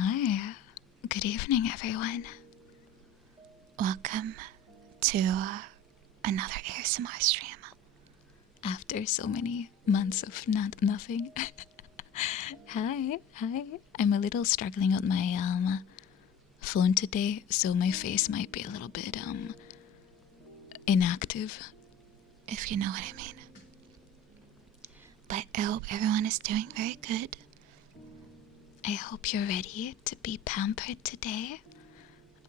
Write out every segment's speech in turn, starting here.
Hi, good evening, everyone. Welcome to another ASMR stream after so many months of nothing. Hi. I'm a little struggling with my phone today, so my face might be a little bit inactive, if you know what I mean. But I hope everyone is doing very good. I hope you're ready to be pampered today.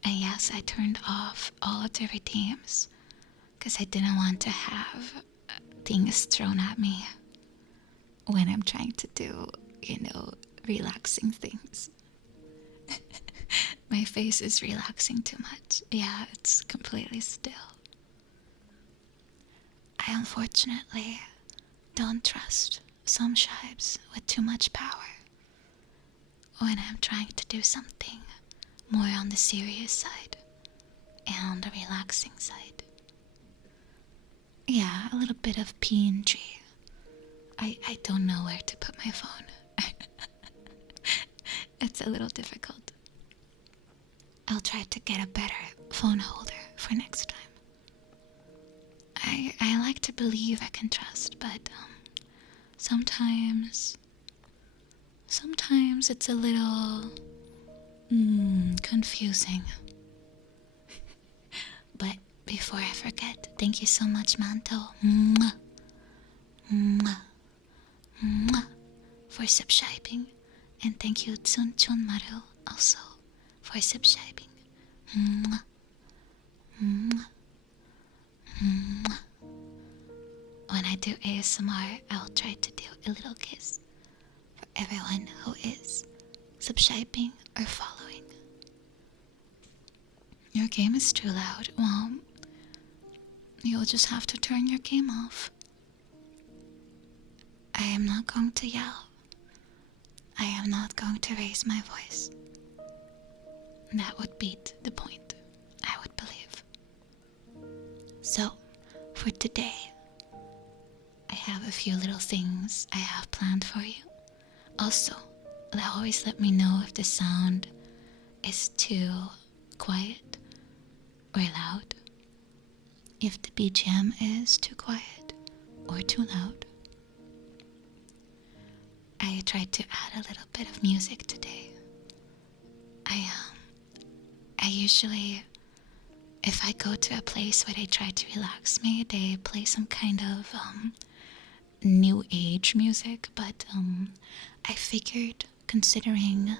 And yes, I turned off all of the redeems because I didn't want to have things thrown at me when I'm trying to do, relaxing things. My face is relaxing too much. Yeah, it's completely still. I unfortunately don't trust some tribes with too much power when I'm trying to do something more on the serious side and the relaxing side. Yeah, a little bit of PNG. I don't know where to put my phone. It's a little difficult. I'll try to get a better phone holder for next time. I like to believe I can trust, but sometimes it's a little confusing. But before I forget, thank you so much, Manto. Mwah. Mwah. Mwah. For subscribing. And thank you, Tsun Chun Maru, also for subscribing. Mwah. Mwah. Mwah. When I do ASMR, I'll try to do a little kiss for everyone who is subscribing or following. Your game is too loud. Well, you'll just have to turn your game off. I am not going to yell. I am not going to raise my voice. That would beat the point, I would believe. So, for today, I have a few little things I have planned for you. Also, always let me know if the sound is too quiet or loud. If the BGM is too quiet or too loud. I tried to add a little bit of music today. I usually, if I go to a place where they try to relax me, they play some kind of new age music, but I figured, considering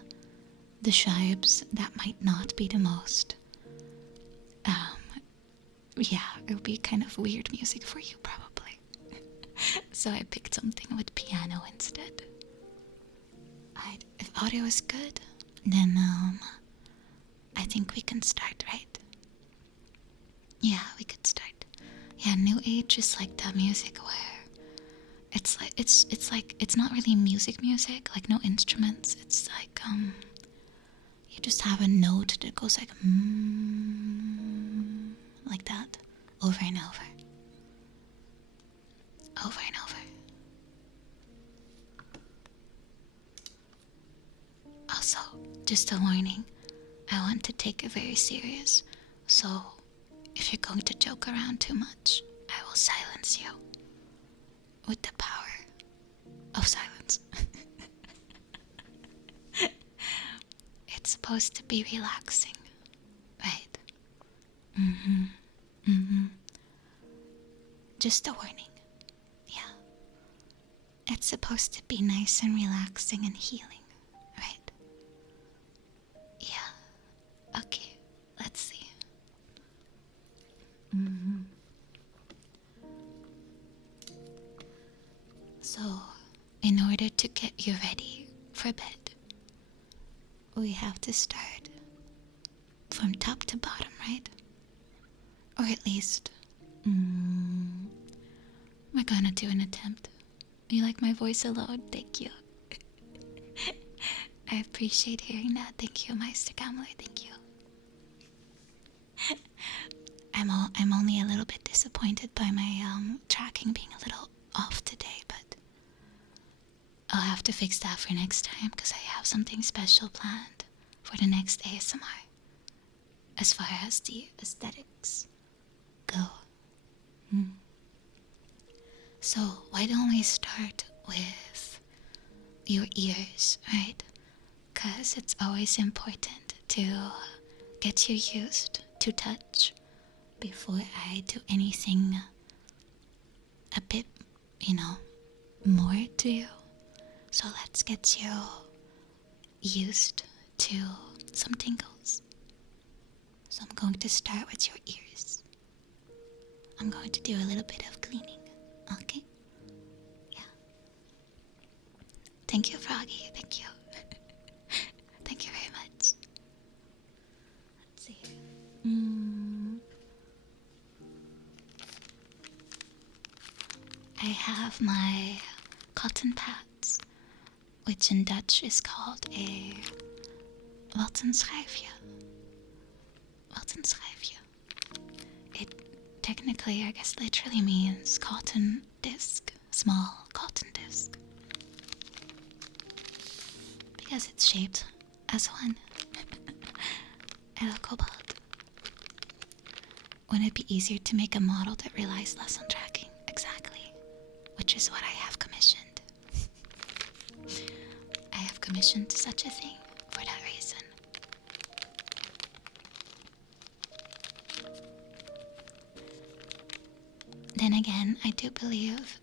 the tribes, that might not be the most it would be kind of weird music for you probably. So I picked something with piano instead. If audio is good, then I think we can start, right? Yeah, we could start. Yeah, new age is like that music where it's not really music, like no instruments. It's like you just have a note that goes like that over and over. Over and over. Also, just a warning, I want to take it very serious, so if you're going to joke around too much, I will silence you with the power of silence. It's supposed to be relaxing, right? Just a warning. Yeah. It's supposed to be nice and relaxing and healing, right? Yeah. Okay, let's see. So, in order to get you ready for bed, we have to start from top to bottom, right? Or at least, we're gonna do an attempt. You like my voice a lot? Thank you. I appreciate hearing that. Thank you, Meister Gamler. Thank you. I'm only a little bit disappointed by my tracking being a little off today, but I'll have to fix that for next time because I have something special planned for the next ASMR as far as the aesthetics go. So, why don't we start with your ears, right? Because it's always important to get you used to touch before I do anything a bit, more to you. So let's get you used to some tingles. So I'm going to start with your ears. I'm going to do a little bit of cleaning, okay? Yeah. Thank you, Froggy. Thank you. Thank you very much. Let's see. I have my cotton pads, which in Dutch is called a wattenschijfje. Wattenschijfje. It technically, I guess, literally means cotton disc, small cotton disc, because it's shaped as one. Hello, Cobalt. Wouldn't it be easier to make a model that relies less on tracking? Exactly. Which is what I have commissioned. I have commissioned such a thing for that reason. Then again, I do believe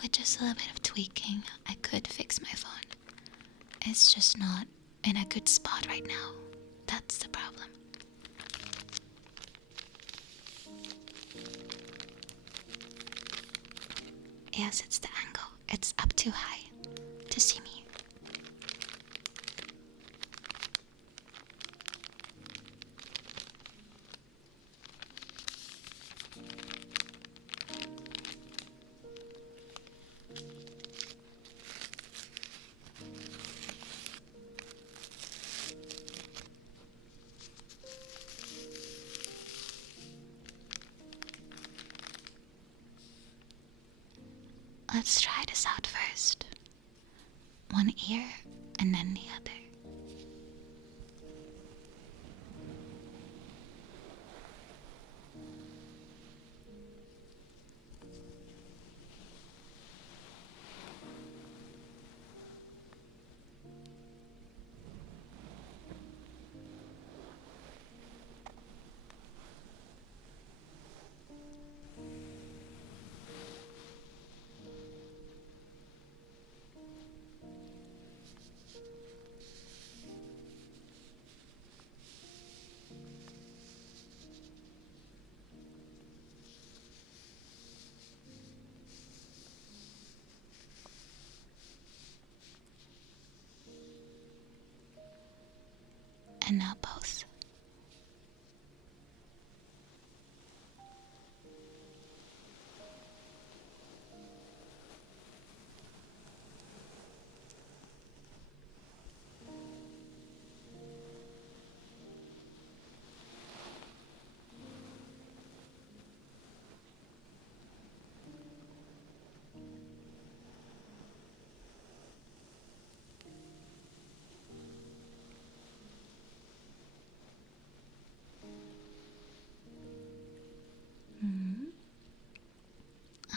with just a little bit of tweaking, I could fix my phone. It's just not in a good spot right now. That's the problem. Yes, it's the angle. It's up too high to see me. Let's try this out first. One ear and then the other. And now both.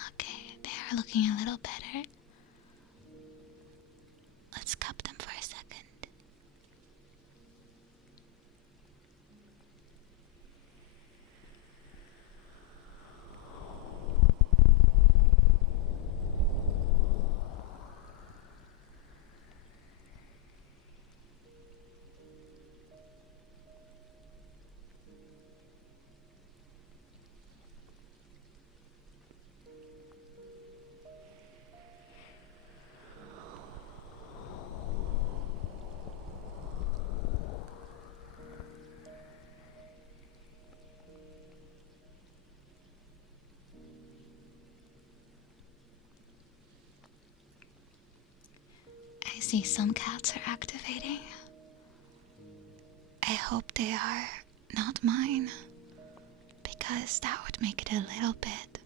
Okay, they are looking a little better. Let's cup them for a second. I see some cats are activating. I hope they are not mine, because that would make it a little bit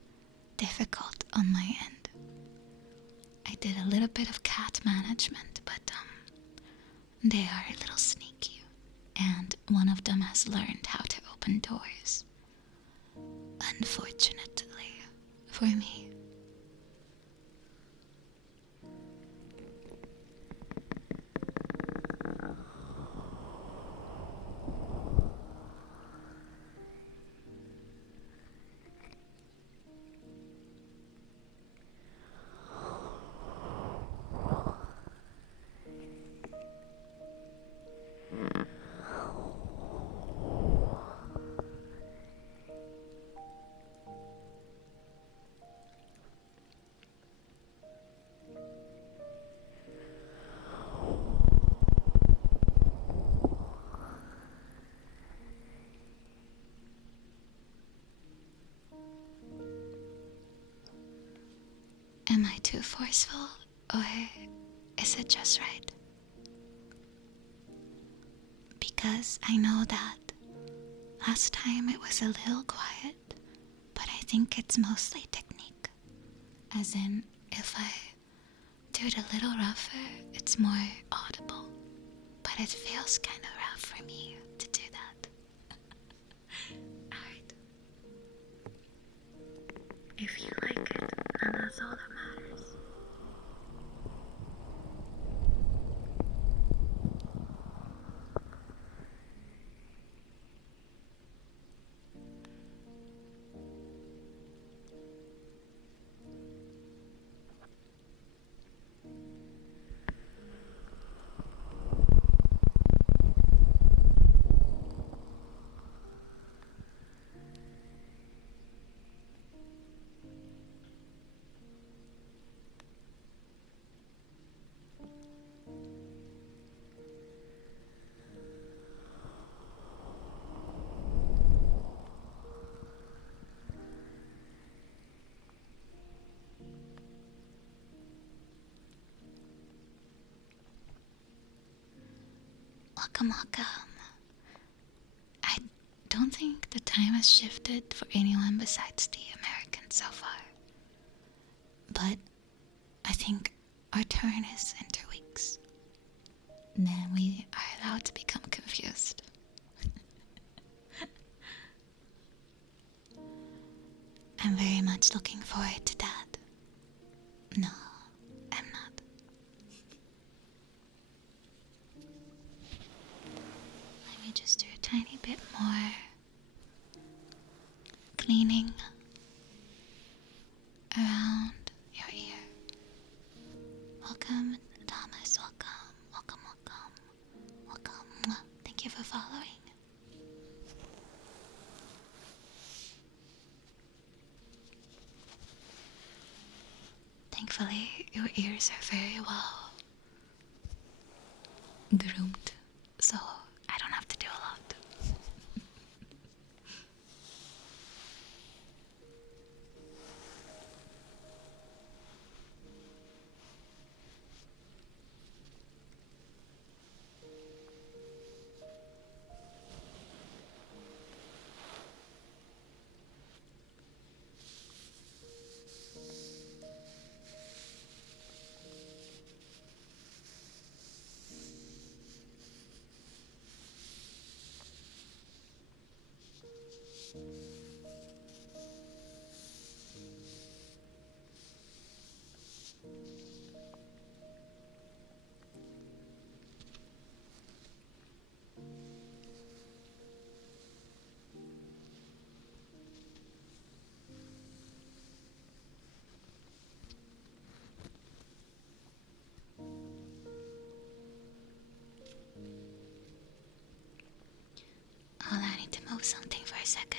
difficult on my end. I did a little bit of cat management, but they are a little sneaky. and one of them has learned how to open doors. Unfortunately for me. Am I too forceful, or is it just right? Because I know that last time it was a little quiet, but I think it's mostly technique. As in, if I do it a little rougher, it's more audible. But it feels kind of rough for me to do that. Alright. If you like it, then that's all that matters. Welcome, welcome. I don't think the time has shifted for anyone besides the Americans so far. But I think our turn is in 2 weeks. Then we are allowed to become confused. I'm very much looking forward to that. No, I'm not. Let me just do a tiny bit more cleaning around your ear. Welcome, Thomas. Welcome, welcome, welcome, welcome. Thank you for following. Thankfully, your ears are very well groomed, so I don't have to do a lot. Hold on, I need to move something for a second.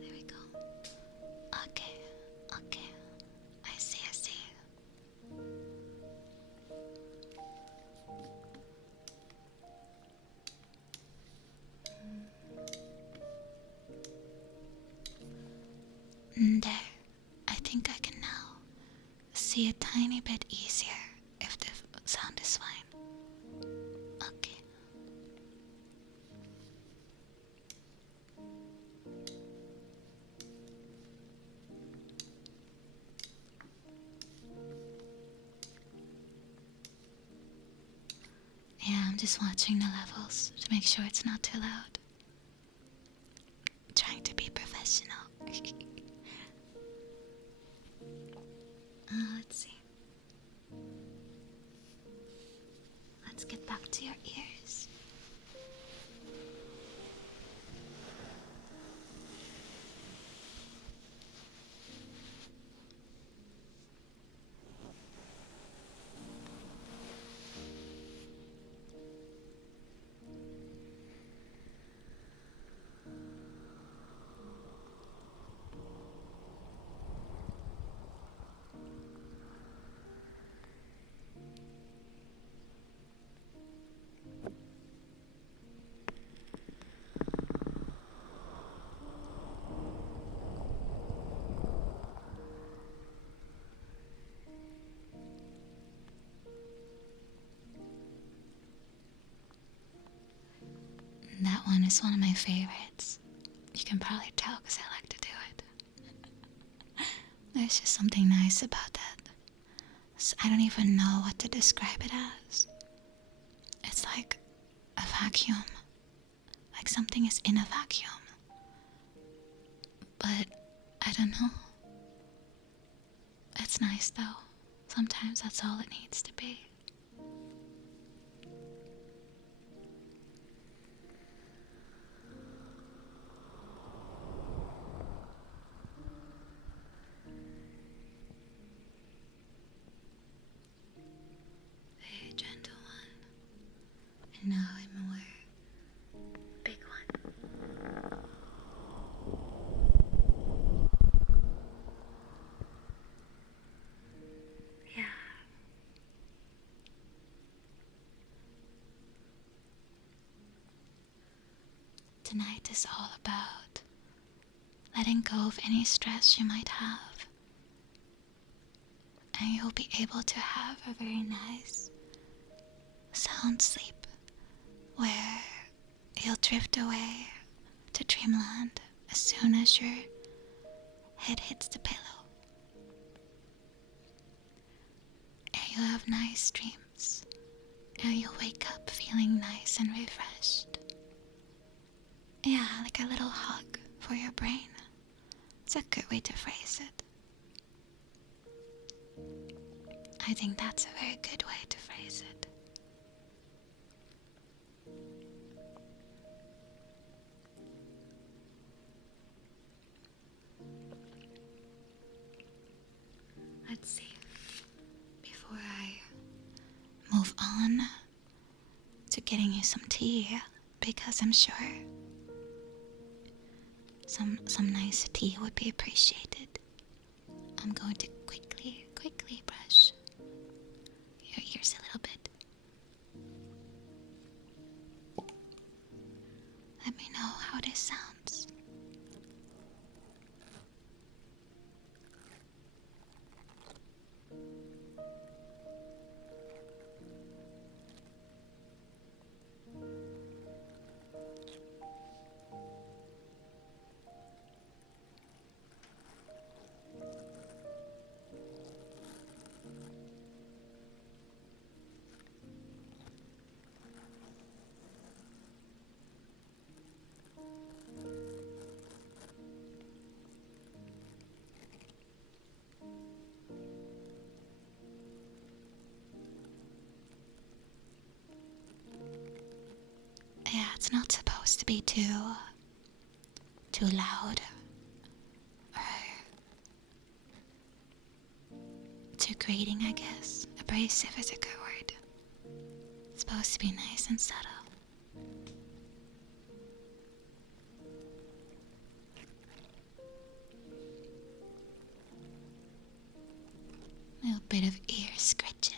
There we go. Okay, okay. I see, I see. There. I think I can now see a tiny bit easier if the sound is fine. Okay. just watching the levels to make sure it's not too loud. Trying to be professional. Let's see. Let's get back to your ears. That one is one of my favorites. You can probably tell because I like to do it. There's just something nice about that. I don't even know what to describe it as. It's like a vacuum. Like something is in a vacuum. But I don't know. It's nice though. Sometimes that's all it needs to be. Very gentle one. And now a more big one. Yeah. Tonight is all about letting go of any stress you might have. And you'll be able to have a very nice sound sleep where you'll drift away to dreamland as soon as your head hits the pillow. And you'll have nice dreams. And you'll wake up feeling nice and refreshed. Yeah, like a little hug for your brain. It's a good way to phrase it. I think that's a very good way to phrase it. Let's see. Before I move on to getting you some tea, because I'm sure some nice tea would be appreciated. I'm going to quickly brush your ears a little bit. Let me know how this sounds. Yeah, it's not supposed to be too loud or too grating, I guess. Abrasive is a good word. It's supposed to be nice and subtle. A little bit of ear scratches.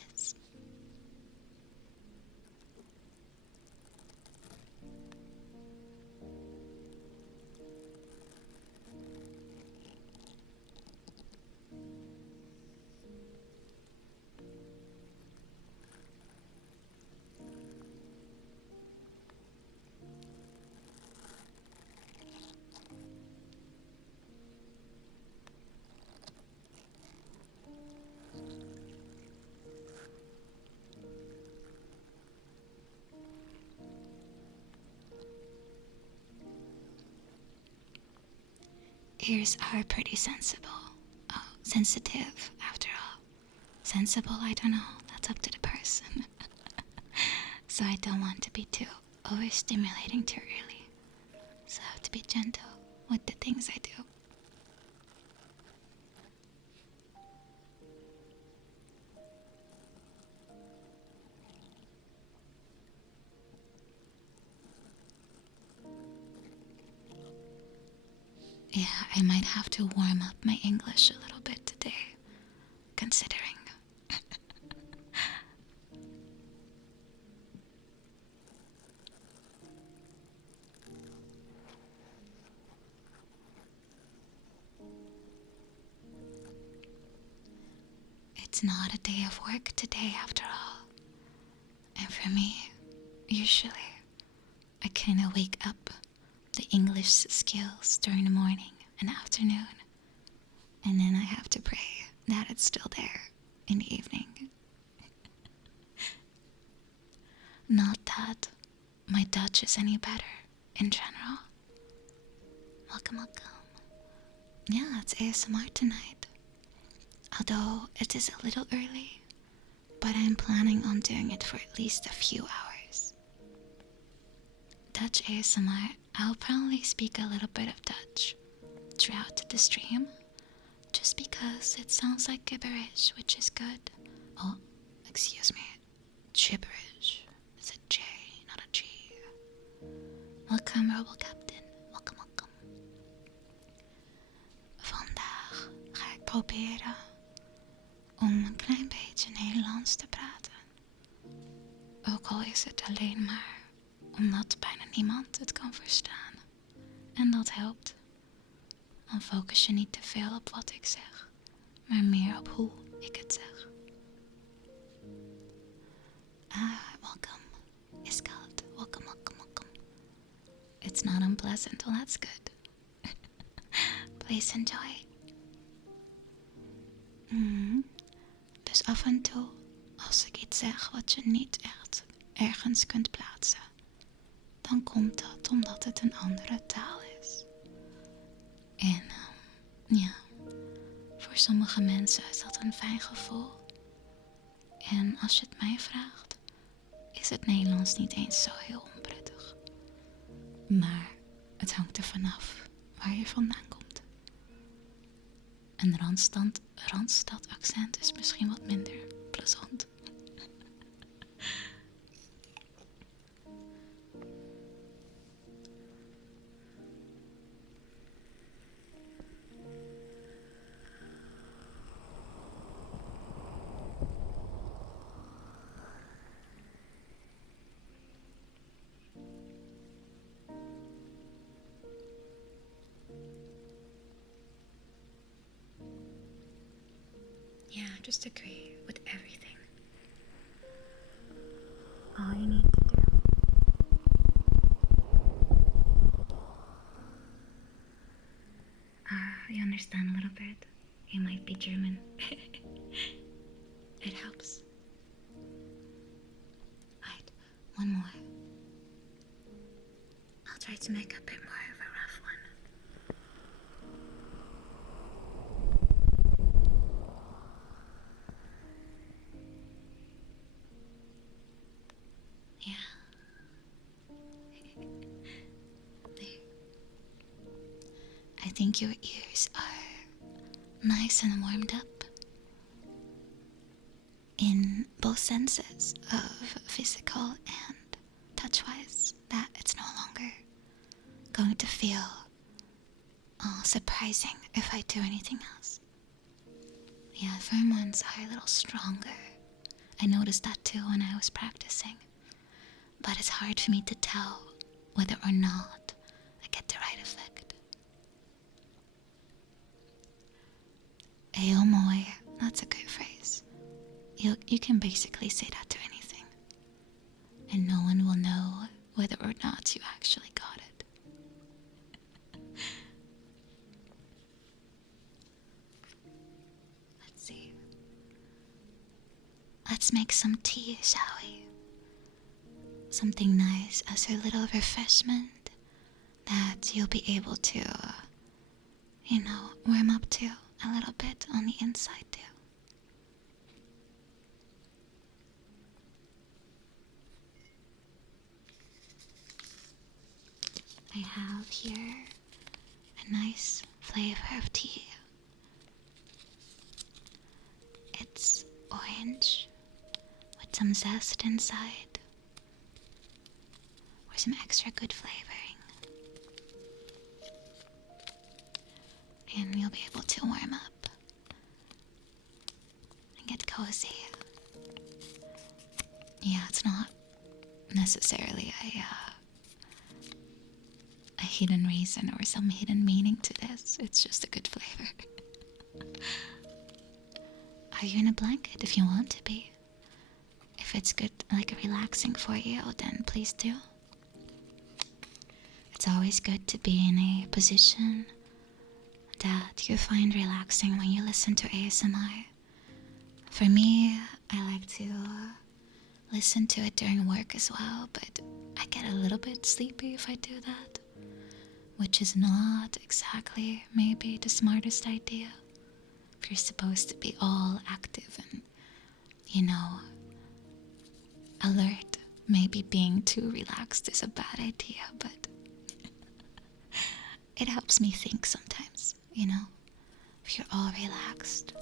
ears are pretty sensitive after all. Sensible, I don't know, that's up to the person. So I don't want to be too overstimulating too early. So I have to be gentle with the things I do. Yeah, I might have to warm up my English a little bit today, considering. It's not a day of work today after all. And for me, usually, I kind of wake up the English skills during the morning and afternoon. And then I have to pray that it's still there in the evening. Not that my Dutch is any better in general. Welcome, welcome. Yeah, it's ASMR tonight. Although it is a little early, but I'm planning on doing it for at least a few hours. Dutch ASMR, I'll probably speak a little bit of Dutch throughout the stream, just because it sounds like gibberish, which is good. Oh, excuse me, gibberish. It's a J, not a G. Welcome, Rebel Captain. Welcome, welcome. Vandaag ga ik proberen om een klein beetje Nederlands te praten. Ook al is het alleen maar omdat bijna niemand het kan verstaan. En dat helpt. Dan focus je niet te veel op wat ik zeg, maar meer op hoe ik het zeg. Welcome. Iskald. Welcome, welcome, welcome. It's not unpleasant, well that's good. Please enjoy. Dus af en toe, als ik iets zeg wat je niet echt ergens kunt plaatsen, dan komt dat omdat het een andere taal is. En ja, voor sommige mensen is dat een fijn gevoel. En als je het mij vraagt, is het Nederlands niet eens zo heel onprettig. Maar het hangt er vanaf waar je vandaan komt. Een Randstad accent is misschien wat minder plezant. Yeah, just agree with everything. All you need to do. You understand a little bit. You might be German. It helps. Alright, one more. I'll try to make a bit more of a rough one. Yeah. There. I think your ears are nice and warmed up in both senses of physical and touch-wise, that it's no longer going to feel surprising if I do anything else. Yeah, firm ones are a little stronger. I noticed that too when I was practicing. But it's hard for me to tell whether or not I get the right effect. Heel mooi, that's a good phrase. You can basically say that to anything. And no one will know whether or not you actually got it. Let's see. Let's make some tea, shall we? Something nice as a little refreshment that you'll be able to, warm up too a little bit on the inside too. I have here a nice flavor of tea. It's orange with some zest inside, or some extra good flavoring. And you'll be able to warm up and get cozy. Yeah, it's not necessarily a hidden reason or some hidden meaning to this. It's just a good flavor. Are you in a blanket if you want to be? If it's good, like relaxing for you, then please do. It's always good to be in a position that you find relaxing when you listen to ASMR. For me, I like to listen to it during work as well, but I get a little bit sleepy if I do that, which is not exactly maybe the smartest idea. If you're supposed to be all active and, alert, maybe being too relaxed is a bad idea, but it helps me think sometimes, If you're all relaxed,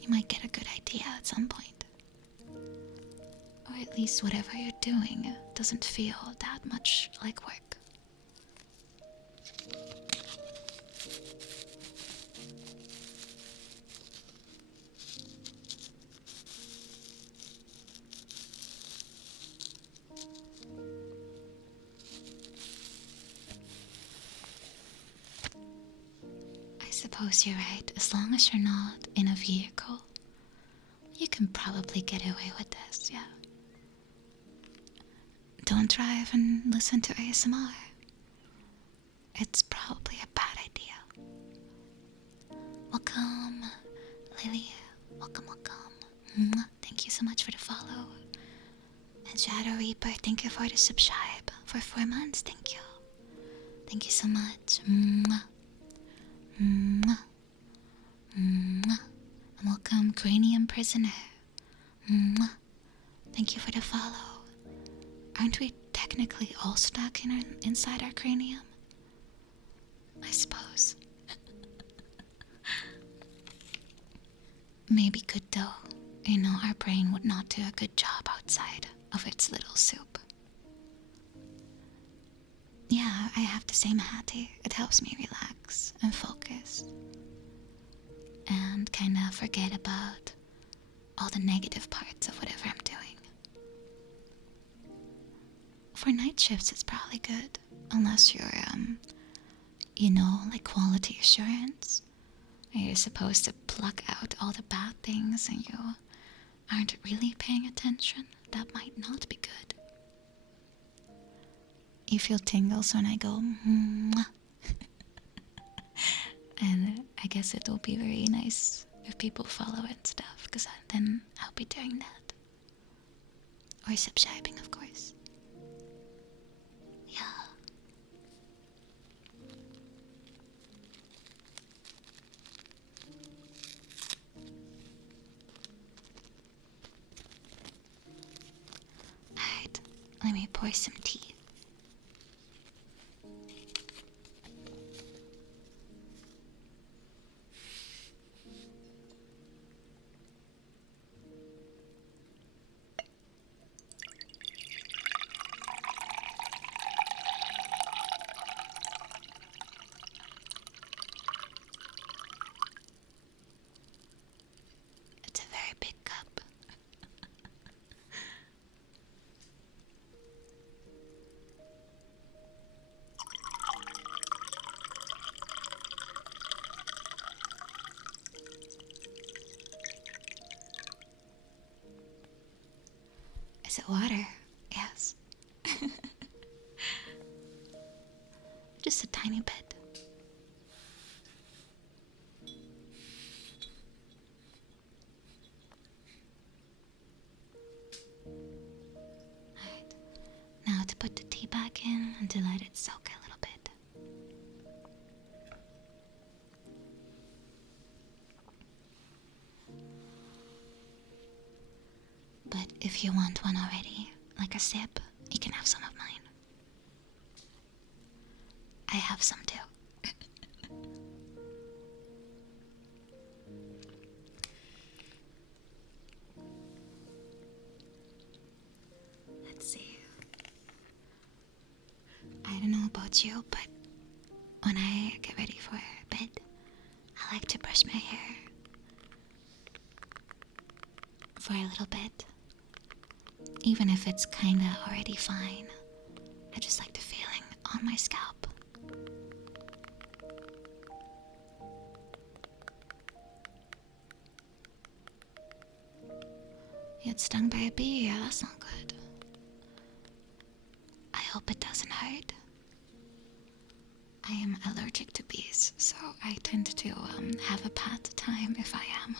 you might get a good idea at some point. Or at least whatever you're doing doesn't feel that much like work. I suppose you're right. As long as you're not in a vehicle, you can probably get away with this, yeah. Don't drive and listen to ASMR. It's probably a bad idea. Welcome, Lily. Welcome. Thank you so much for the follow. And Shadow Reaper, thank you for the subscribe for 4 months. Thank you. Thank you so much. And welcome, Cranium Prisoner. Thank you for the follow. Aren't we technically all stuck inside our cranium? I suppose. Maybe good though. Our brain would not do a good job outside of its little soup. Yeah, I have the same hattie. It helps me relax and focus. And kind of forget about all the negative parts of whatever I'm doing. For night shifts, it's probably good. Unless you're, like quality assurance. You're supposed to pluck out all the bad things and you aren't really paying attention. That might not be good. You feel tingles when I go, And I guess it will be very nice if people follow and stuff, because then I'll be doing that. Or subscribing, of course. Yeah. Alright, let me pour some tea. It's a very big cup. Is it water? Yes. Just a tiny bit. Alright. Now to put the tea back in and to let it soak a little bit. But if you want one already, like a sip, you can have some of mine. I have some too. Let's see. I don't know about you, but when I get ready for bed, I like to brush my hair for a little bit. Even if it's kinda already fine, I just like the feeling on my scalp. You get stung by a bee? Yeah, that's not good. I hope it doesn't hurt. I am allergic to bees, so I tend to have a bad time if I am.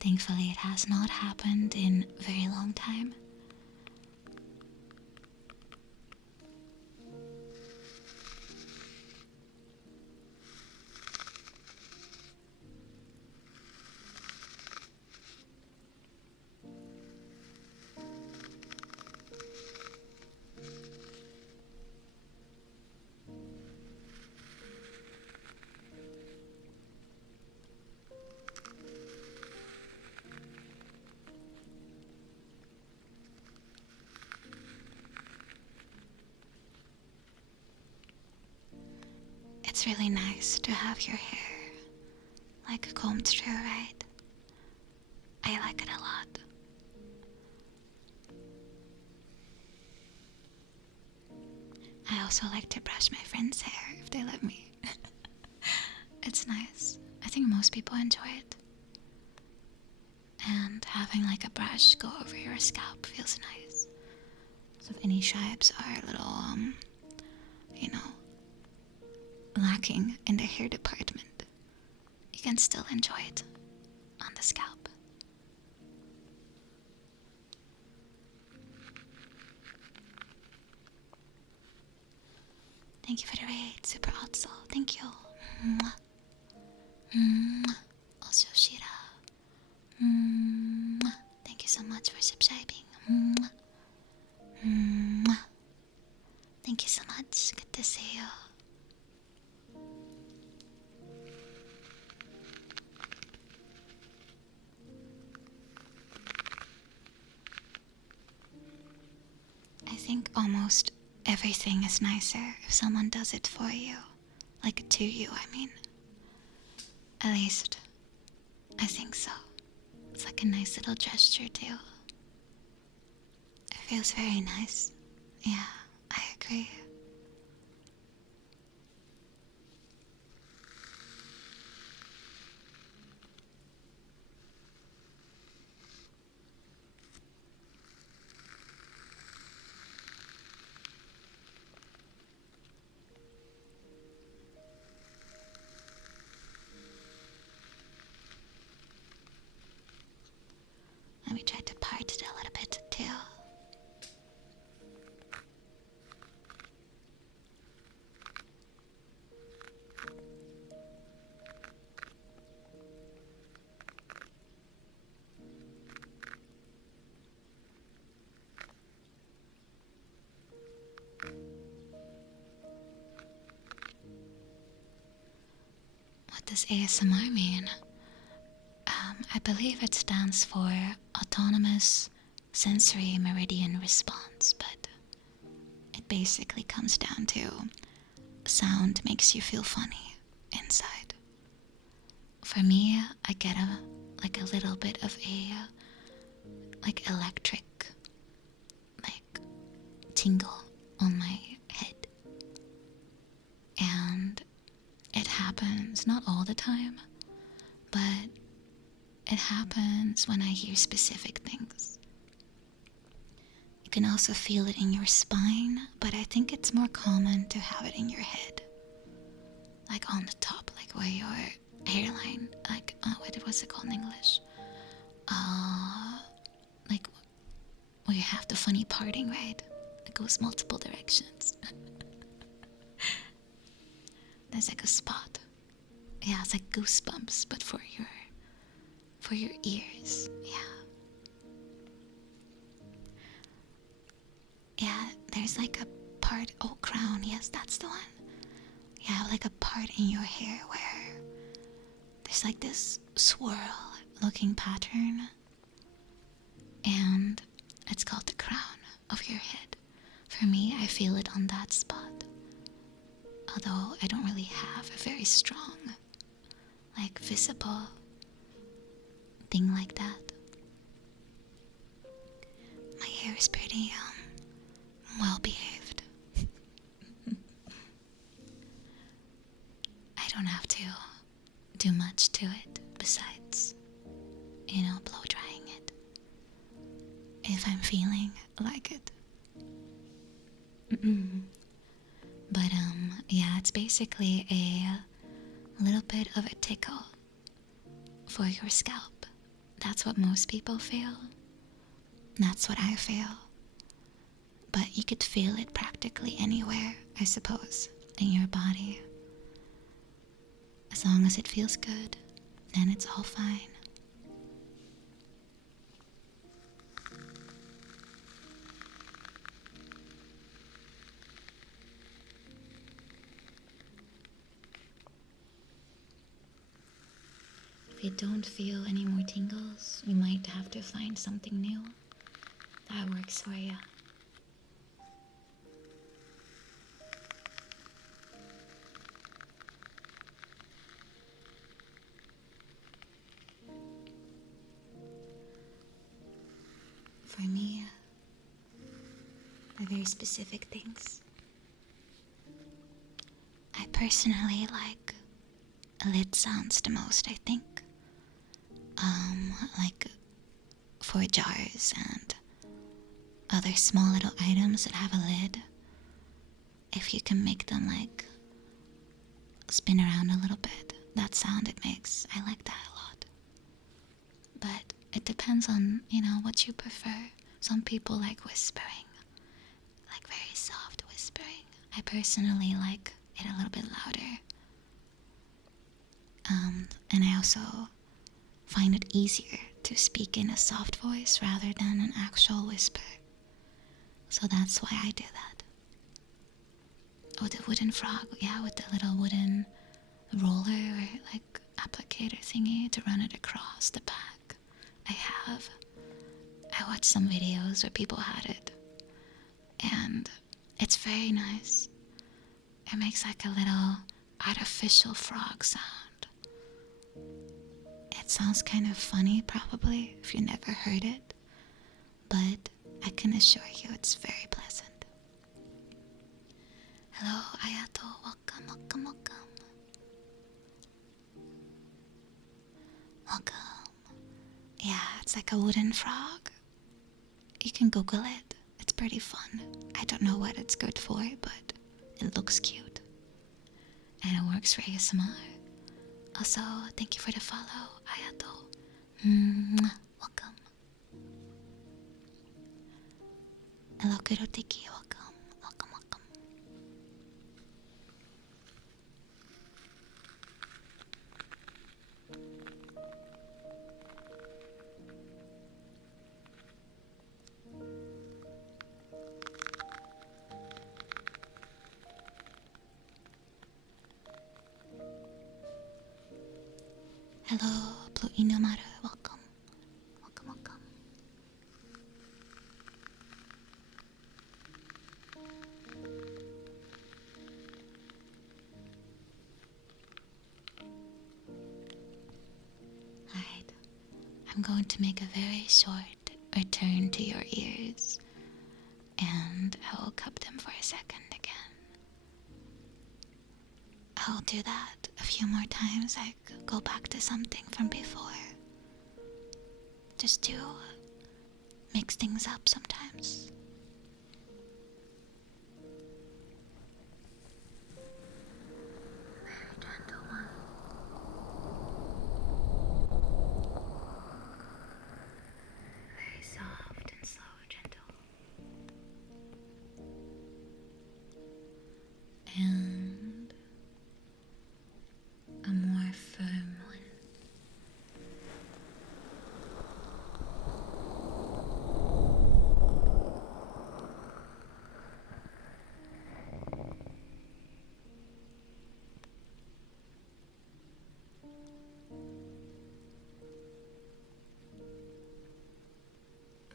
Thankfully, it has not happened in a very long time. It's really nice to have your hair like combed through, right? I like it a lot. I also like to brush my friends' hair if they let me. It's nice. I think most people enjoy it. And having like a brush go over your scalp feels nice. So if any tribes are a little, lacking in the hair department, you can still enjoy it on the scalp. Thank you for the raid, Super Otso. Thank you. Mwah. Mwah. Also, Shira. Mwah. Thank you so much for subscribing. Mwah. Mwah. Thank you so much. Good to see you. I think almost everything is nicer if someone does it for you. Like to you, I mean. At least, I think so. It's like a nice little gesture too. It feels very nice. Yeah, I agree. Let me try to part it a little bit too. What does ASMR mean? I believe it stands for Autonomous Sensory Meridian Response, but it basically comes down to sound makes you feel funny inside. For me, I get a little bit of a electric tingle on my head, and it happens not all the time, but it happens when I hear specific things. You can also feel it in your spine, but I think it's more common to have it in your head. Like on the top, like where your hairline, what was it called in English? Like where you have the funny parting, right? It goes multiple directions. There's like a spot. Yeah, it's like goosebumps, but for your ears. Yeah. there's like a part, oh, crown, yes, that's the one. You have like a part in your hair where there's like this swirl looking pattern, and it's called the crown of your head. For me, I feel it on that spot, although I don't really have a very strong, like, visible thing like that. My hair is pretty well behaved. I don't have to do much to it besides, blow drying it if I'm feeling like it. But yeah, it's basically a little bit of a tickle for your scalp. That's what most people feel. That's what I feel. But you could feel it practically anywhere, I suppose, in your body. As long as it feels good, then it's all fine. If you don't feel any more tingles, you might have to find something new that works for you. For me, are very specific things. I personally like lid sounds the most, I think. Like for jars and other small little items that have a lid. If you can make them like spin around a little bit, that sound it makes, I like that a lot. But it depends on, what you prefer. Some people like whispering, like very soft whispering. I personally like it a little bit louder. And I also find it easier to speak in a soft voice rather than an actual whisper. So that's why I do that. Oh, the wooden frog, yeah, with the little wooden roller or like applicator thingy to run it across the back. I watched some videos where people had it, and it's very nice. It makes like a little artificial frog sound. It sounds kind of funny probably if you never heard it, but I can assure you it's very pleasant. Hello, Ayato, welcome, welcome, welcome. Welcome. Yeah, it's like a wooden frog. You can Google it. It's pretty fun. I don't know what it's good for, but it looks cute. And it works for ASMR. Also, thank you for the follow, Ayato. Welcome. Hello, Kurotiki. Welcome. Welcome, welcome. Hello, Blue Inomaru. Welcome. Welcome, welcome. Alright, I'm going to make a very short return to your ears, and I will cup them for a second again. I'll do that a few more times. I go back to something from before, just to mix things up sometimes. Very gentle one. Very soft and slow, gentle. And a more firm one.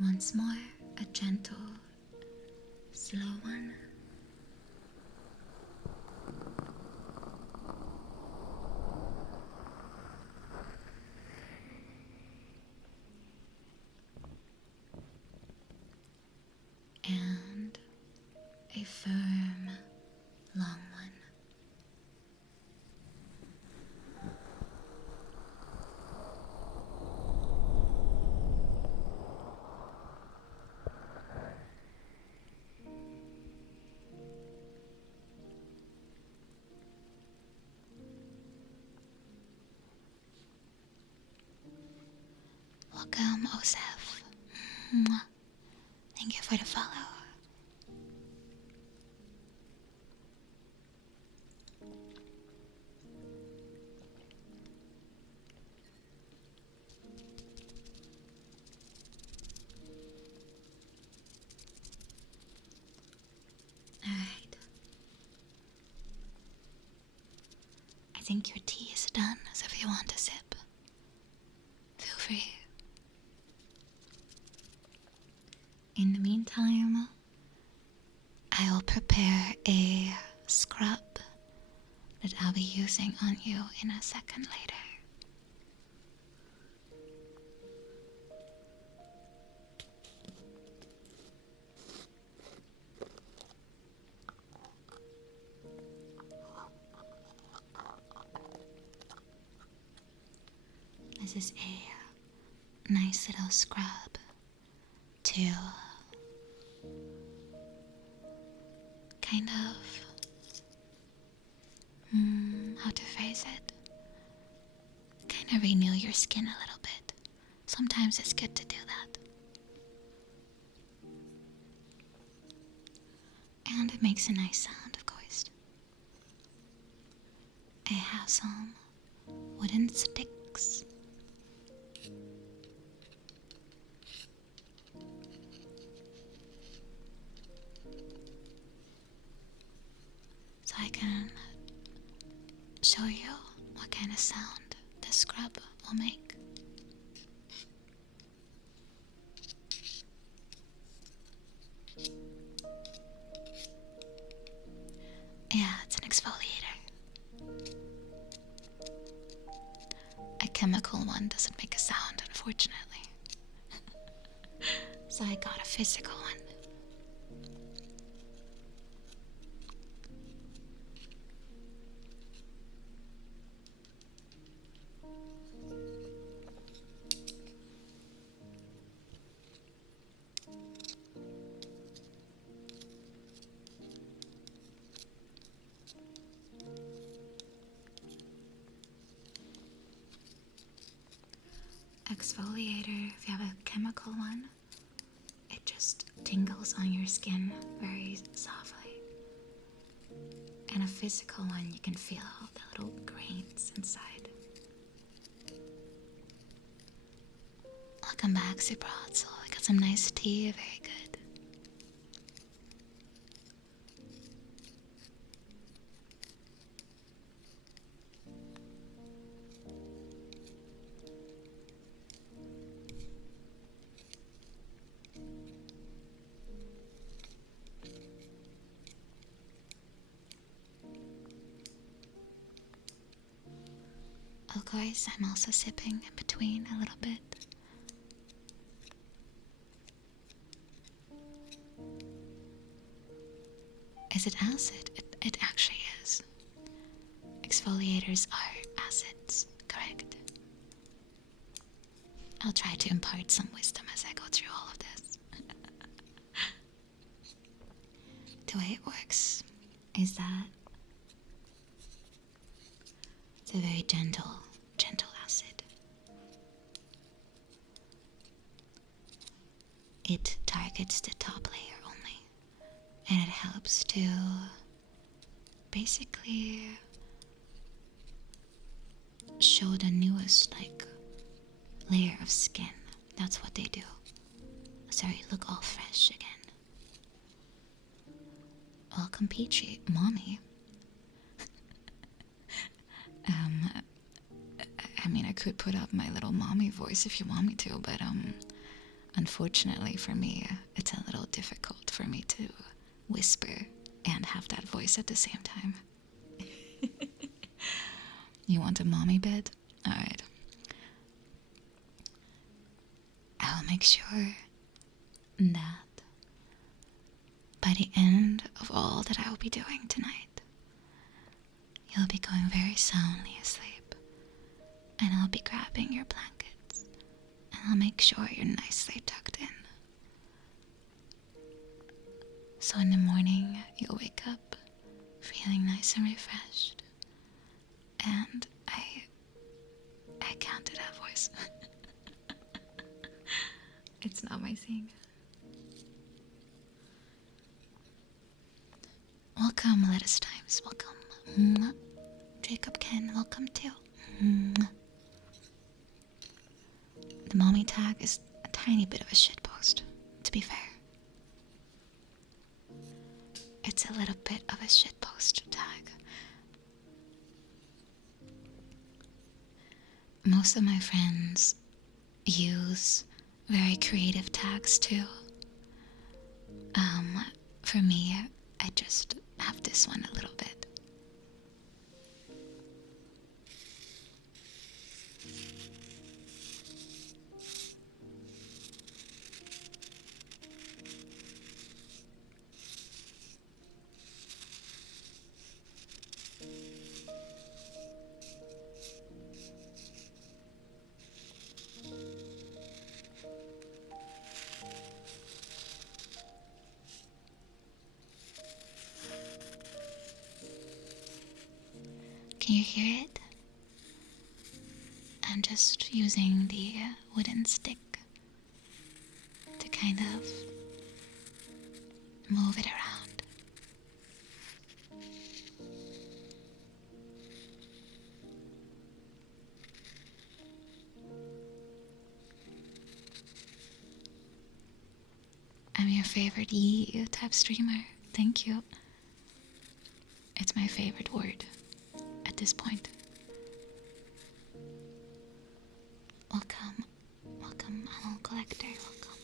Once more, a gentle, slow one. And a firm, long one. Welcome, Osef. Mwah. Thank you for the follow. Alright. I think your tea is done, so if you want a sip, feel free. In the meantime, I will prepare a scrub that I'll be using on you in a second later. This is a nice little scrub to kind of, how to phrase it? Kind of renew your skin a little bit. Sometimes it's good to do that. And it makes a nice sound, of course. I have some wooden sticks. So I can show you what kind of sound this scrub will make. Yeah, it's an exfoliator. A chemical one doesn't make a sound, unfortunately. So I got a physical one. Exfoliator, if you have a chemical one, it just tingles on your skin very softly. And a physical one, you can feel the little grains inside. Welcome back, Super Hot Soul. I got some nice tea, very good. Of course, I'm also sipping in between a little bit. Is it acid? It actually is. Exfoliators are acids, correct? I'll try to impart some wisdom as I go through all of this. The way it works is that it's a very gentle acid. It targets the top layer only, and it helps to basically show the newest layer of skin. That's what they do. So you look all fresh again. Welcome, Peachy. Mommy. I mean, I could put up my little mommy voice if you want me to, but Unfortunately for me, it's a little difficult for me to whisper and have that voice at the same time. You want a mommy bed? Alright. I'll make sure that by the end of all that I will be doing tonight, you'll be going very soundly asleep, and I'll be grabbing your blankets, and I'll make sure you're nicely tucked in. So in the morning, you'll wake up feeling nice and refreshed, and I can't do that voice. It's not my thing. Welcome, Lettuce Times. Welcome. Mwah. Jacob Ken, welcome too. Mwah. The mommy tag is a tiny bit of a shitpost, to be fair. It's a little bit of a shitpost tag. Most of my friends use very creative tags too. For me, I just have this one a little bit. Can you hear it? I'm just using the wooden stick to kind of move it around. I'm your favorite type streamer. Thank you. It's my favorite word at this point. Welcome, welcome, Owl Collector, welcome.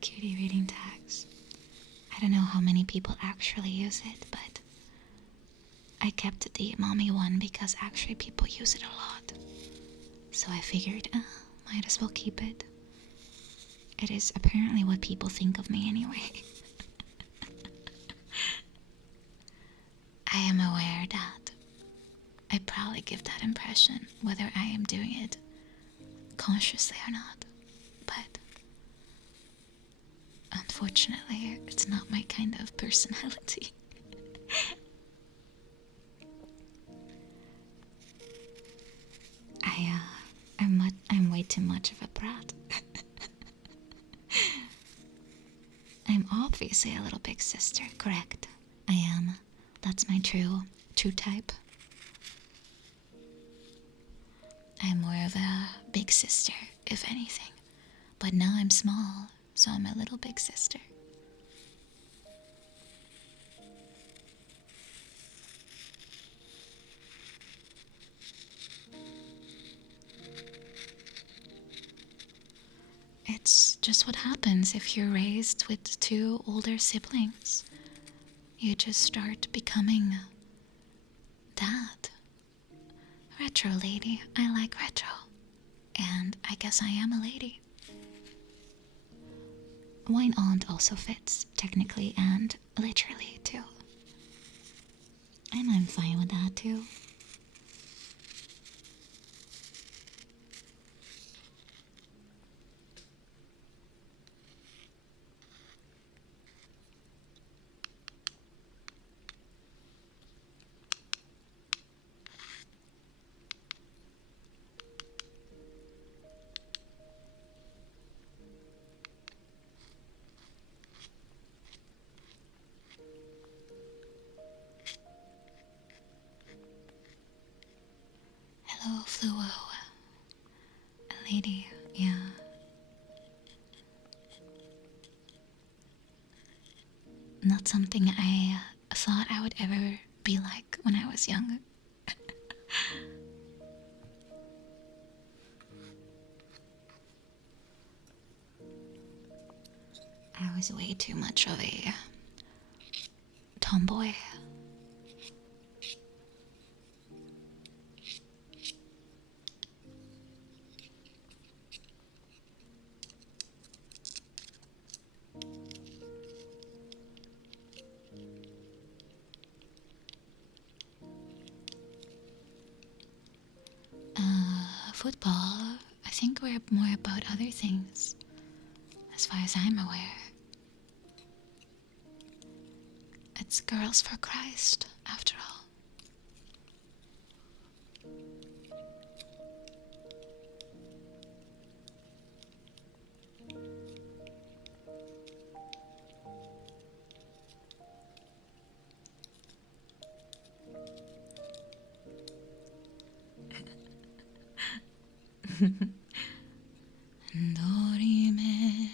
Cutie reading tags. I don't know how many people actually use it, but I kept the mommy one because actually people use it a lot. So I figured, might as well keep it. It is apparently what people think of me anyway. I am aware that I probably give that impression whether I am doing it consciously or not, but unfortunately it's not my kind of personality. I'm way too much of a brat. I'm obviously a little big sister, correct? I am. That's my true type. I'm more of a big sister, if anything. But now I'm small, so I'm a little big sister. It's just what happens if you're raised with two older siblings. You just start becoming that. Retro lady. I like retro. And I guess I am a lady. Wine aunt also fits, technically and literally too. And I'm fine with that too. Hello, Fluo. A lady, yeah. Not something I thought I would ever be like when I was younger. I was way too much of a tomboy. Football, I think we're more about other things, as far as I'm aware. It's Girls for Christ, after all. Dorime.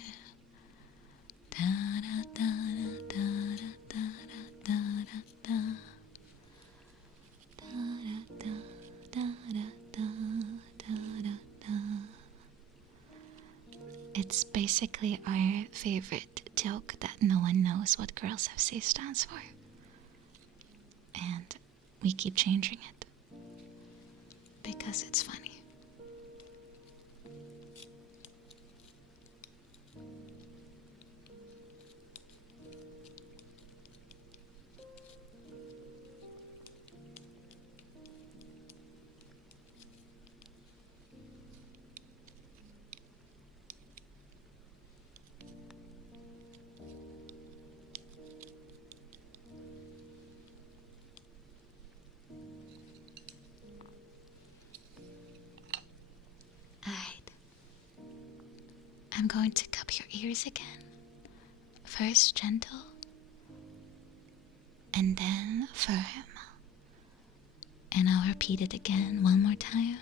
It's basically our favorite joke that no one knows what Girls FC stands for. And we keep changing it because it's funny. Alright. I'm going to cup your ears again. First gentle, and then firm. And I'll repeat it again one more time.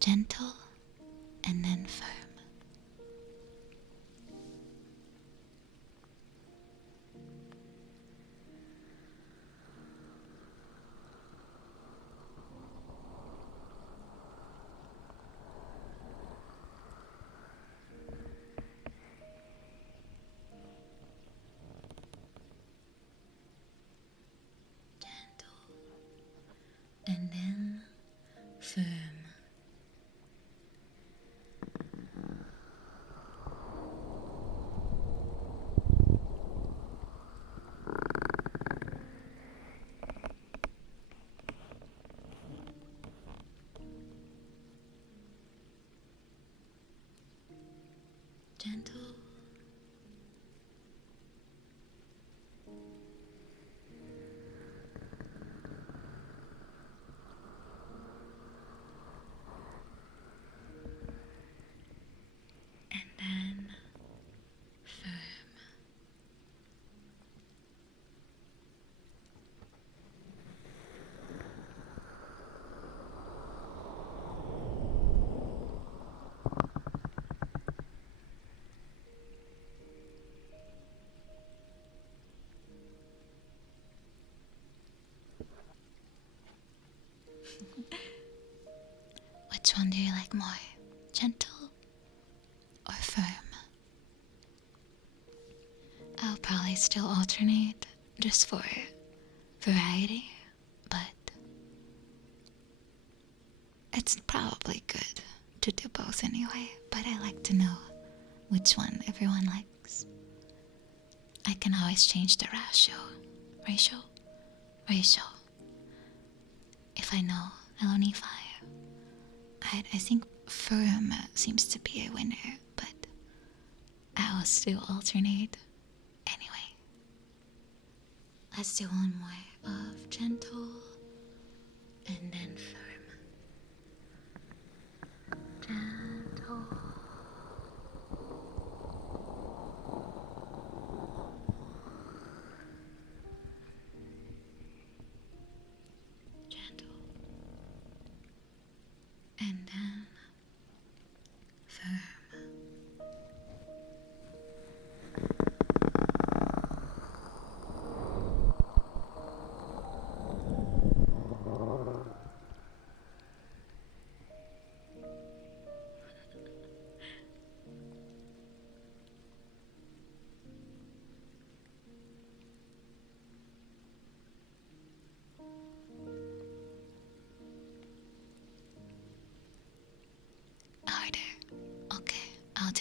Gentle, and then firm. And then firm. Gentle. And then firm. Which one do you like more? Gentle or firm? I'll probably still alternate just for variety, but it's probably good to do both anyway. But I like to know which one everyone likes. I can always change the ratio. If I know I'll only fire. I think firm seems to be a winner, but I'll still alternate anyway. Let's do one more of gentle and then firm. Gentle. Gentle. And then firm.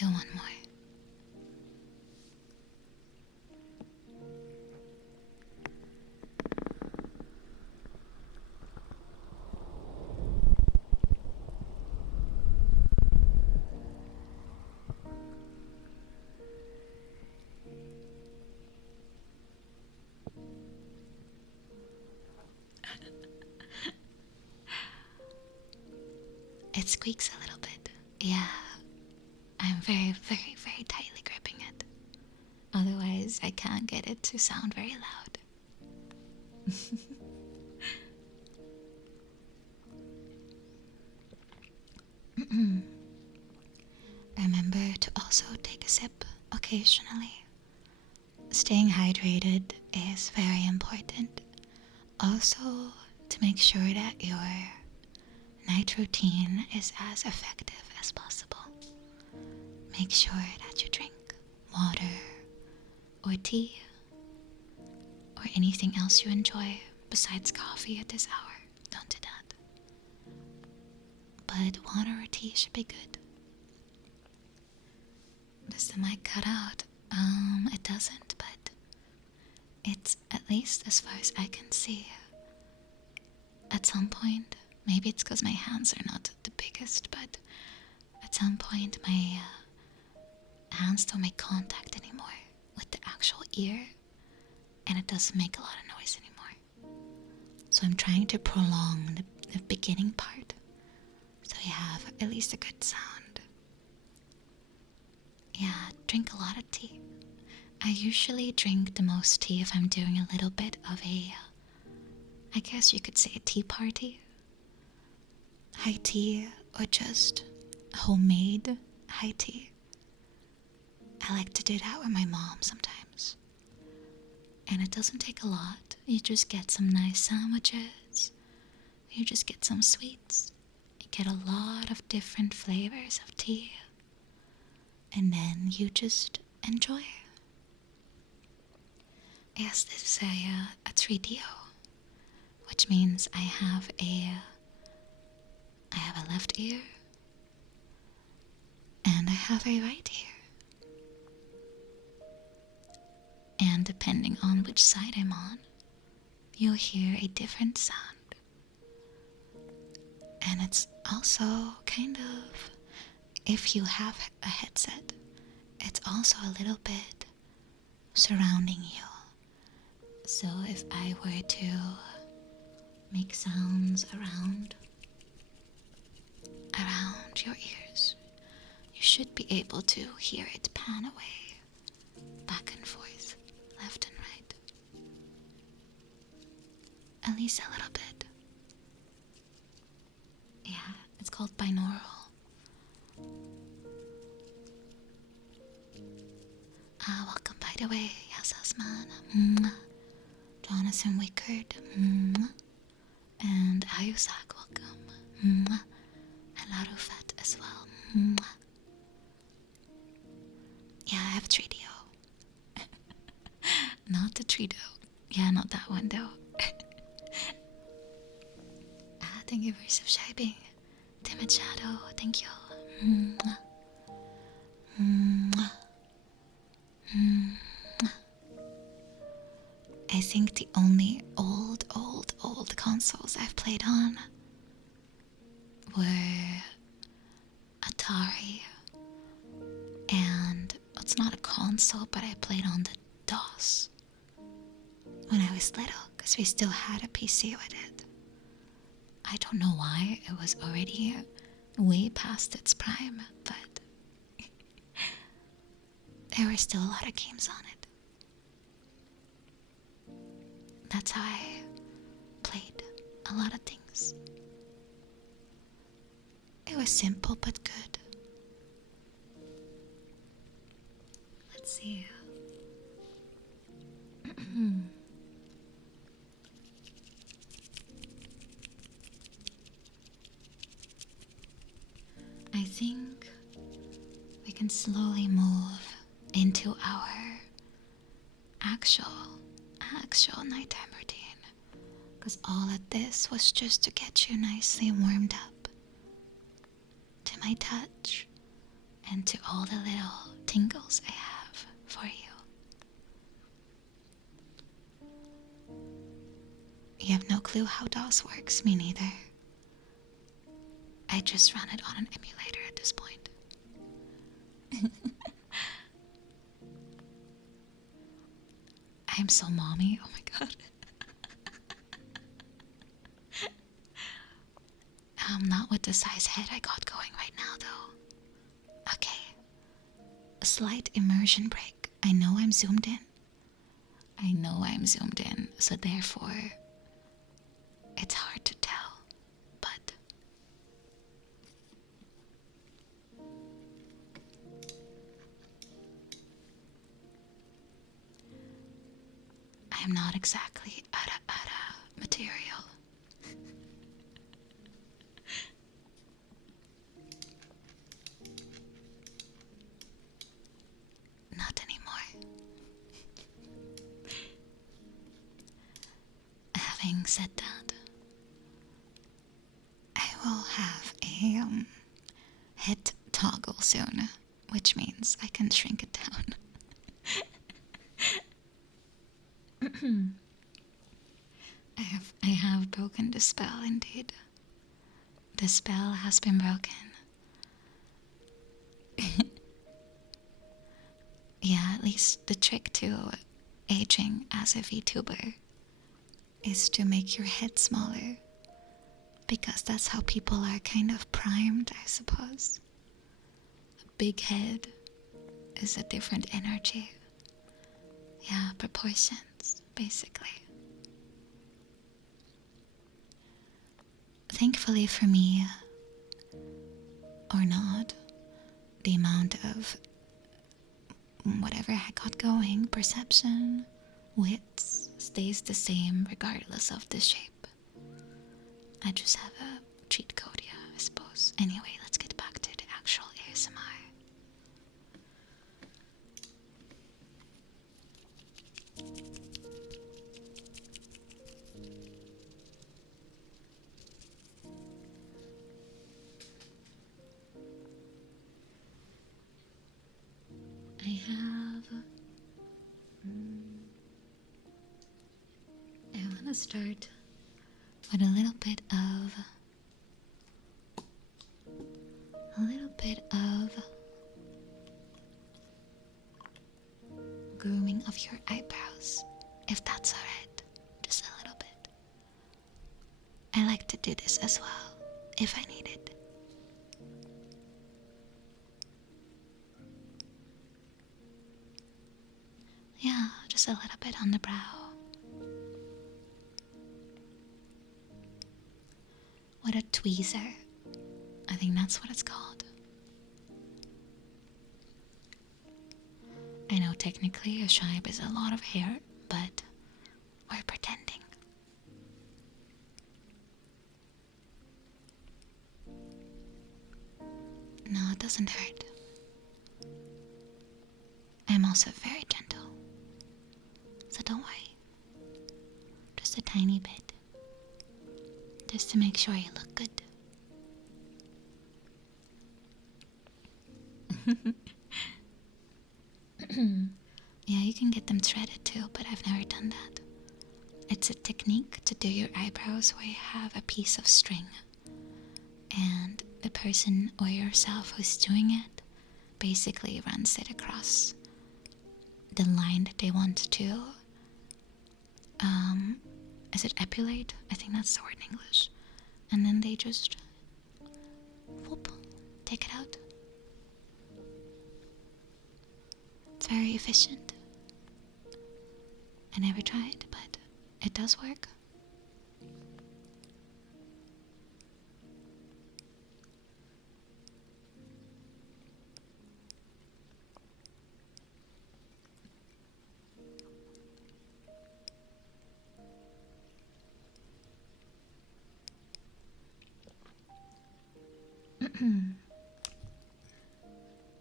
do one more. It squeaks a little bit. Yeah, I'm very, very, very tightly gripping it. Otherwise, I can't get it to sound very loud. Remember to also take a sip occasionally. Staying hydrated is very important. Also, to make sure that your night routine is as effective as possible. Make sure that you drink water or tea or anything else you enjoy besides coffee at this hour. Don't do that. But water or tea should be good. Does the mic cut out? It doesn't, but it's, at least as far as I can see, at some point, maybe it's because my hands are not the biggest, but at some point my hands don't make contact anymore with the actual ear, and it doesn't make a lot of noise anymore. So I'm trying to prolong the beginning part, so you have at least a good sound. Yeah, drink a lot of tea. I usually drink the most tea if I'm doing a little bit of a, I guess you could say a tea party. High tea or just homemade high tea. I like to do that with my mom sometimes. And it doesn't take a lot. You just get some nice sandwiches. You just get some sweets. You get a lot of different flavors of tea. And then you just enjoy. Yes, this is a 3DO, which means I have a left ear and I have a right ear. And depending on which side I'm on, you'll hear a different sound. And it's also kind of, if you have a headset, it's also a little bit surrounding you. So if I were to make sounds around your ears, you should be able to hear it pan away, back and forth, left and right. At least a little bit. Yeah, it's called binaural. Welcome by the way, yes, man. Jonathan Wickard, and Ayusak, welcome, and Larufat as well. Yeah, I have 3DO. Not the 3DO. Yeah, not that one though. Thank you for subscribing. Timid Shadow, thank you. I think the only old consoles I've played on were Atari, and it's not a console, but I played on the DOS when I was little, because we still had a PC with it. I don't know why, it was already way past its prime, but there were still a lot of games on it. That's how I played a lot of things. It was simple but good. Let's see. I think we can slowly move into our actual nighttime routine, because all of this was just to get you nicely warmed up to my touch and to all the little tingles I have for you. You have no clue how DOS works, me neither. I just run it on an emulator at this point. I'm so mommy, oh my god. Not with the size head I got going right now though. Okay. A slight immersion break. I know I'm zoomed in. So therefore it's hard to tell, but I'm not exactly ara material. Not anymore. Having said that, I will have a head toggle soon, which means I can shrink it down. I have broken the spell indeed. The spell has been broken. Yeah, at least the trick to aging as a VTuber is to make your head smaller. Because that's how people are kind of primed, I suppose. A big head is a different energy. Yeah, proportions, basically. Thankfully for me, or not, the amount of whatever I got going, perception, wits, stays the same regardless of the shape. I just have a cheat code, yeah, I suppose. Anyway, let's get back to the actual ASMR. I want to start with a little bit of grooming of your eyebrows, if that's alright. Just a little bit. I like to do this as well, if I need it. Yeah, just a little bit on the brow. With a tweezer. I think that's what it's called. I know technically a shibe is a lot of hair, but we're pretending. No, it doesn't hurt. I'm also very gentle. So don't worry. Just a tiny bit. Just to make sure you look good. Yeah, you can get them threaded too, but I've never done that. It's a technique to do your eyebrows where you have a piece of string, and the person or yourself who's doing it basically runs it across the line that they want to is it epilate? I think that's the word in English. And then they just whoop, take it out. It's very efficient. I never tried, but it does work.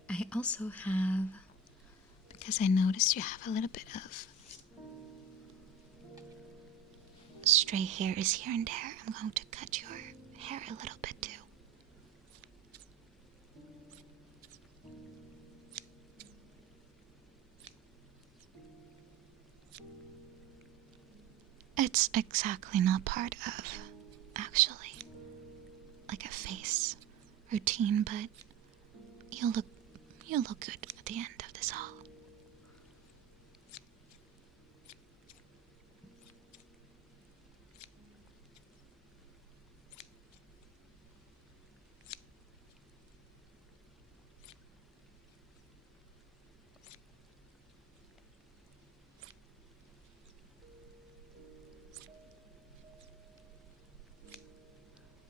I also have, because I noticed you have a little bit of stray hairs here and there, I'm going to cut your hair a little bit too. it's exactly not part of, actually, like a face routine, but you'll look good at the end of this haul.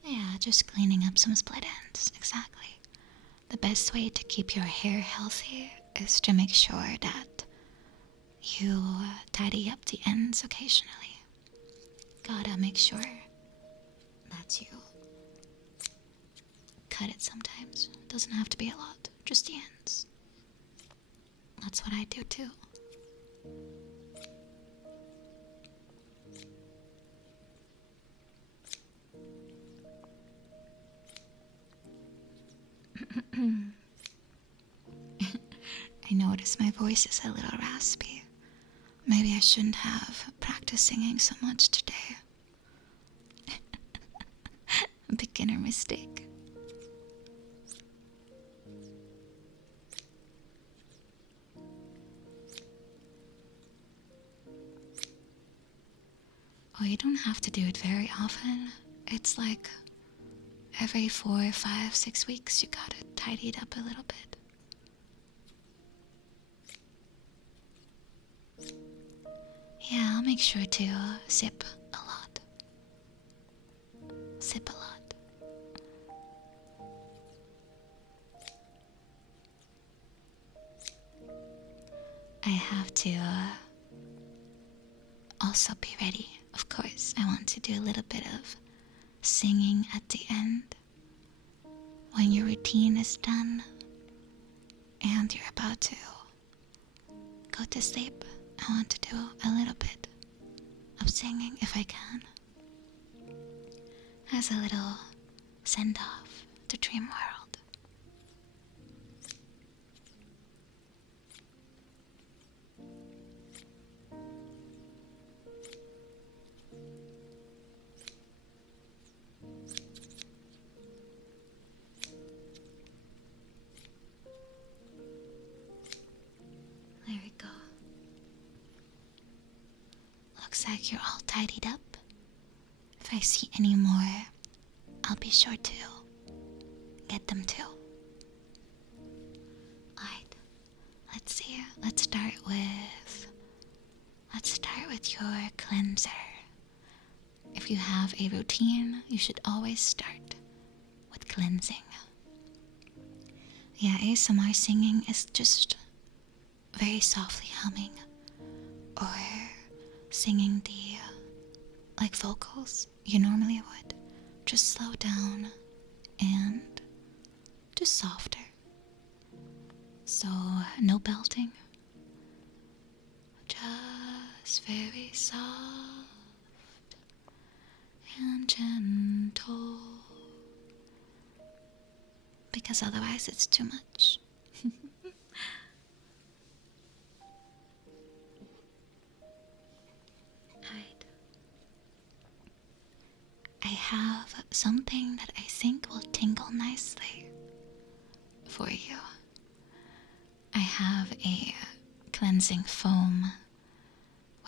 Yeah, just cleaning up some split ends, exactly. The best way to keep your hair healthy is to make sure that you tidy up the ends occasionally. Gotta make sure that you cut it sometimes. Doesn't have to be a lot, just the ends. That's what I do too. I notice my voice is a little raspy. Maybe I shouldn't have practiced singing so much today. Beginner mistake. Oh, you don't have to do it very often. It's like every 4, 5, 6 weeks you gotta tidy it up a little bit. Yeah, I'll make sure to sip a lot. Sip a lot. I have to also be ready, of course. I want to do a little bit of singing at the end. When your routine is done and you're about to go to sleep, I want to do a little bit of singing if I can. As a little send off to Dream World. There we go. Looks like you're all tidied up. If I see any more, I'll be sure to get them too. Alright, let's see. Let's start with your cleanser. If you have a routine, you should always start with cleansing. Yeah, ASMR singing is just very softly humming or singing the like vocals you normally would. Just slow down and just softer. So no belting, just very soft and gentle, because otherwise it's too much. Alright. I have something that I think will tingle nicely for you. I have a cleansing foam,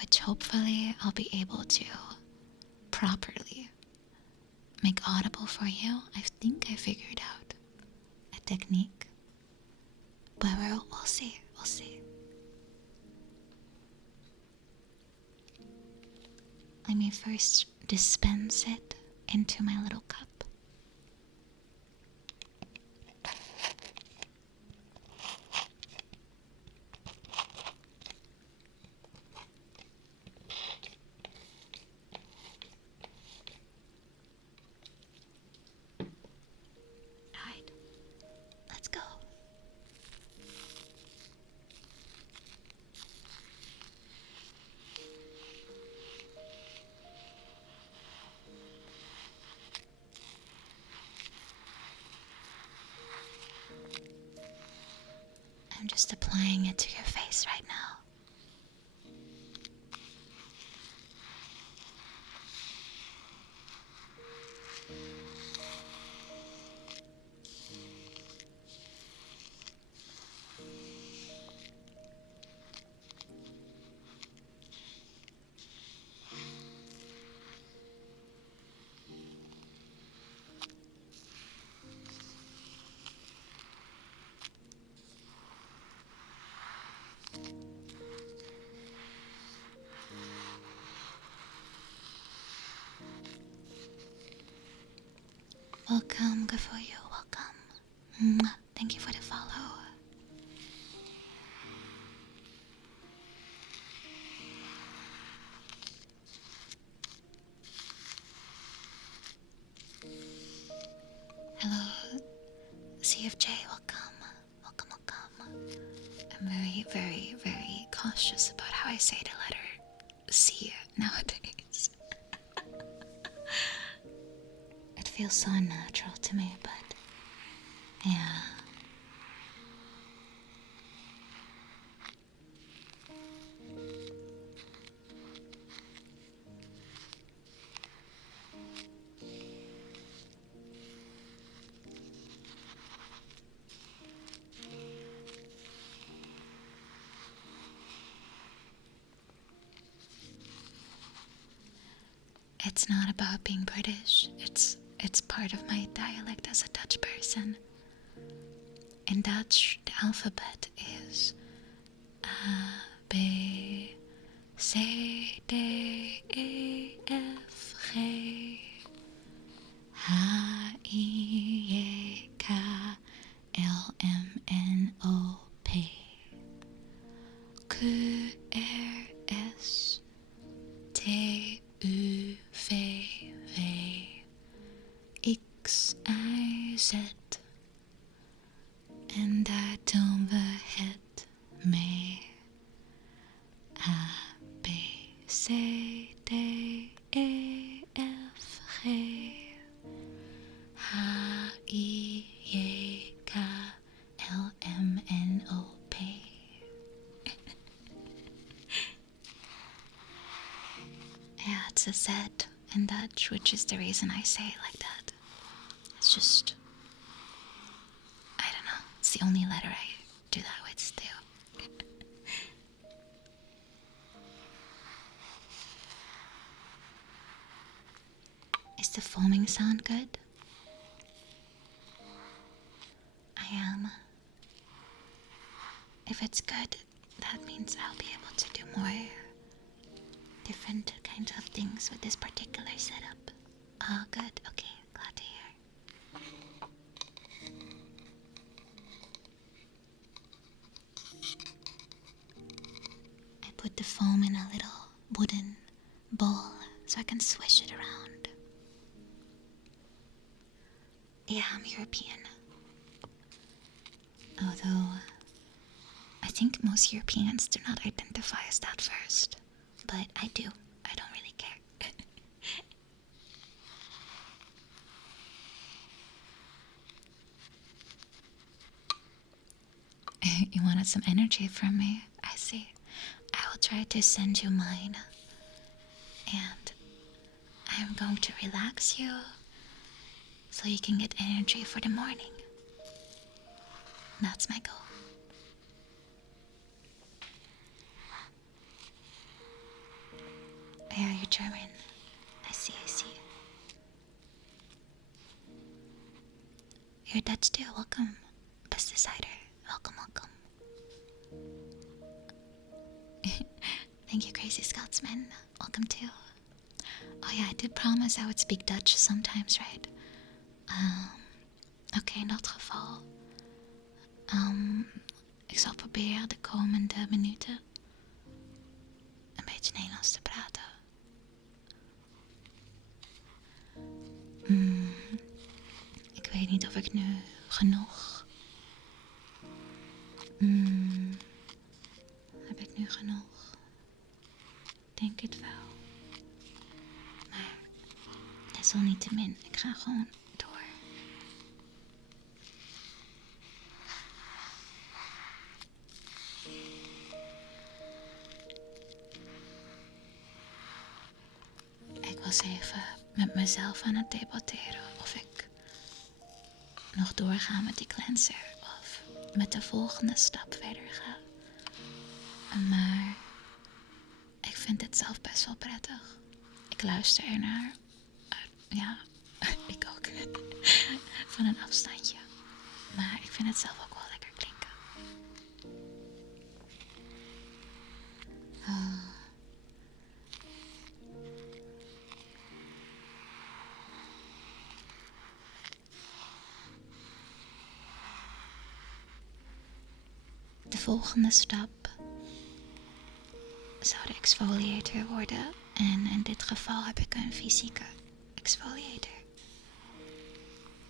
which hopefully I'll be able to properly make audible for you. I think I figured out a technique, but we'll see. We'll see. Let me first dispense it into my little cup. Alright, let's go. I'm just applying it to your face right now. Welcome, good for you, welcome. Mwah. Thank you for the follow. Hello, CFJ, welcome. Welcome, welcome. I'm very, very, very cautious about how I say the letter C nowadays. It feels so unnatural to me, but yeah. It's not about being British. It's part of my dialect as a Dutch person. In Dutch, the alphabet is A, B, C, D, E, F, G, H, I, J, K, L, M, N, O, P, Q, R, S, T, U, V, W, X, Y, Z. En daar doen we het mee. A, B, C, D, E, F, G, H, I, J, K, L, M, N, O, P. Yeah, it's a Z in Dutch, which is the reason I say it like that. It's just, I don't know, it's the only letter I do that with still. Is the foaming sound good? I am. If it's good, that means I'll be able to do more different kinds of things with this particular setup. Oh, good. Okay, glad to hear. I put the foam in a little wooden bowl so I can swish it around. Yeah, I'm European. Although, I think most Europeans do not identify as that first. But I do. I don't really care. You wanted some energy from me, I see. I will try to send you mine. And I'm going to relax you so you can get energy for the morning. That's my goal. Yeah, you're German. I see, I see. You're Dutch too, welcome. Pesticider, welcome, welcome. Thank you, Crazy Scotsman. Welcome too. Oh yeah, I did promise I would speak Dutch sometimes, right? Oké, in dat geval. Ik zal proberen de komende minuten een beetje Nederlands te praten. Ik weet niet of ik nu genoeg... Heb ik nu genoeg? Denk het wel. Maar desalniettemin, ik ga gewoon door. Ik was even met mezelf aan het debatteren of ik nog doorga met die cleanser of met de volgende stap verder ga. Maar ik vind het zelf best wel prettig. Ik luister ernaar. Ja, ik ook. Van een afstandje. Maar ik vind het zelf ook wel lekker klinken. Oh. volgende stap zou de exfoliator worden. En in dit geval heb ik een fysieke exfoliator.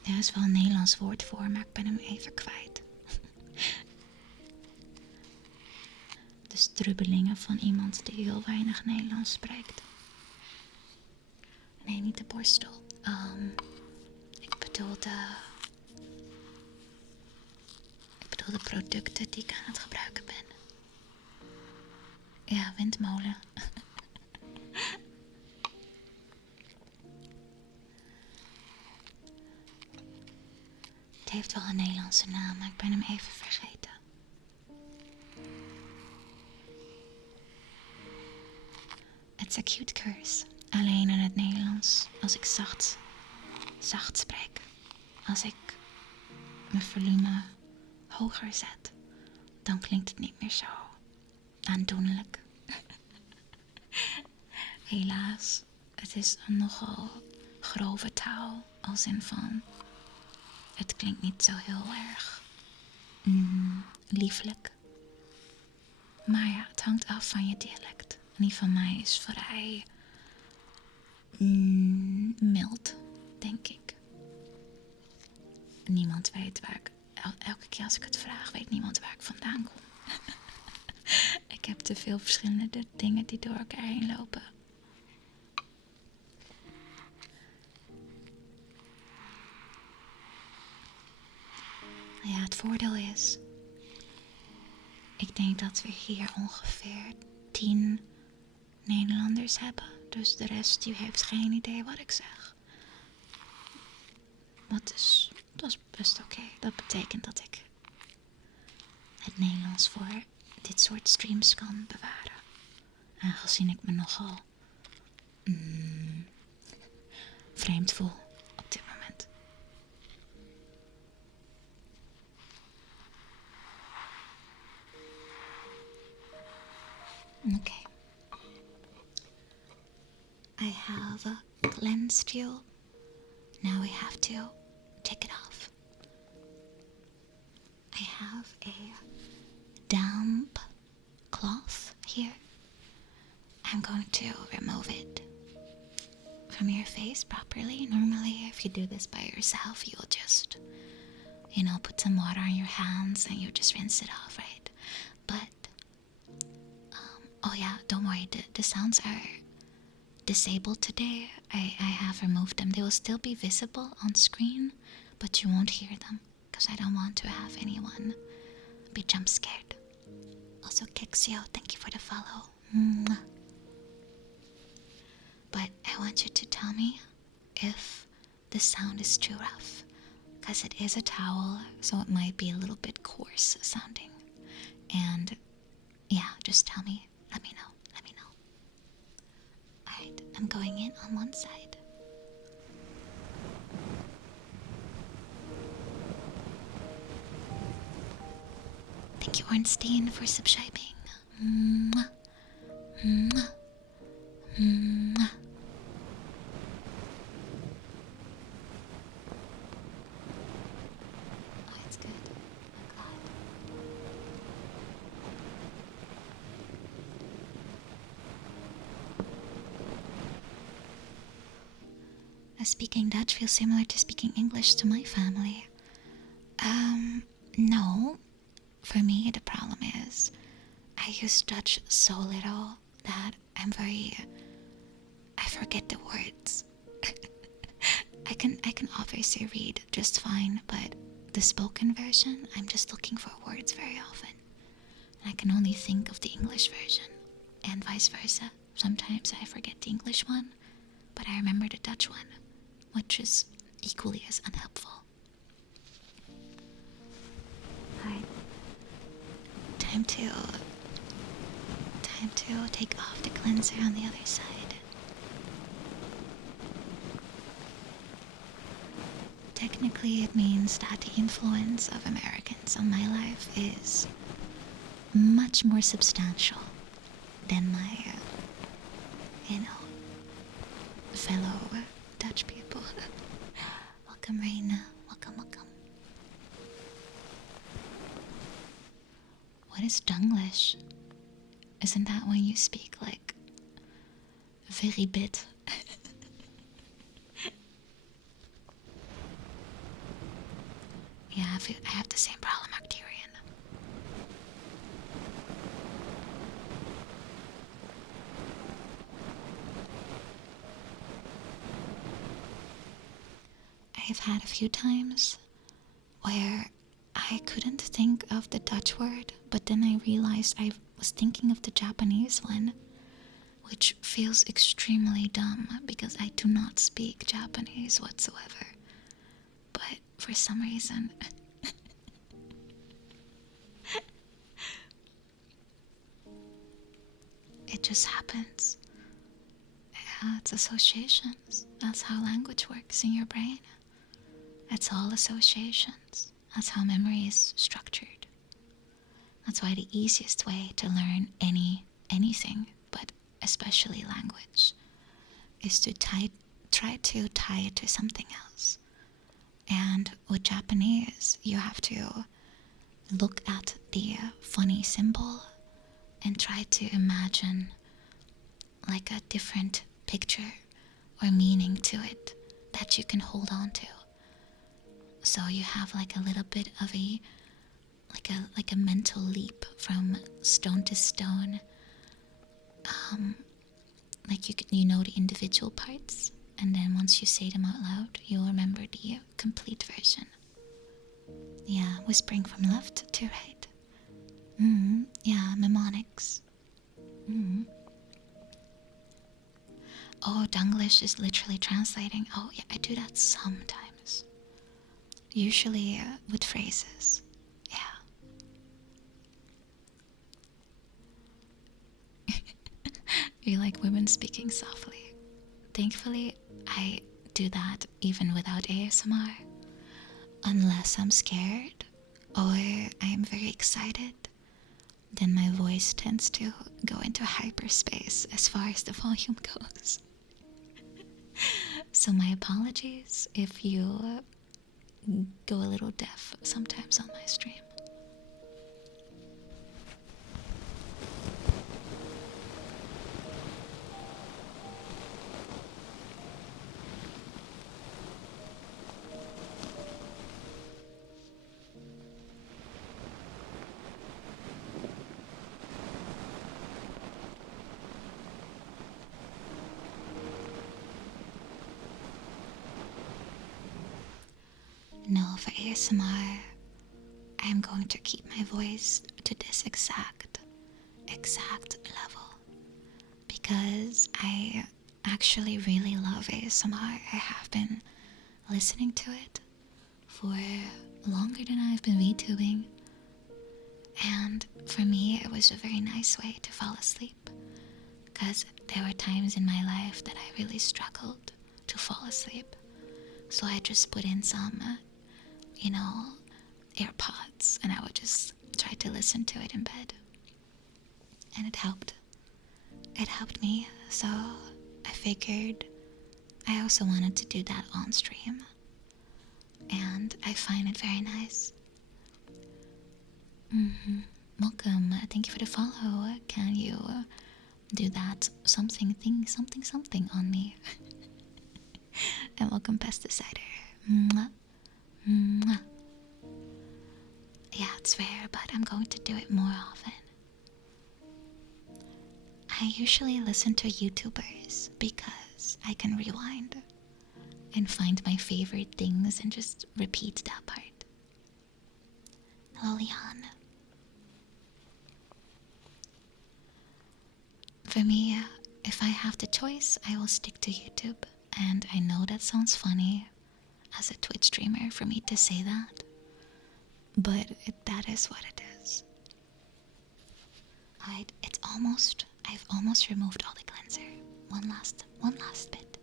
Er is wel een Nederlands woord voor, maar ik ben hem even kwijt. De strubbelingen van iemand die heel weinig Nederlands spreekt. Nee, niet de borstel. Ik bedoel de producten die ik aan het gebruiken ben. Ja, windmolen. Het heeft wel een Nederlandse naam, maar ik ben hem even vergeten. Het is a cute curse. Alleen in het Nederlands. Als ik zacht spreek. Als ik mijn volume hoger zet. Dan klinkt het niet meer zo aandoenlijk. Helaas. Het is een nogal grove taal. Als in van... Het klinkt niet zo heel erg lieflijk. Maar ja, het hangt af van je dialect. En die van mij is vrij mild, denk ik. Niemand weet waar ik... Elke keer als ik het vraag, weet niemand waar ik vandaan kom. Ik heb te veel verschillende dingen die door elkaar heen lopen. Ja, het voordeel is... Ik denk dat we hier ongeveer 10 Nederlanders hebben. Dus de rest die heeft geen idee wat ik zeg. Dat is best oké. Dat betekent dat ik het Nederlands voor dit soort streams kan bewaren. Aangezien ik me nogal vreemd voel op dit moment. Okay. I have cleansed you. Now we have to take it off. I have a damp cloth here. I'm going to remove it from your face properly. Normally, if you do this by yourself, you'll just, put some water on your hands and you just rinse it off, right? But, oh yeah, don't worry, the sounds are disabled today. I have removed them. They will still be visible on screen, but you won't hear them, because I don't want to have anyone be jump scared. Also, Kixio, thank you for the follow. Mwah. But I want you to tell me if the sound is too rough, because it is a towel, so it might be a little bit coarse sounding. And yeah, just tell me. Let me know. Alright, I'm going in on one side. Thank you, Ornstein, for subscribing. Mwah. Mwah. Mwah. Oh, it's good. I'm glad. Speaking Dutch feels similar to speaking English to my family. No. For me, the problem is I use Dutch so little that I forget the words. I can obviously read just fine, but the spoken version, I'm just looking for words very often. And I can only think of the English version, and vice versa. Sometimes I forget the English one, but I remember the Dutch one, which is equally as unhelpful. Alright. Time to take off the cleanser on the other side. Technically, it means that the influence of Americans on my life is much more substantial than my, fellow Dutch people. Welcome, Reina. Welcome. What What is Dunglish? Isn't that when you speak like very bit? Yeah, I have the same problem, Arcturian. I've had a few times where I couldn't think of the Dutch word, but then I realized I was thinking of the Japanese one, which feels extremely dumb because I do not speak Japanese whatsoever. But for some reason, it just happens. Yeah, it's associations. That's how language works in your brain. It's all associations. That's how memory is structured. That's why the easiest way to learn anything, but especially language, is to try to tie it to something else. And with Japanese, you have to look at the funny symbol and try to imagine like a different picture or meaning to it that you can hold on to. So you have like a little bit of a mental leap from stone to stone. Like you know the individual parts, and then once you say them out loud, you'll remember the complete version. Yeah, whispering from left to right. Yeah, mnemonics. Oh, Dunglish is literally translating. Oh, yeah, I do that sometimes. Usually with phrases. Yeah. You like women speaking softly. Thankfully, I do that even without ASMR. Unless I'm scared or I'm very excited, then my voice tends to go into hyperspace as far as the volume goes. So my apologies if you go a little deaf sometimes on my stream. No, for ASMR, I'm going to keep my voice to this exact level because I actually really love ASMR. I have been listening to it for longer than I've been VTubing, and for me it was a very nice way to fall asleep because there were times in my life that I really struggled to fall asleep. So I just put in some AirPods, and I would just try to listen to it in bed. And it helped. It helped me, so I figured I also wanted to do that on stream. And I find it very nice. Welcome. Thank you for the follow. Can you do that something on me? And welcome, Pesticider. Mwah. Mwah. Yeah, it's rare, but I'm going to do it more often. I usually listen to YouTubers because I can rewind and find my favorite things and just repeat that part. Hello, Leon. For me, if I have the choice, I will stick to YouTube. And I know that sounds funny as a Twitch streamer for me to say that, but that is what it is. I've almost removed all the cleanser. One last bit.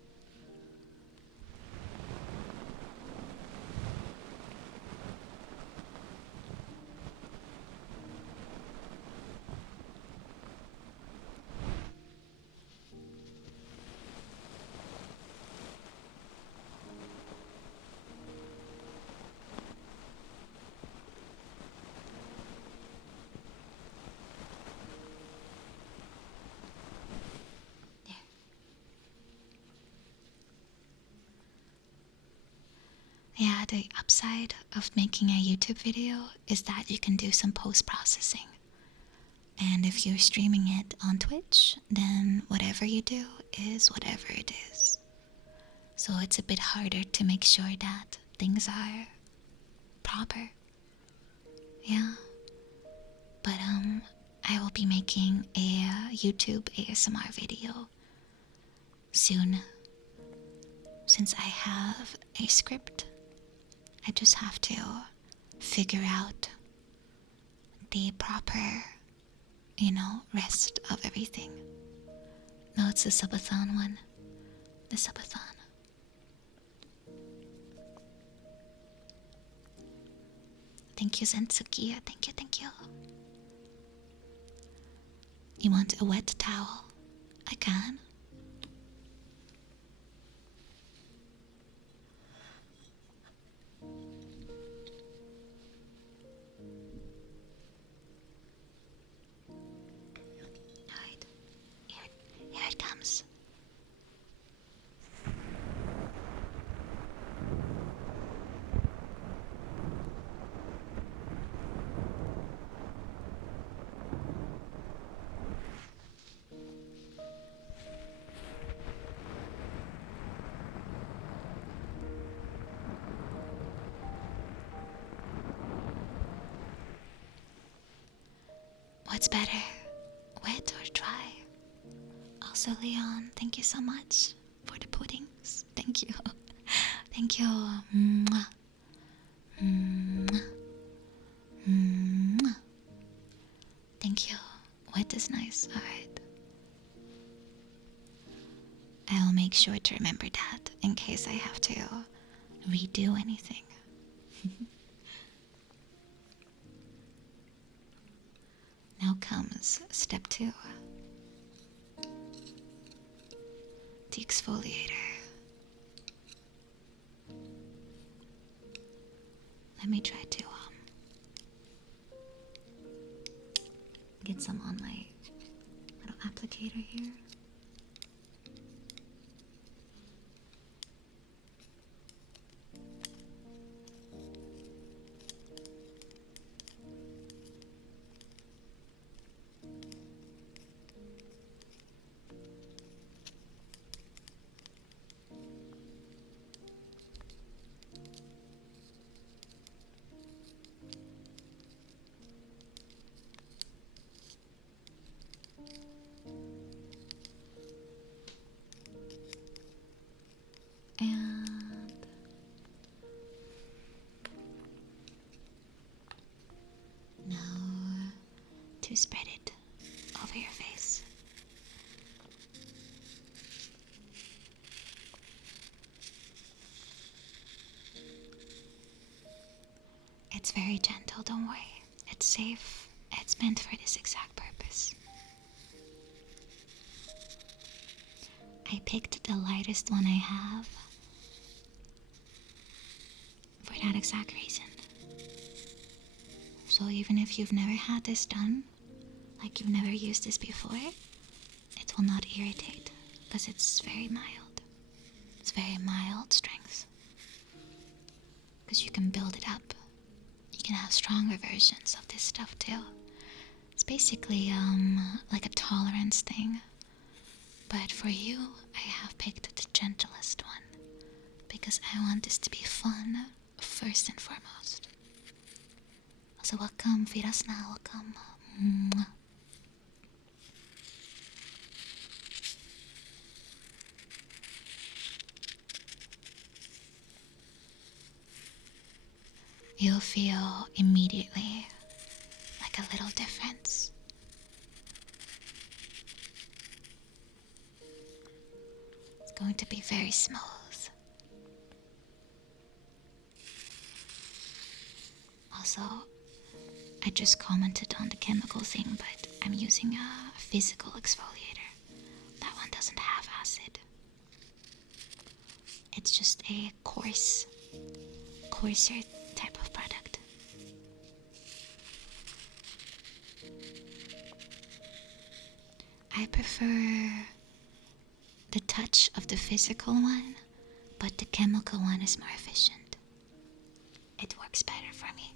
Yeah, the upside of making a YouTube video is that you can do some post-processing. And if you're streaming it on Twitch, then whatever you do is whatever it is. So it's a bit harder to make sure that things are proper. Yeah. But I will be making a YouTube ASMR video soon. Since I have a script, I just have to figure out the proper, rest of everything. No, it's the subathon one. The subathon. Thank you, Zensukia. Thank you, thank you. You want a wet towel? I can. Alright. Here it comes. What's better, wet or dry? Also, Leon, thank you so much for the puddings. Thank you. Thank you. Mwah. Mwah. Mwah. Thank you. Wet is nice. Alright. I'll make sure to remember that in case I have to redo anything. Now comes step 2. The exfoliator. Let me try to get some on my little applicator here. And now to spread it over your face. It's very gentle, don't worry. It's safe. It's meant for this exact purpose. I picked the lightest one I have for that exact reason. So even if you've never had this done, like you've never used this before, it will not irritate because it's very mild. It's very mild strength. Because you can build it up. You can have stronger versions of this stuff too. It's basically like a tolerance thing. But for you, I have picked the gentlest one. Because I want this to be fun, first and foremost. Also, welcome, Firasna, welcome. Mwah. You'll feel immediately like a little difference. It's going to be very smooth. Also, I just commented on the chemical thing, but I'm using a physical exfoliator. That one doesn't have acid. It's just a coarser type of product. I prefer the touch of the physical one, but the chemical one is more efficient. it works better for me.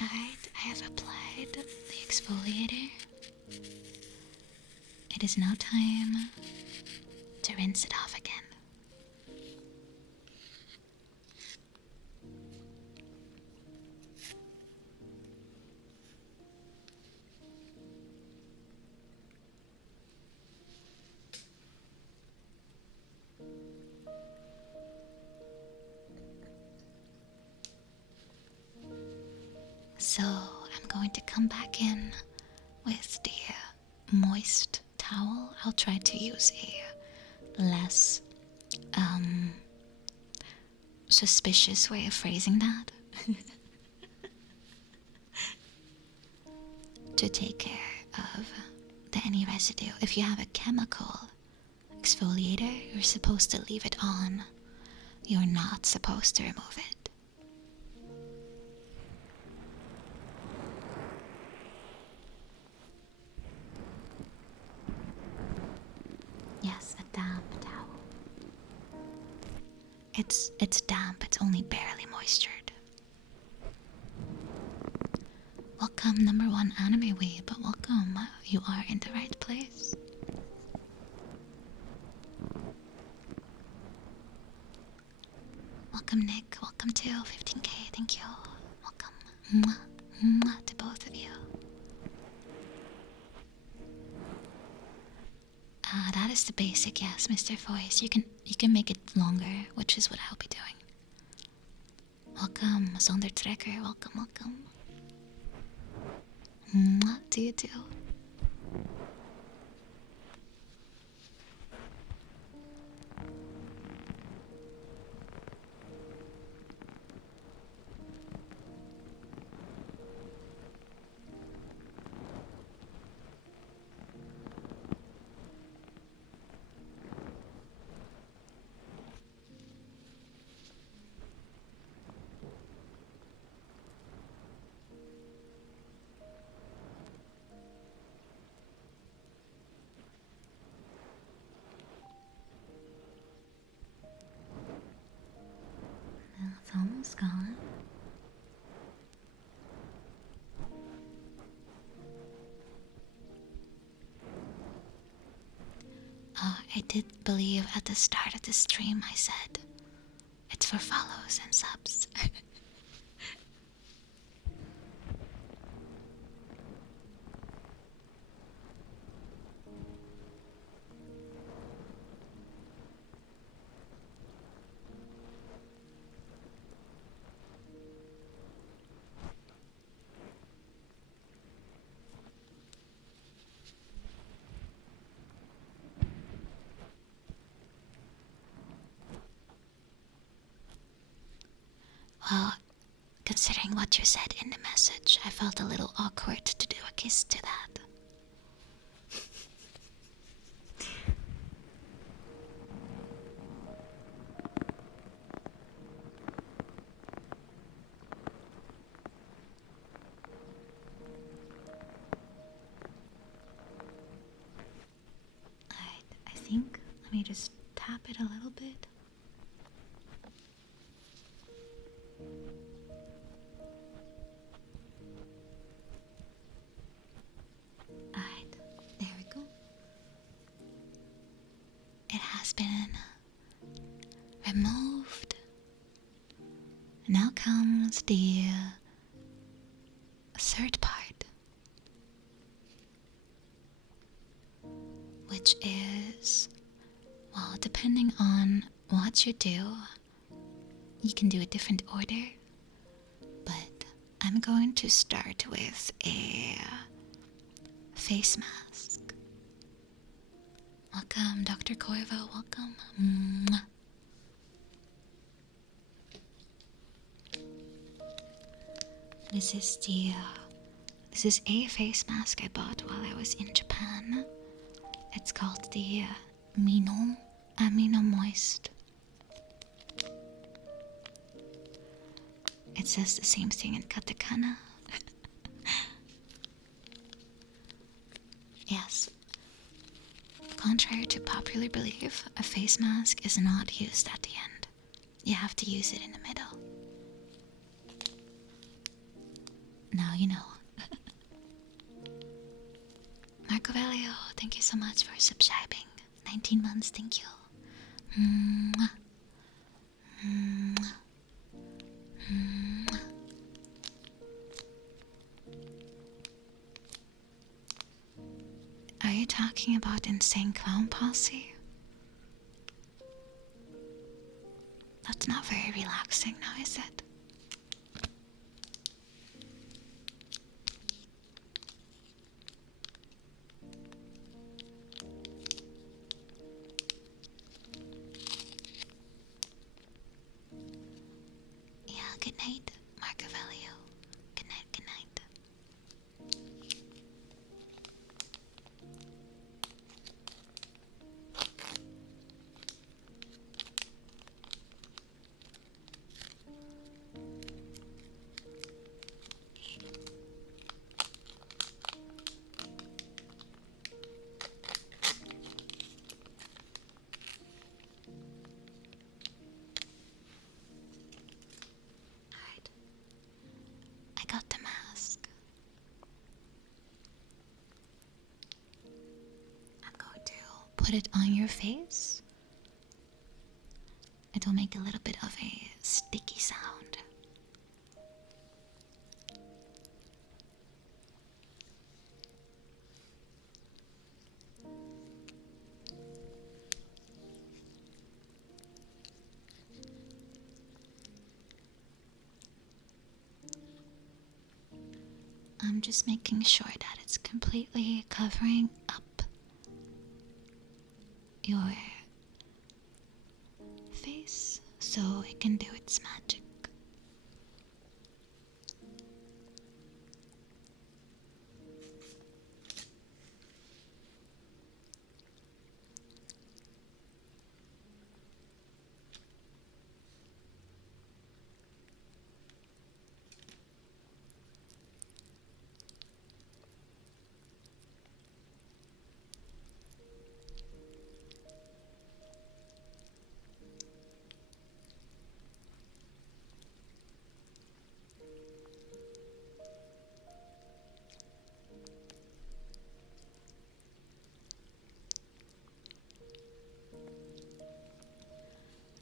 Alright, I have applied the exfoliator. It is now time to rinse it off again. So I'm going to come back in with the moist towel. I'll try to use a less suspicious way of phrasing that to take care of any residue. If you have a chemical exfoliator, you're supposed to leave it on. You're not supposed to remove it. Yes, a damp towel. It's damp, it's only barely moistured. Welcome, #1 anime weeb, but welcome. You are in the right place. Welcome, Nick. Welcome to 15k. Thank you. Welcome. Mwah, mwah to both of you. That is the basic, yes, Mr. Voice. You can make it longer, which is what I'll be doing. Welcome, Sondertrekker. Welcome, welcome. Mwah to you too. It's almost gone. I did believe at the start of the stream I said it's for follows and subs. Well, considering what you said in the message, I felt a little awkward to do a kiss to that. Alright, I think, let me just tap it a little bit. Alright, there we go. It has been removed. Now comes the third part, which is, well, depending on what you do, you can do a different order, but I'm going to start with a face mask. Welcome, Dr. Corvo, welcome. Mwah. This is a face mask I bought while I was in Japan. It's called the Amino Moist. It says the same thing in katakana. Yes. Contrary to popular belief, a face mask is not used at the end. You have to use it in the middle. Now you know. Marco Valio, thank you so much for subscribing. 19 months, thank you. Mwah. Mwah. Mwah. Are you talking about Insane Clown Posse? That's not very relaxing now, is it? Yeah, good night, Marco Valio. Good night, good night. Alright. I got the mask. I'm going to put it on your face. It'll make a little bit of a sticky sound. I'm just making sure that it's completely covering up your face so it can do its magic.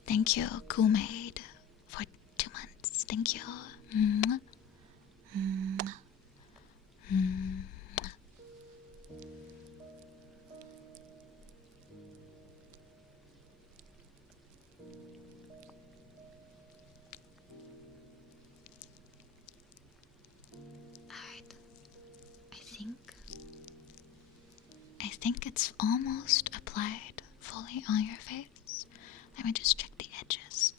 Thank you, Cool-Maid, for 2 months. Thank you. Mwah. Mwah. Mwah. Alright. I think it's almost applied fully on your face. Let me just check the edges.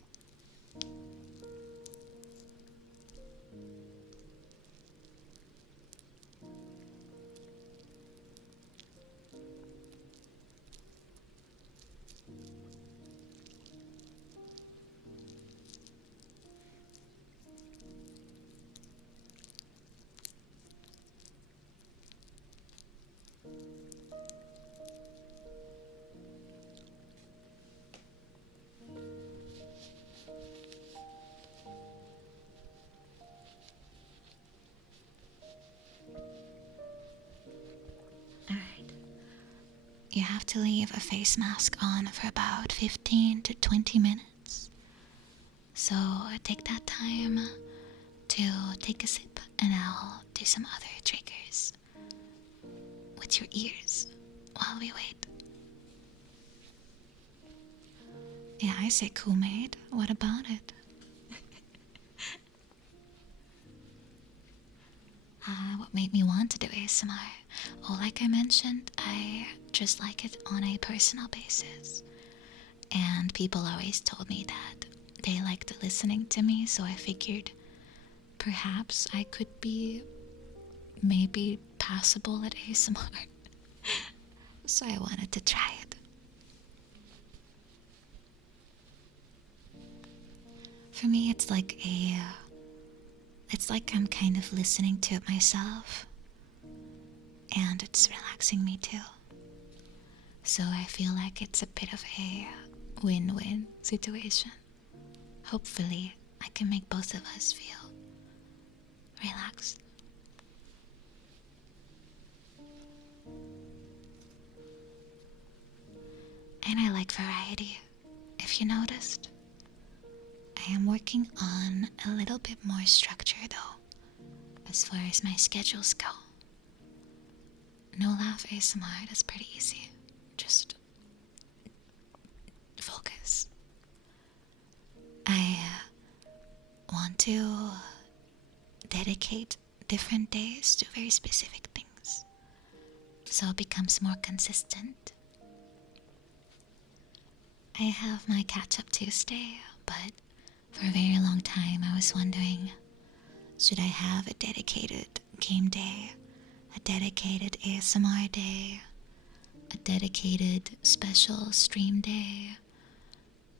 Alright. You have to leave a face mask on for about 15 to 20 minutes. So take that time to take a sip and I'll do some other triggers with your ears while we wait. Yeah, I say Cool-Maid. What about it? What made me want to do ASMR? Oh, like I mentioned, I just like it on a personal basis. And people always told me that they liked listening to me, so I figured perhaps I could be maybe passable at ASMR. So I wanted to try it. For me, it's like I'm kind of listening to it myself, and it's relaxing me too. So I feel like it's a bit of a win-win situation. hopefully I can make both of us feel relaxed. And I like variety, if you noticed. I am working on a little bit more structure though, as far as my schedules go. No laugh ASMR, that's pretty easy. Just focus. I want to dedicate different days to very specific things, so it becomes more consistent. I have my catch-up Tuesday, but for a very long time I was wondering, should I have a dedicated game day, a dedicated ASMR day, a dedicated special stream day,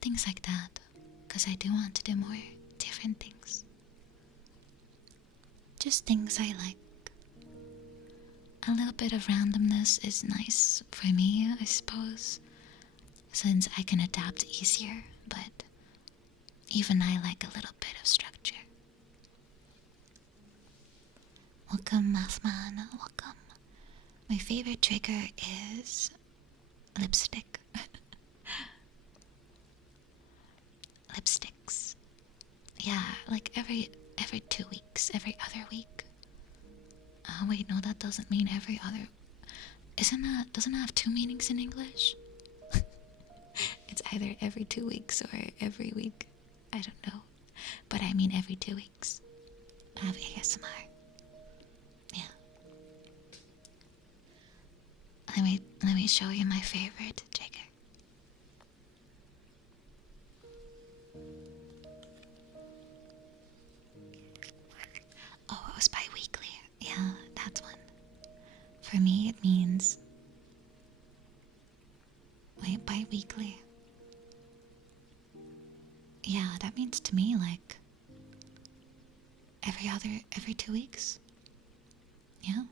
things like that, because I do want to do more different things. Just things I like. A little bit of randomness is nice for me, I suppose, since I can adapt easier, but even I like a little bit of structure. Welcome, Mathman, welcome. My favorite trigger is lipstick. Lipsticks. Yeah, like every 2 weeks, every other week. Oh wait, no, that doesn't mean every other. Doesn't that have two meanings in English? It's either every 2 weeks or every week. I don't know. But I mean every 2 weeks. I have ASMR. Yeah. Let me show you my favorite trigger. Oh, it was bi-weekly. Yeah, that's one. For me, it means... Wait, bi-weekly. Yeah, that means to me, like... every 2 weeks. Yeah.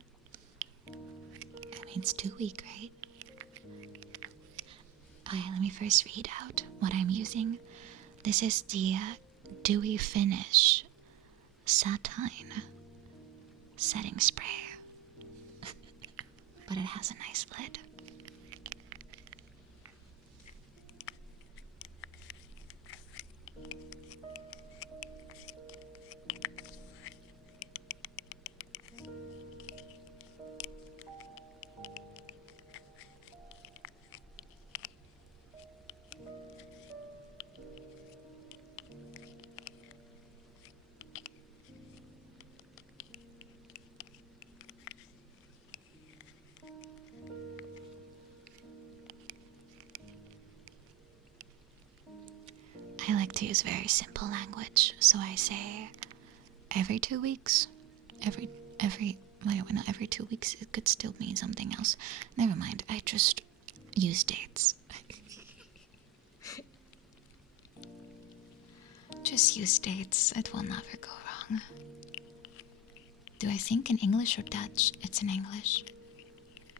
That means 2 week, right? Okay, let me first read out what I'm using. This is the Dewy Finish Satin Setting Spray. But it has a nice lid. I like to use very simple language, so I say every 2 weeks. Wait, no, every 2 weeks it could still mean something else. Never mind, I just use dates. Just use dates, it will never go wrong. Do I think in English or Dutch? It's in English.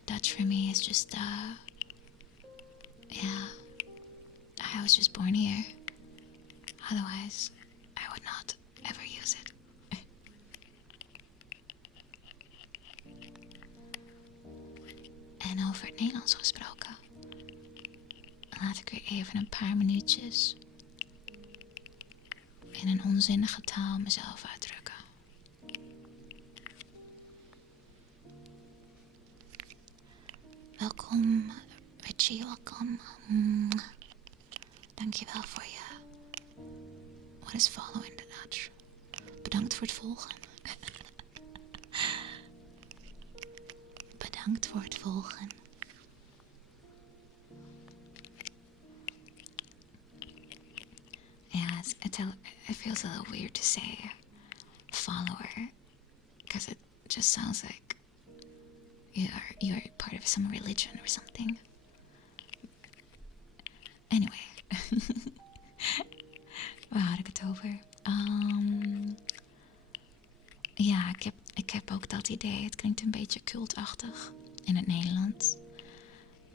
Dutch for me is just, yeah. I was just born here. Otherwise, I would not ever use it. En over het Nederlands gesproken. Laat ik weer even een paar minuutjes in een onzinnige taal mezelf uitdrukken. Welkom, Richie, welkom. Dankjewel voor je... What is follow in the Dutch? Bedankt voor het volgen. Bedankt voor het volgen. Yeah, it feels a little weird to say follower, because it just sounds like you're part of some religion or something. Anyway. Waar had ik het over? Ja, ik heb ook dat idee. Het klinkt een beetje cultachtig in het Nederlands.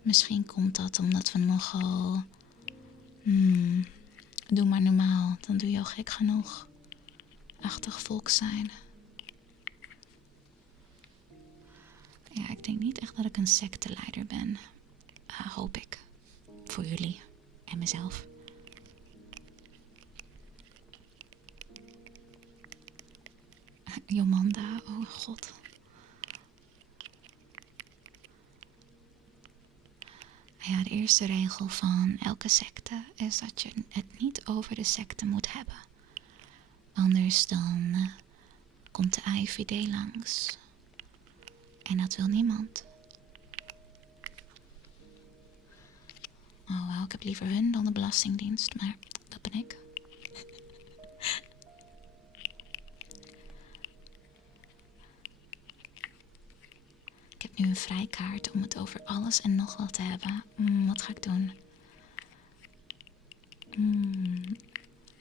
Misschien komt dat omdat we nogal Doe maar normaal, dan doe je al gek genoeg. Achtig volk zijn. Ja, ik denk niet echt dat ik een secteleider ben. Hoop ik. Voor jullie en mezelf. Jomanda, oh god. Ja, de eerste regel van elke secte is dat je het niet over de secte moet hebben. Anders dan komt de AIVD langs. En dat wil niemand. Oh wel, ik heb liever hun dan de Belastingdienst, maar dat ben ik. Ik heb nu een vrijkaart om het over alles en nog wat te hebben. Wat ga ik doen?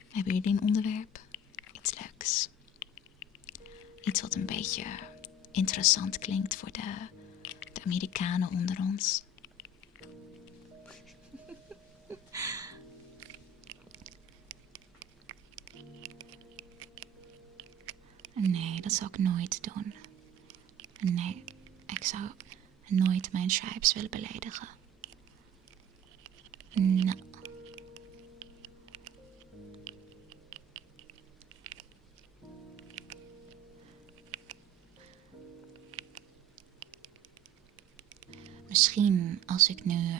Hebben jullie een onderwerp? Iets leuks. Iets wat een beetje interessant klinkt voor de Amerikanen onder ons. Nee, dat zou ik nooit doen. Nee, ik zou nooit mijn tribes willen beledigen. Nou. Misschien als ik nu,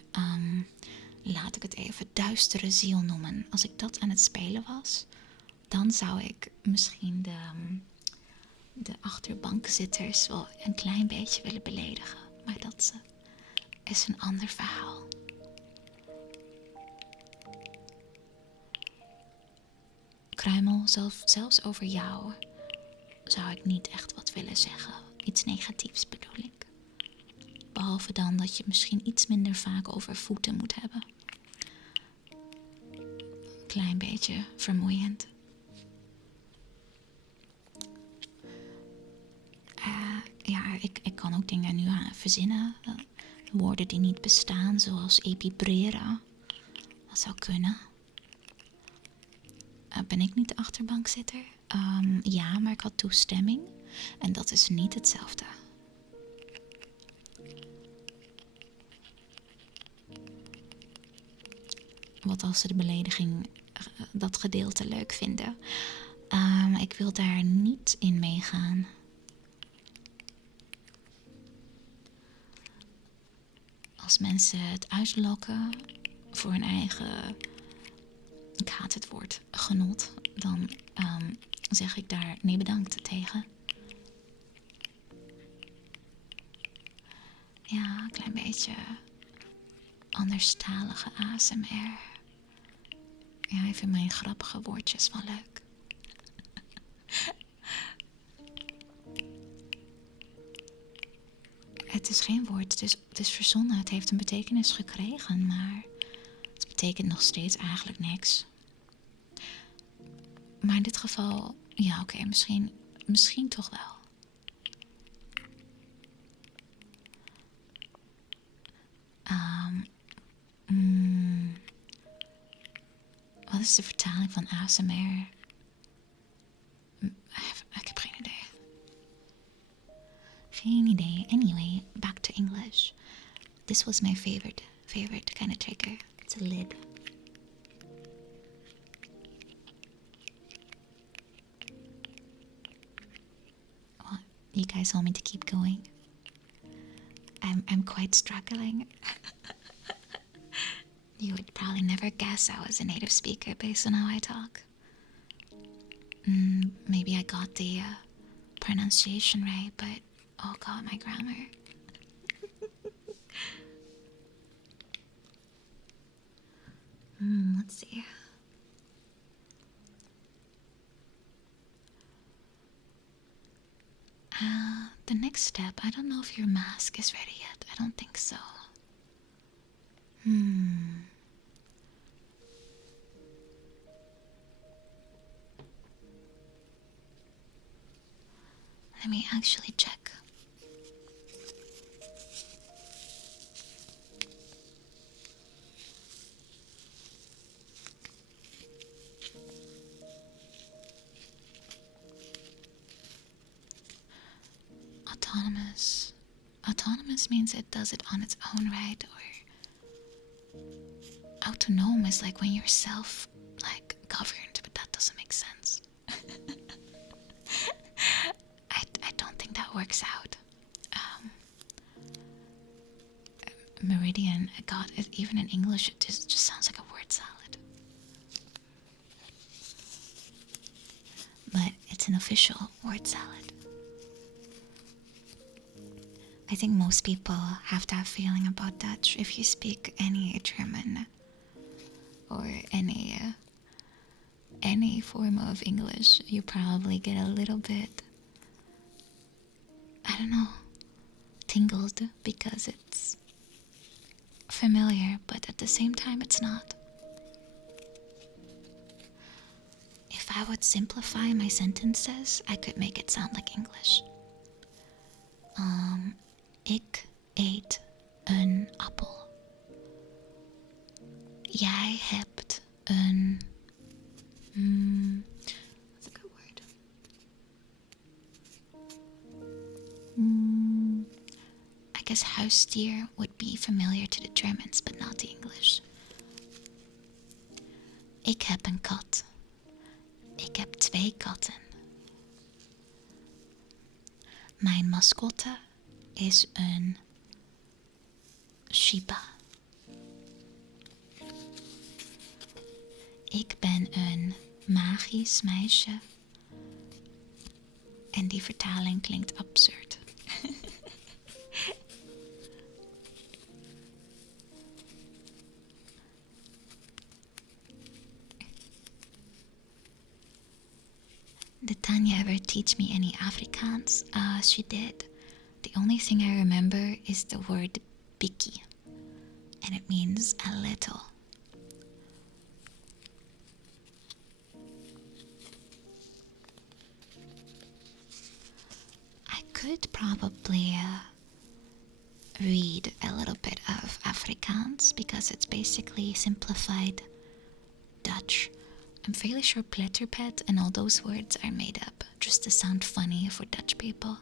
laat ik het even duistere ziel noemen. Als ik dat aan het spelen was, dan zou ik misschien de achterbankzitters wel een klein beetje willen beledigen. Maar dat is een ander verhaal. Kruimel, zelfs over jou zou ik niet echt wat willen zeggen. Iets negatiefs bedoel ik. Behalve dan dat je misschien iets minder vaak over voeten moet hebben. Klein beetje vermoeiend. Ja, ik kan ook dingen nu verzinnen. Woorden die niet bestaan, zoals epibrera. Dat zou kunnen. Ben ik niet de achterbankzitter? Ja, maar ik had toestemming. En dat is niet hetzelfde. Wat als ze de belediging, dat gedeelte leuk vinden? Ik wil daar niet in meegaan. Als mensen het uitlokken voor hun eigen, ik haat het woord, genot, dan zeg ik daar nee bedankt tegen. Ja, een klein beetje anderstalige ASMR. Ja, ik vind mijn grappige woordjes wel leuk. Het is geen woord, het is verzonnen. Het heeft een betekenis gekregen, maar het betekent nog steeds eigenlijk niks. Maar in dit geval, ja oké, misschien toch wel. Wat is de vertaling van ASMR? Ik heb geen idee. Geen idee. Anyway, back to English. This was my favorite kind of trigger. It's a lid. Well, you guys want me to keep going? I'm quite struggling. You would probably never guess I was a native speaker based on how I talk. Maybe I got the pronunciation right, but oh god, my grammar. Let's see. The next step, I don't know if your mask is ready yet. I don't think so. Let me actually check. Autonomous. Autonomous means it does it on its own, right? Or autonomous is like when you're self like governed, but that doesn't make sense. I don't think that works out. Meridian, God, even in English, it just sounds like a word salad. But it's an official word salad. I think most people have that feeling about Dutch. If you speak any German or any form of English, you probably get a little bit, I don't know, tingled because it's familiar, but at the same time it's not. If I would simplify my sentences, I could make it sound like English. Ik eet een appel. Jij hebt een... what's a good word? I guess huisdier would be familiar to the Germans, but not the English. Ik heb een kat. Ik heb 2 katten. Mijn mascotte is een Shiba. Ik ben een magisch meisje. En die vertaling klinkt absurd. Did Tanya ever teach me any Afrikaans? She did. The only thing I remember is the word bikkie, and it means a little. I could probably read a little bit of Afrikaans because it's basically simplified Dutch. I'm fairly sure pletterpet and all those words are made up just to sound funny for Dutch people.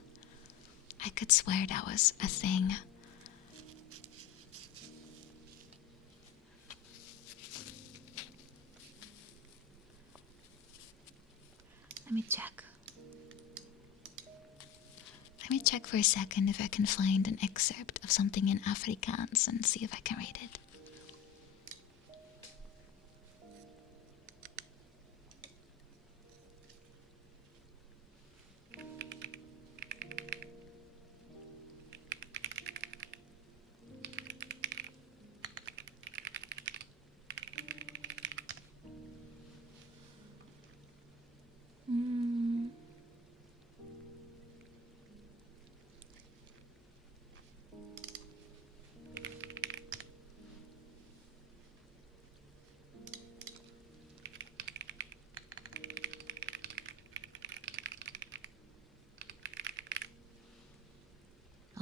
I could swear that was a thing. Let me check. Let me check for a second if I can find an excerpt of something in Afrikaans and see if I can read it.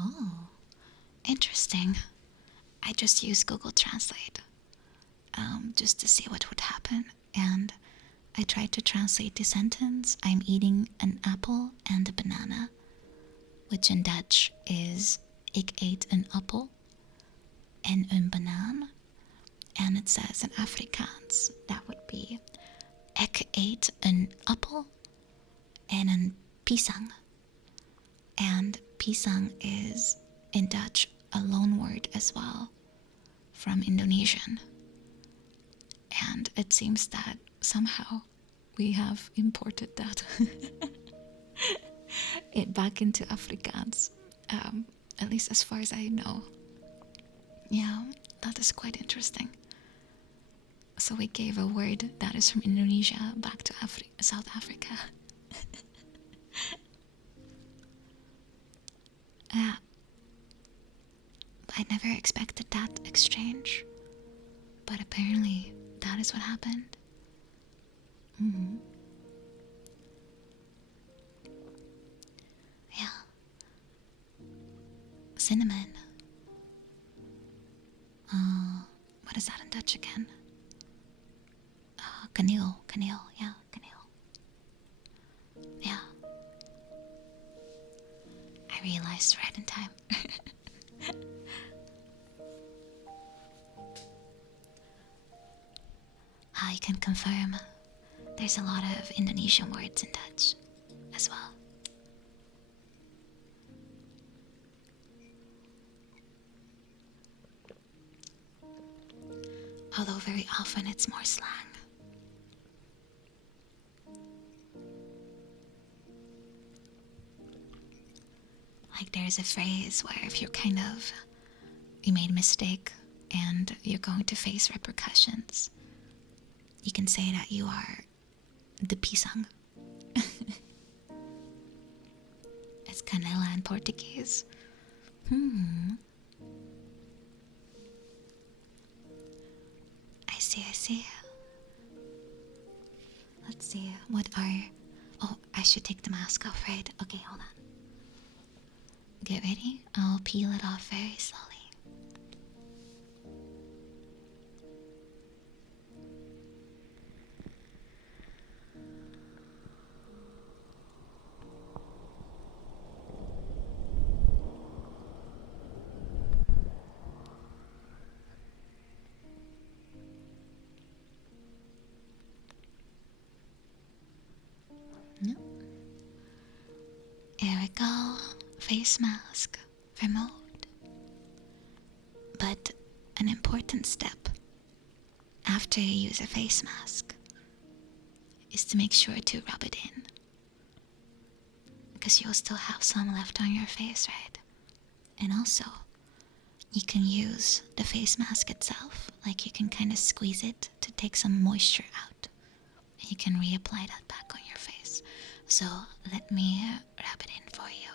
Oh, interesting. I just used Google Translate just to see what would happen, and I tried to translate the sentence, I'm eating an apple and a banana, which in Dutch is ik eet een appel en een banaan. And it says in Afrikaans, that would be ik eet een appel en een pisang. And pisang is, in Dutch, a loanword as well, from Indonesian. And it seems that somehow we have imported that it back into Afrikaans, at least as far as I know. Yeah, that is quite interesting. So we gave a word that is from Indonesia back to South Africa. Yeah. I never expected that exchange, but apparently that is what happened. Yeah. Cinnamon. What is that in Dutch again? Kaneel, yeah, kaneel. Yeah. I I realized right in time. I can confirm there's a lot of Indonesian words in Dutch as well. Although very often it's more slang. Like there's a phrase where if you made a mistake and you're going to face repercussions, you can say that you are the pisang. It's canela in Portuguese. I see. Let's see, what are... Oh, I should take the mask off, right? Okay, hold on. Get ready. I'll peel it off very slowly. No. Here we go. Face mask removed. But an important step after you use a face mask is to make sure to rub it in. Because you'll still have some left on your face, right? And also, you can use the face mask itself. Like you can kind of squeeze it to take some moisture out. And you can reapply that back on your face. So let me rub it in for you.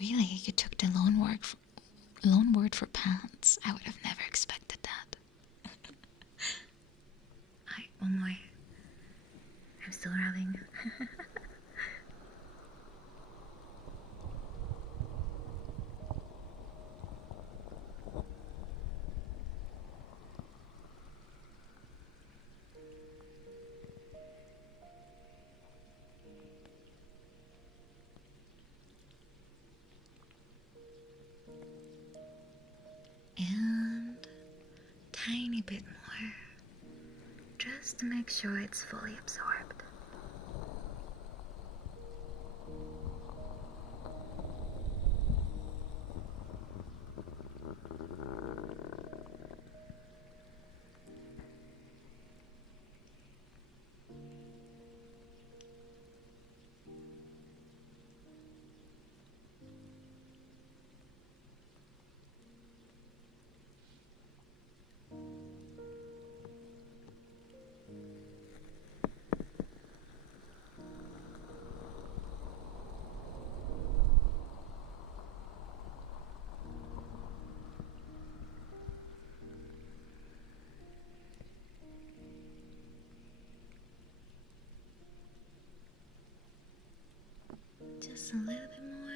Really, you took the loan word for pants. I would have never expected that. One more. I'm still rubbing. And tiny bit more, just to make sure it's fully absorbed. Just a little bit more.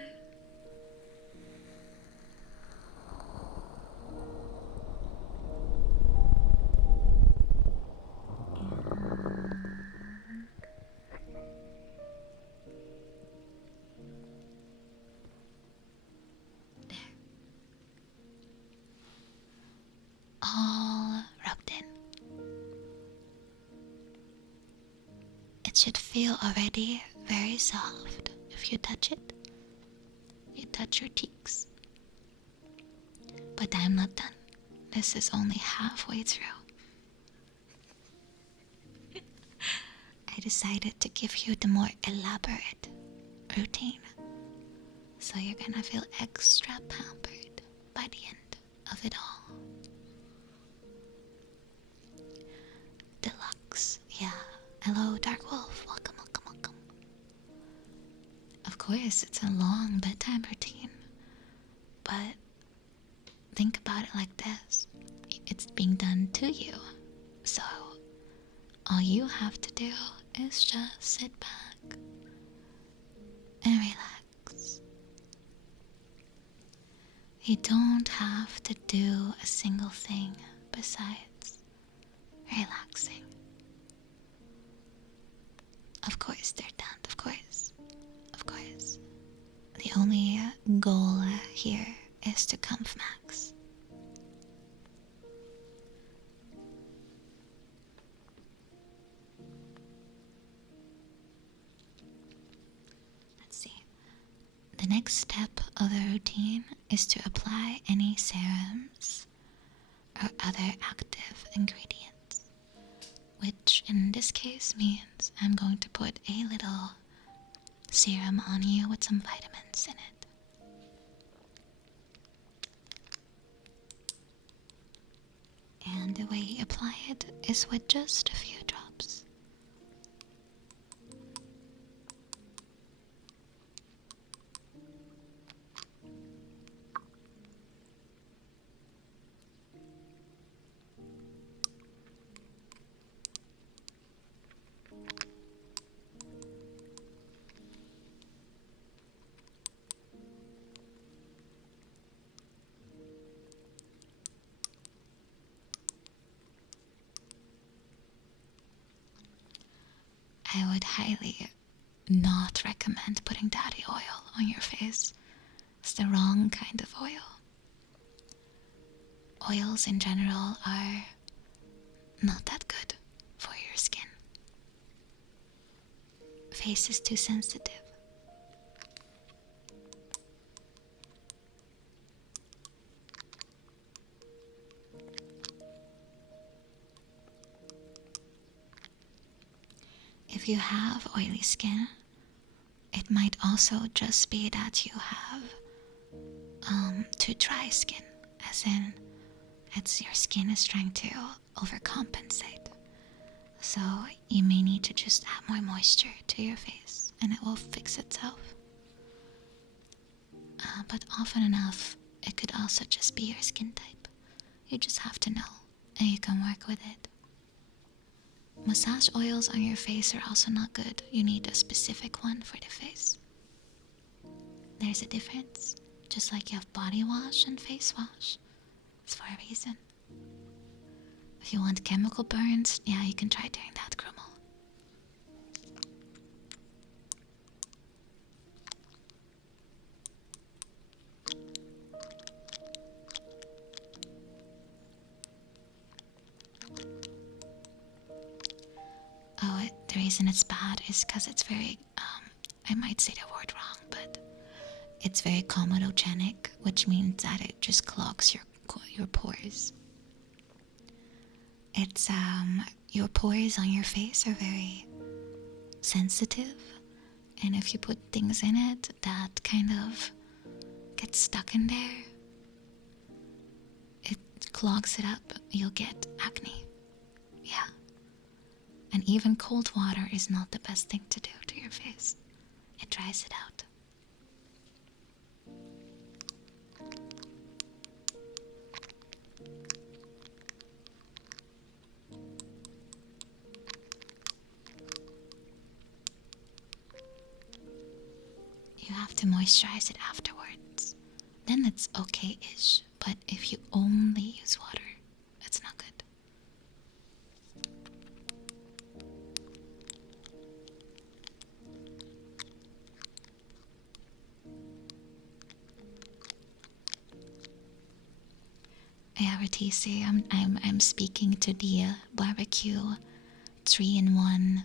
There. All rubbed in. It should feel already very soft if you touch it. You touch your cheeks. But I'm not done. This is only halfway through. I decided to give you the more elaborate routine. So you're gonna feel extra pampered by the end of it all. Deluxe, yeah. Hello, Dark Wolf. course, it's a long bedtime routine. But think about it like this. It's being done to you. So all you have to do is just sit back and relax. You don't have to do a single thing besides relaxing. Of course, they're done, of course. Of course. The only goal here is to comf max. Let's see. The next step of the routine is to apply any serums or other active ingredients, which in this case means I'm going to put a little serum on you with some vitamins in it. And the way you apply it is with just a few drops. I would highly not recommend putting daddy oil on your face. It's the wrong kind of oil. Oils in general are not that good for your skin. Face is too sensitive. If you have oily skin, it might also just be that you have too dry skin, as in your skin is trying to overcompensate. So you may need to just add more moisture to your face and it will fix itself. But often enough, it could also just be your skin type. You just have to know and you can work with it. Massage oils on your face are also not good. You need a specific one for the face. There's a difference. Just like you have body wash and face wash. It's for a reason. If you want chemical burns, yeah, you can try doing that, Grummel. Oh, the reason it's bad is because it's very, I might say the word wrong, but it's very comedogenic, which means that it just clogs your pores. It's, your pores on your face are very sensitive, and if you put things in it that kind of get stuck in there, it clogs it up. You'll get acne. Yeah. And even cold water is not the best thing to do to your face. It dries it out. You have to moisturize it afterwards. Then it's okay-ish. But if you only use water, it's not good. Yeah, RTC, I'm speaking to the barbecue 3-in-1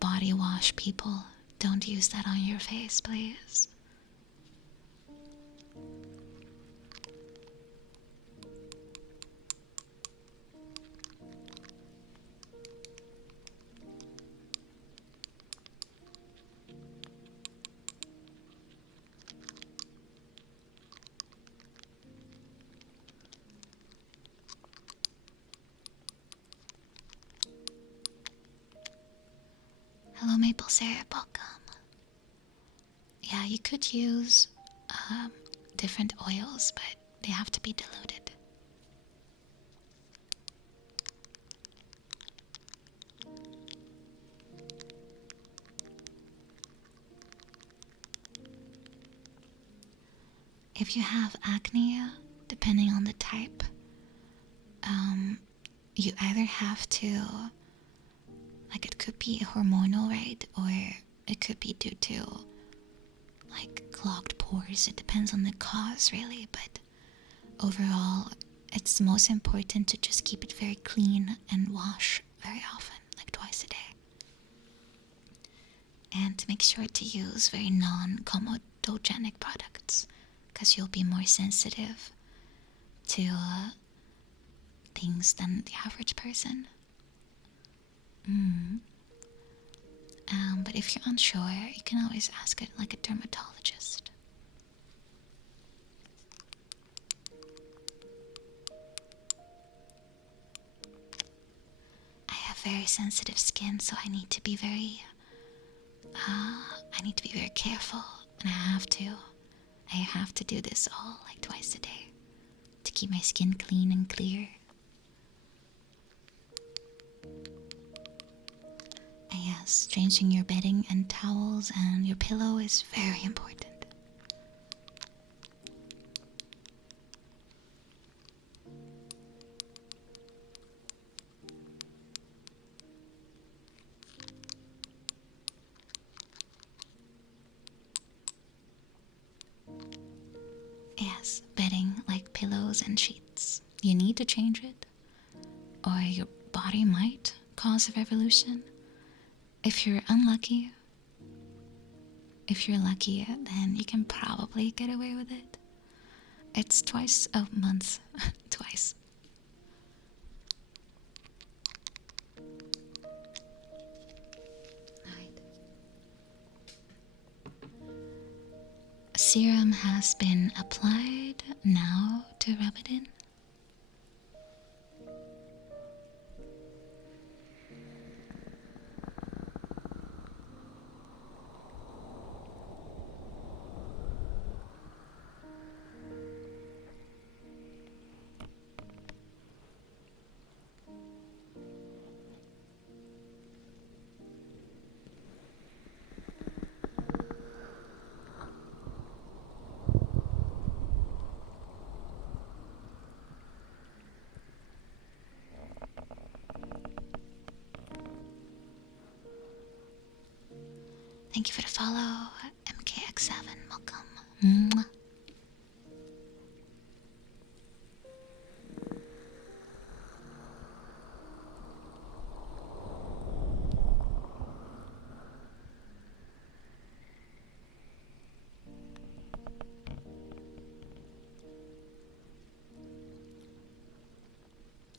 body wash people. Don't use that on your face, please. Hello, Maple Syrup, welcome. Yeah, you could use different oils, but they have to be diluted. If you have acne, depending on the type, you either have to, like, it could be hormonal, right? Or it could be due to, like, clogged pores. It depends on the cause, really. But overall, it's most important to just keep it very clean and wash very often, like twice a day. And to make sure to use very non-comedogenic products, because you'll be more sensitive to things than the average person. But if you're unsure, you can always ask it like a dermatologist. I have very sensitive skin, so I need to be very careful, and I have to do this all like twice a day to keep my skin clean and clear. And yes, changing your bedding and towels and your pillow is very important. Yes, bedding like pillows and sheets. You need to change it, or your body might cause a revolution. If you're lucky, then you can probably get away with it. It's twice a month. Twice. Right. Serum has been applied. Now to rub it in. Thank you for the follow, MKX7. Welcome. Mwah.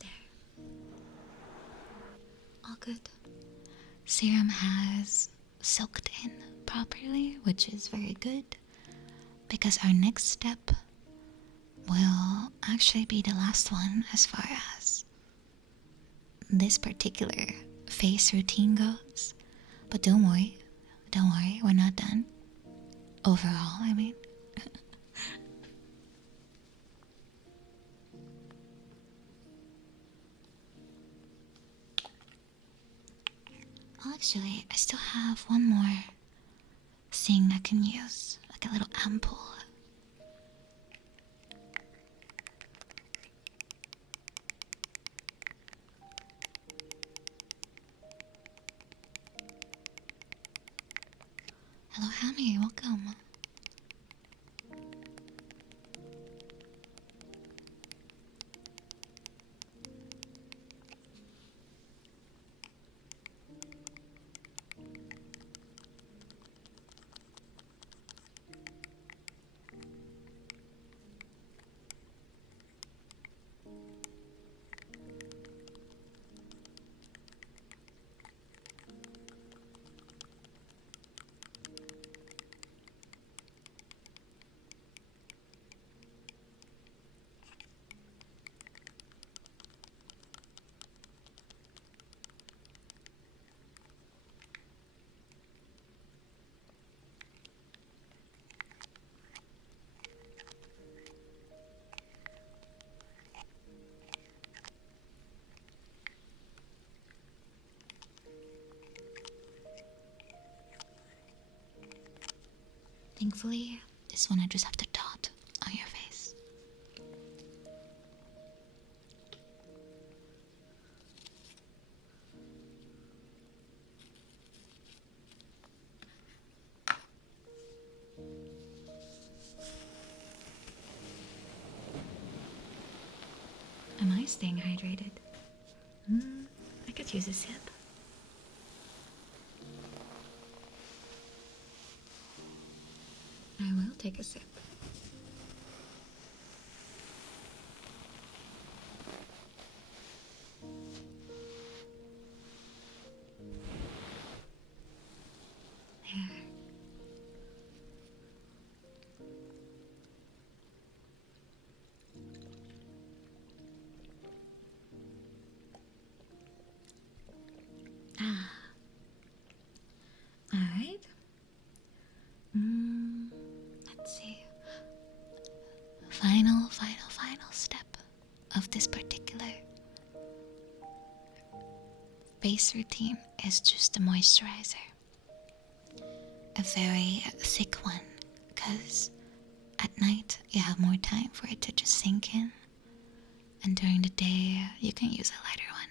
There. All good. Serum has soaked in properly, which is very good, because our next step will actually be the last one as far as this particular face routine goes. But don't worry, we're not done. Overall, I mean. Actually, I still have one more thing I can use, like a little ampoule. Hello, Hammy, welcome. carefully this one I just have to dot on your face. Am I staying hydrated? I could use a sip. I will take a sip. There. Ah. Alright. Let's see. Final step of this particular base routine is just a moisturizer. A very thick one, because at night you have more time for it to just sink in, and during the day you can use a lighter one.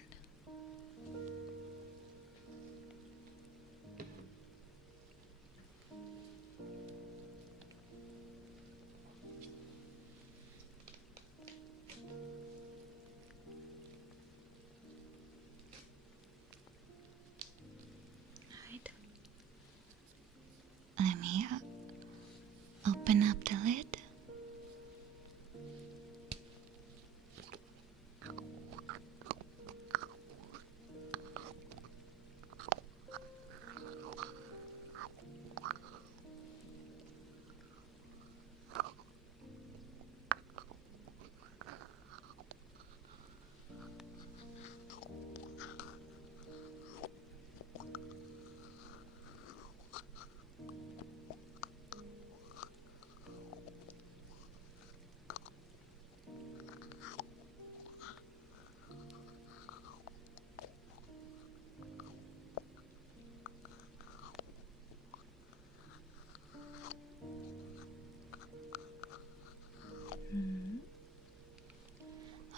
Alright. Let me open up the lid.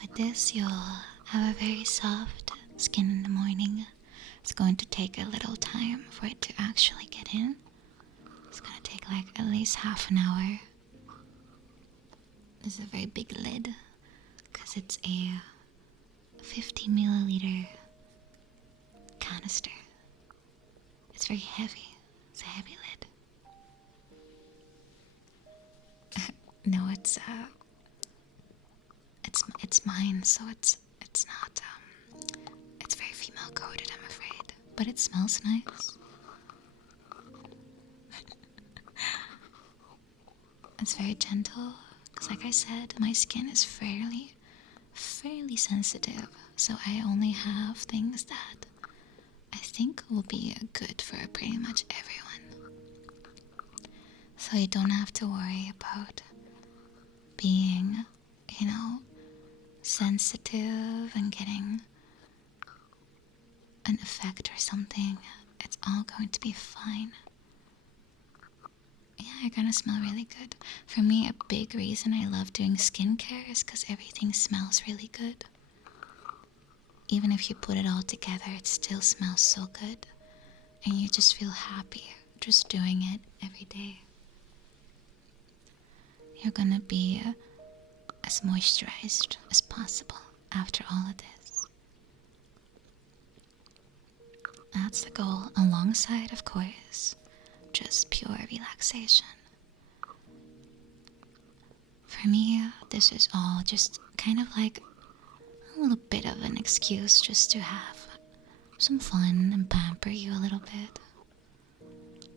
With this, you'll have a very soft skin in the morning. It's going to take a little time for it to actually get in. It's going to take like at least half an hour. This is a very big lid because it's a 50 milliliter canister. It's very heavy. It's a heavy lid. No, it's mine, so it's not it's very female coded, I'm afraid, but it smells nice. It's very gentle, because like I said, my skin is fairly sensitive, so I only have things that I think will be good for pretty much everyone. So you don't have to worry about being, sensitive and getting an effect or something. It's all going to be fine. Yeah, you're gonna smell really good. For me, a big reason I love doing skincare is because everything smells really good. Even if you put it all together, it still smells so good. And you just feel happy just doing it every day. You're gonna be as moisturized as possible after all of this. That's the goal, alongside, of course, just pure relaxation. For me, this is all just kind of like a little bit of an excuse just to have some fun and pamper you a little bit.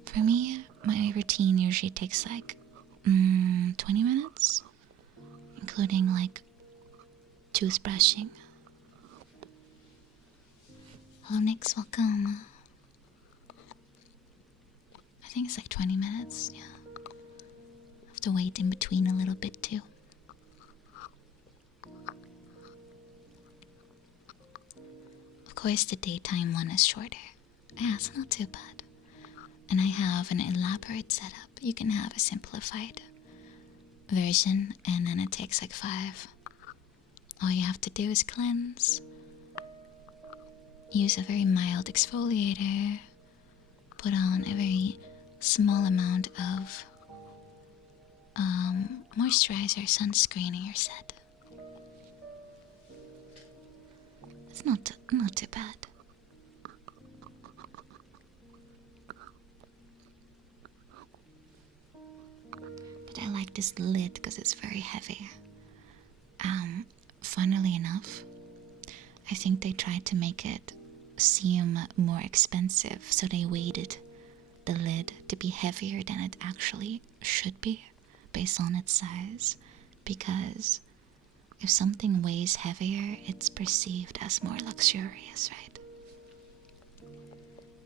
For me, my routine usually takes like 20 minutes, including like toothbrushing. Hello Nix, welcome. I think it's like 20 minutes, yeah. I have to wait in between a little bit too. Of course the daytime one is shorter. Yeah, it's not too bad. and I have an elaborate setup. You can have a simplified version, and then it takes like 5. All you have to do is cleanse, use a very mild exfoliator, put on a very small amount of moisturizer, sunscreen, and you're set. It's not too bad. But I like this lid because it's very heavy. Funnily enough, I think they tried to make it seem more expensive, so they weighted the lid to be heavier than it actually should be based on its size, because if something weighs heavier, it's perceived as more luxurious, right?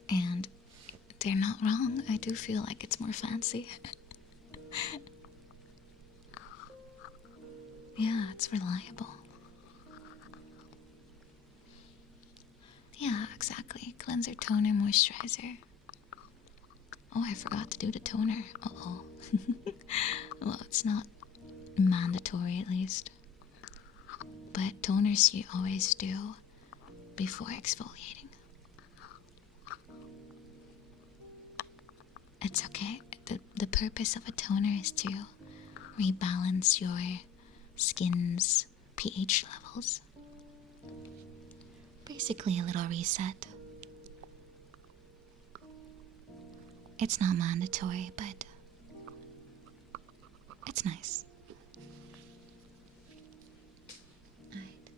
And they're not wrong. I do feel like it's more fancy. Yeah, it's reliable. Yeah, exactly. Cleanser, toner, moisturizer. Oh, I forgot to do the toner. Uh-oh. Well, it's not mandatory, at least. But toners you always do before exfoliating. It's okay. The purpose of a toner is to rebalance your skin's pH levels. Basically a little reset. It's not mandatory, but it's nice. Alright.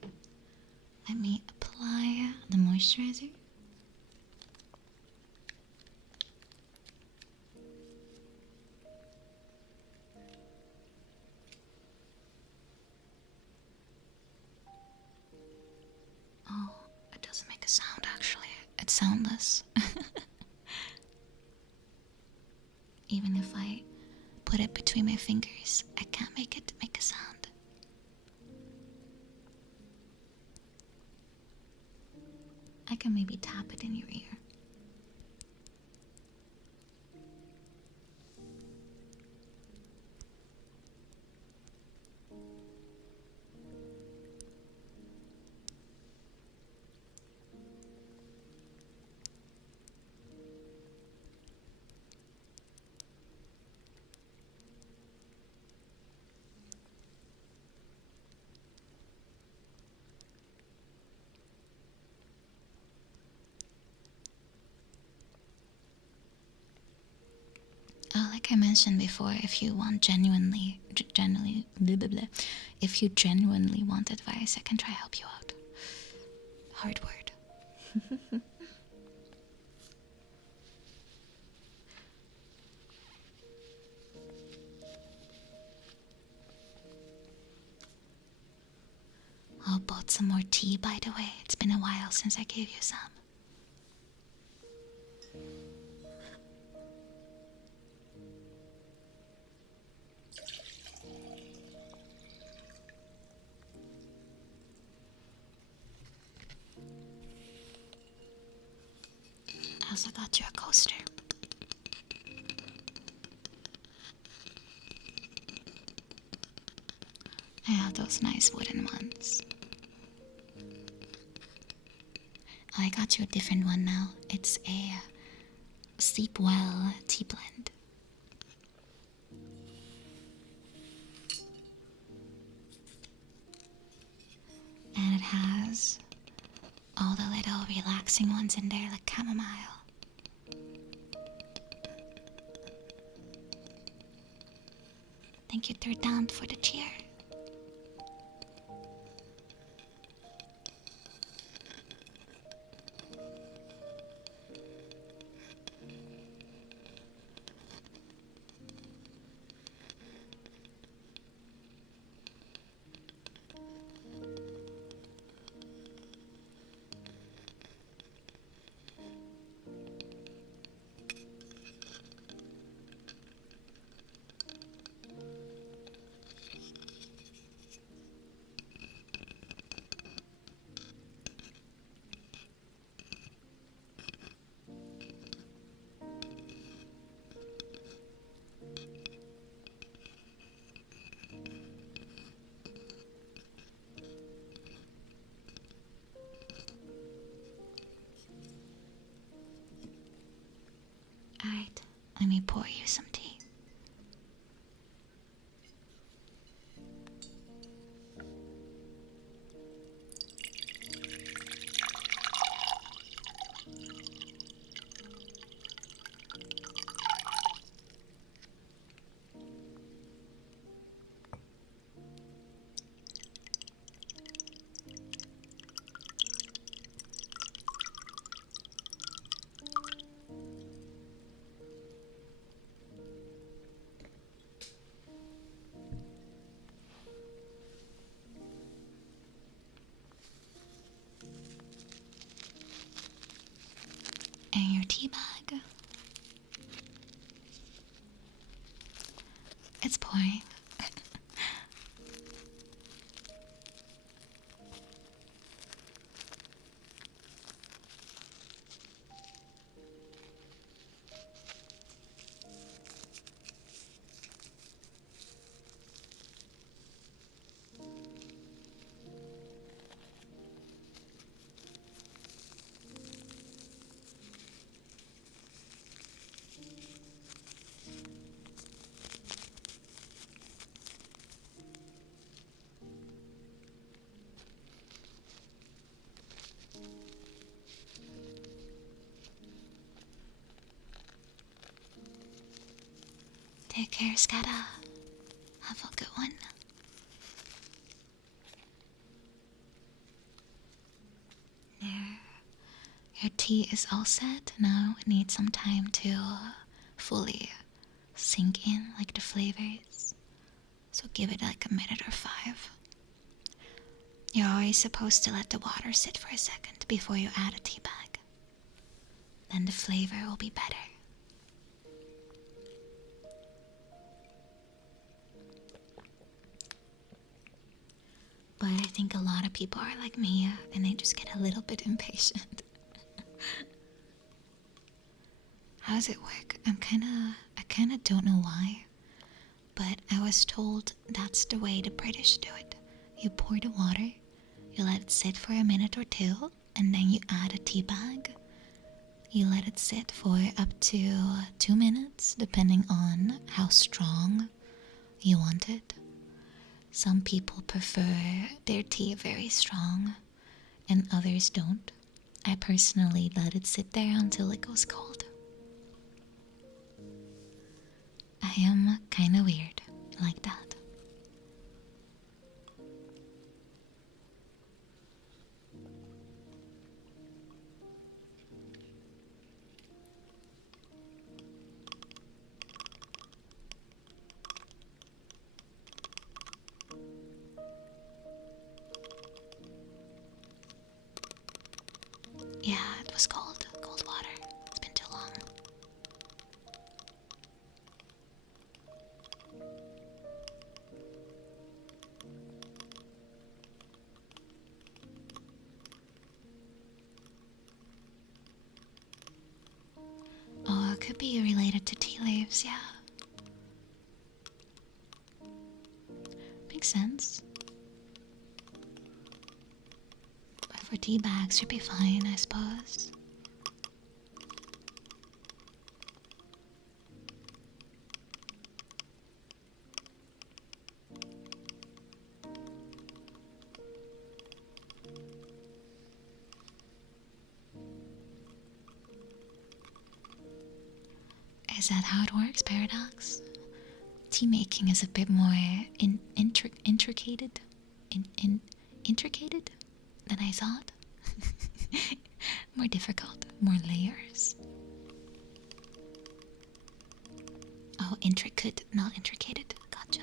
Let me apply the moisturizer. Oh, it doesn't make a sound actually. It's soundless. Even if I put it between my fingers, I can't make it make a sound. I can maybe tap it in your ear. Like I mentioned before, if you want if you genuinely want advice, I can try to help you out. Hard word. I bought some more tea, by the way. It's been a while since I gave you some. I also got you a coaster. I have those nice wooden ones. I got you a different one now. It's a Sleep Well tea blend. And it has all the little relaxing ones in there, like chamomile. Thank you, Third Down, for the cheer. pour you some tea. And your tea bag. It's pouring. Take care, Skada. Have a good one. There. Your tea is all set. Now it needs some time to fully sink in, like the flavors. So give it like a minute or 5. You're always supposed to let the water sit for a second before you add a tea bag. Then the flavor will be better. But I think a lot of people are like me and they just get a little bit impatient. How does it work? I kind of don't know why, but I was told that's the way the British do it. You pour the water, you let it sit for a minute or 2, and then you add a tea bag. You let it sit for up to 2 minutes, depending on how strong you want it. Some people prefer their tea very strong, and others don't. I personally let it sit there until it goes cold. I am kinda weird like that. Yeah, it was cold. Cold water. It's been too long. Oh, it could be related to tea leaves, yeah. Makes sense. But for tea bags, should be fine, I suppose. Is that how it works, Paradox? Tea making is a bit more intricated than I thought. More difficult, more layers. Oh, intricate, not intricated. Gotcha.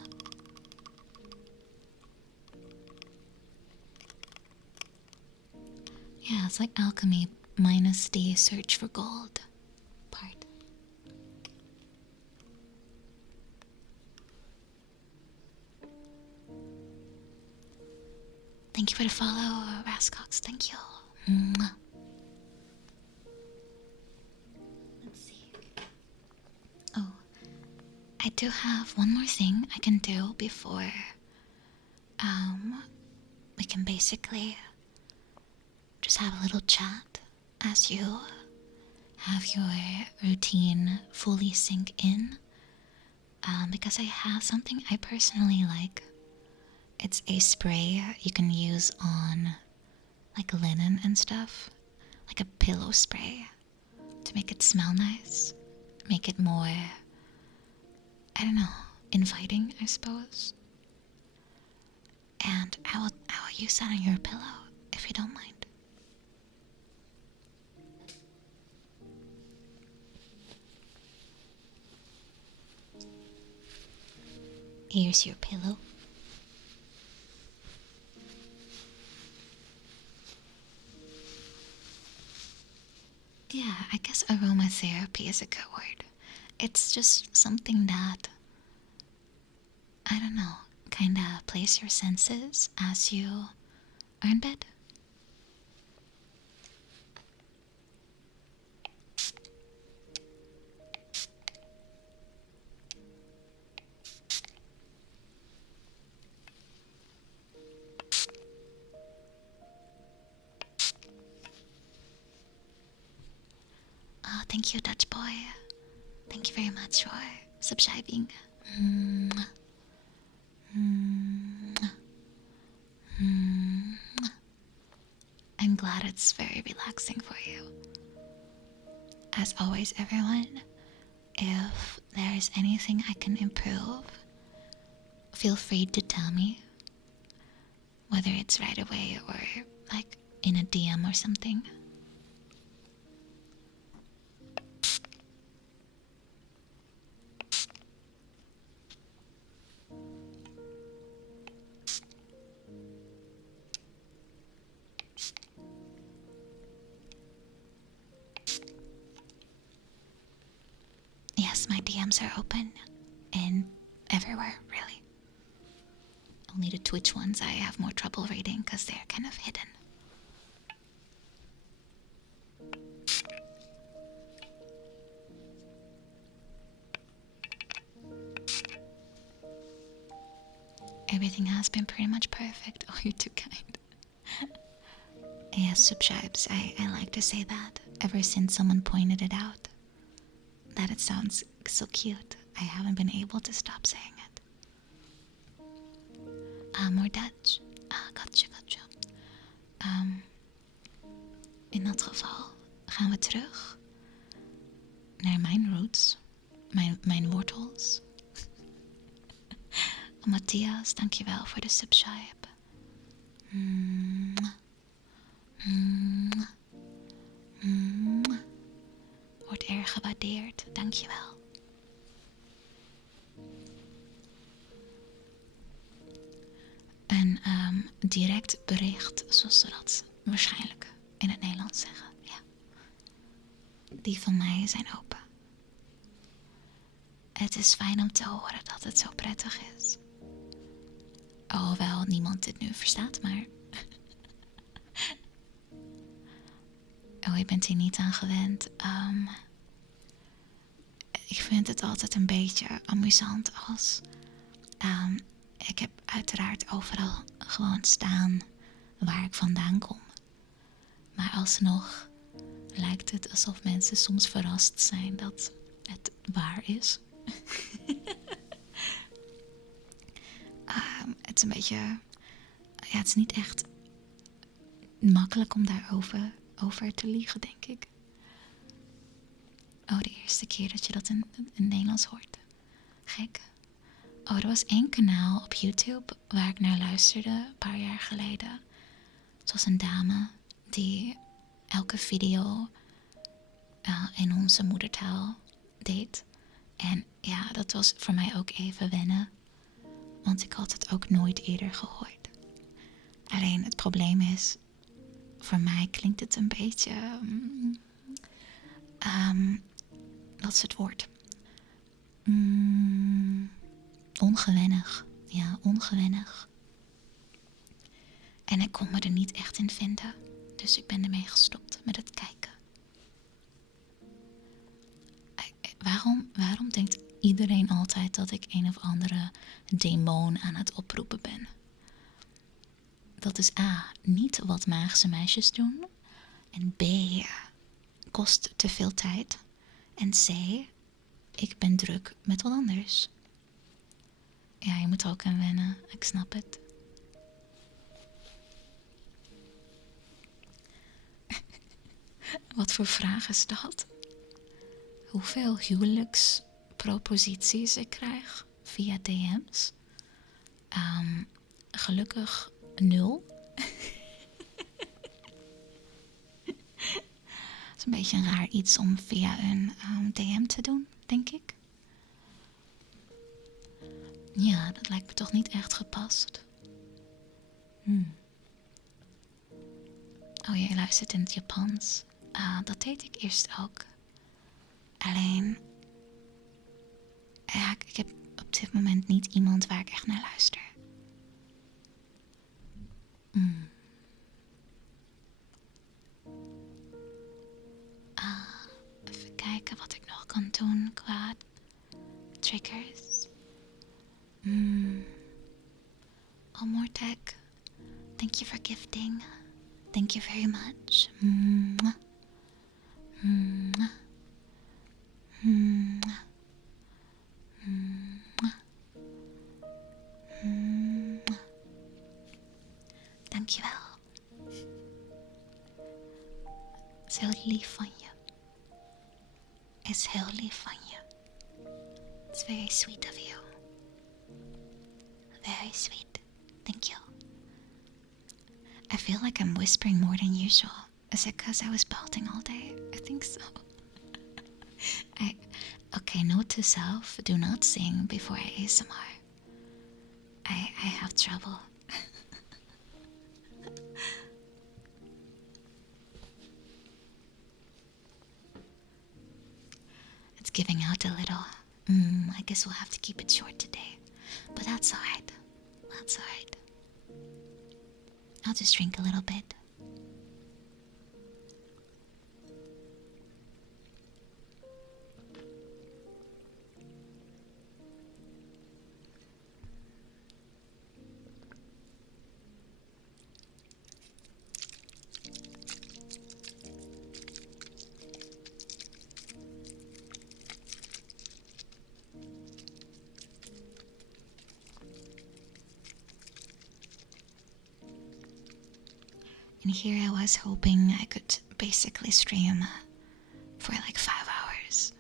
Yeah, it's like alchemy minus the search for gold part. Thank you for the follow, Rascox. Thank you. Mwah. Let's see. Oh, I do have one more thing I can do before we can basically just have a little chat as you have your routine fully sink in. Because I have something I personally like. It's a spray you can use on like linen and stuff, like a pillow spray to make it smell nice, make it more, I don't know, inviting, I suppose. And I will use that on your pillow if you don't mind. Here's your pillow. Yeah, I guess aromatherapy is a good word. It's just something that, I don't know, kinda plays your senses as you are in bed. Oh, thank you, Dutch boy. Thank you very much for subscribing. Mwah. Mwah. Mwah. I'm glad it's very relaxing for you. As always, everyone, if there is anything I can improve, feel free to tell me. Whether it's right away or like in a DM or something. Yes, my DMs are open and everywhere, really. Only the Twitch ones I have more trouble reading because they're kind of hidden. Everything has been pretty much perfect. Oh, you're too kind. Yes, subscribes. I like to say that ever since someone pointed it out. That it sounds so cute. I haven't been able to stop saying it. More Dutch. Gotcha. In dat geval gaan we terug naar mijn roots, mijn wortels. Matthias, dankjewel voor de subscribe. Wordt erg gewaardeerd, dankjewel. Een direct bericht, zoals ze dat waarschijnlijk in het Nederlands zeggen. Ja. Die van mij zijn open. Het is fijn om te horen dat het zo prettig is. Alhoewel niemand dit nu verstaat, maar... Oh, je bent hier niet aan gewend. Ik vind het altijd een beetje amusant als... ik heb uiteraard overal gewoon staan waar ik vandaan kom. Maar alsnog lijkt het alsof mensen soms verrast zijn dat het waar is. Het is een beetje... Ja, het is niet echt makkelijk om daarover te liegen, denk ik. Oh, de eerste keer dat je dat in Nederlands hoort. Gek. Oh, er was één kanaal op YouTube waar ik naar luisterde een paar jaar geleden. Het was een dame die elke video in onze moedertaal deed. En ja, dat was voor mij ook even wennen. Want ik had het ook nooit eerder gehoord. Alleen het probleem is, voor mij klinkt het een beetje... wat is het woord? Ongewennig. Ja, ongewennig. En ik kon me er niet echt in vinden. Dus ik ben ermee gestopt met het kijken. Waarom denkt iedereen altijd dat ik een of andere demon aan het oproepen ben? Dat is A, niet wat magische meisjes doen. En B, kost te veel tijd. En C, ik ben druk met wat anders. Ja, je moet er ook aan wennen. Ik snap het. Wat voor vraag is dat? Hoeveel huwelijksproposities ik krijg via DM's? Gelukkig 0. Het is een beetje een raar iets om via een DM te doen, denk ik. Ja, dat lijkt me toch niet echt gepast. Oh, jij luistert in het Japans. Dat deed ik eerst ook. Alleen, ja, ik heb op dit moment niet iemand waar ik echt naar luister. Even kijken wat ik nog kan doen qua triggers. Omortek, thank you for gifting. Thank you very much. Mwah. Mwah. Mwah. Mwah. Mwah. Dankjewel. Is heel lief van je. Is heel lief van je. It's very sweet of you. Very sweet. Thank you. I feel like I'm whispering more than usual. Is it because I was belting all day? I think so. Okay, note to self, do not sing before ASMR. I have trouble. It's giving out a little. I guess we'll have to keep it short today. But that's alright. That's alright. I'll just drink a little bit. And here I was hoping I could basically stream for like 5 hours.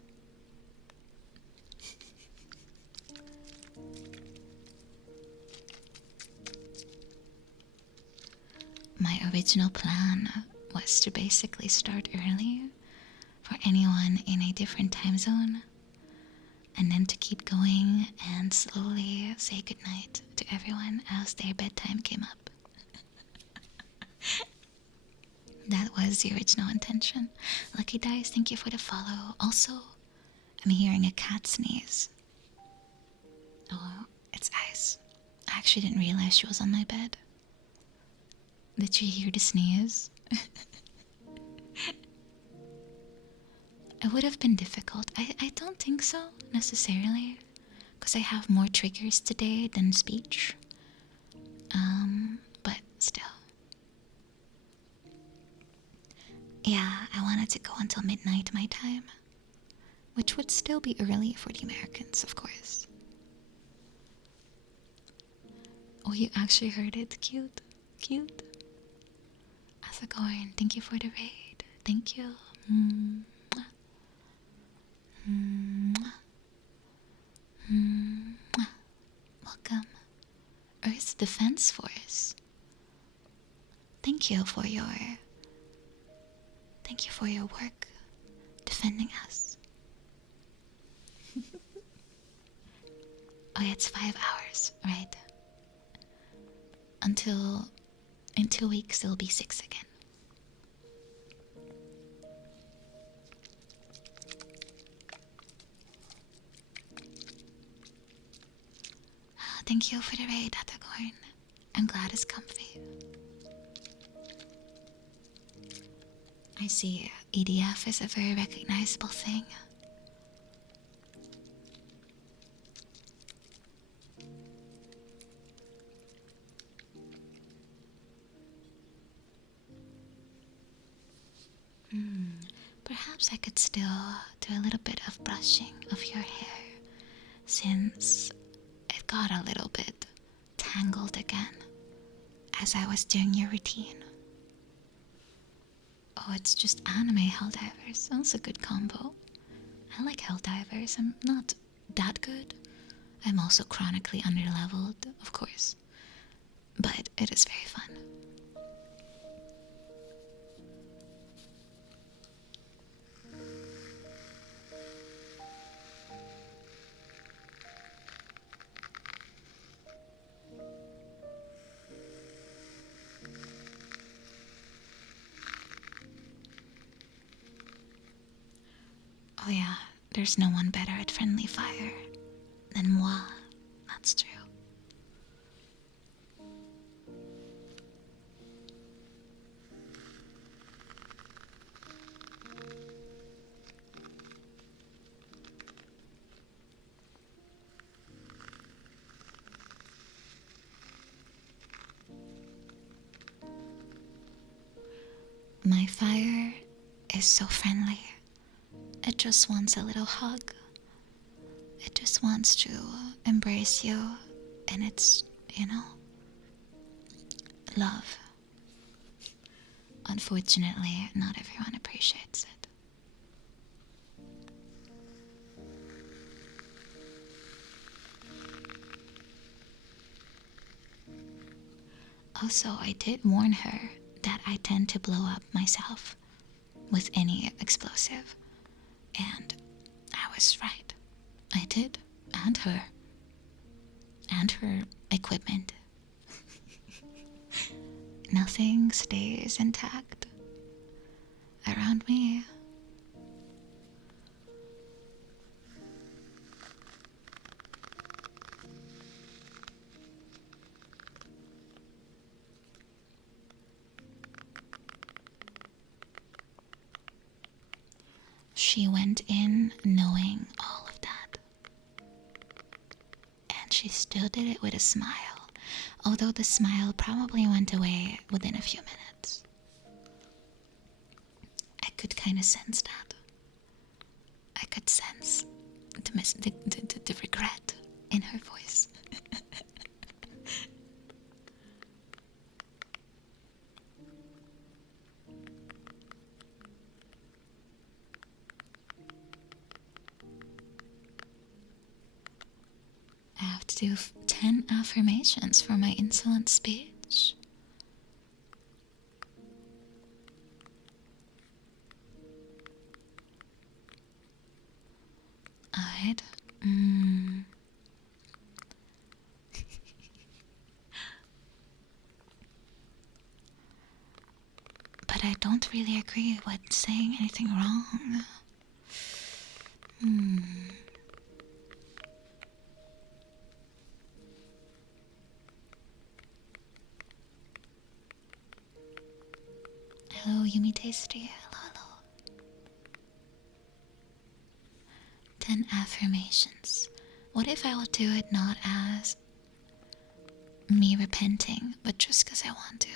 My original plan was to basically start early for anyone in a different time zone, and then to keep going and slowly say goodnight to everyone as their bedtime came up. That was the original intention. Lucky Dice, thank you for the follow. Also, I'm hearing a cat sneeze. Oh, it's Ice. I actually didn't realize she was on my bed. Did you hear the sneeze? It would have been difficult. I don't think so, necessarily. Because I have more triggers today than speech. But still. Yeah, I wanted to go until midnight my time. Which would still be early for the Americans, of course. Oh, you actually heard it? Cute. Cute. How's it going? Thank you for the raid. Thank you. Mwah. Mwah. Mwah. Welcome. Earth Defense Force. Thank you for your work defending us. Oh yeah, it's 5 hours, right? Until in 2 weeks it'll be 6 again. Thank you for the raid, Atacorn. I'm glad it's comfy. I see EDF is a very recognizable thing. perhaps I could still do a little bit of brushing of your hair since it got a little bit tangled again as I was doing your routine. Oh, it's just anime Helldivers. That's a good combo. I like Helldivers. I'm not that good. I'm also chronically underleveled, of course. But it is very fun. Oh yeah, there's no one better at friendly fire than moi. That's true. My fire is so friendly. It just wants a little hug. It just wants to embrace you, and it's, love. Unfortunately, not everyone appreciates it. Also, I did warn her that I tend to blow up myself with any explosive, and I was right. I did, and her equipment. Nothing stays intact around me. She went in knowing all of that. And she still did it with a smile, although the smile probably went away within a few minutes. I could kind of sense that. I could sense the regret in her voice. I have to do 10 affirmations for my insolent speech. Alright. But I don't really agree with saying anything wrong. Hello, Yumi Tasty. Hello. 10 affirmations. What if I will do it not as me repenting, but just because I want to?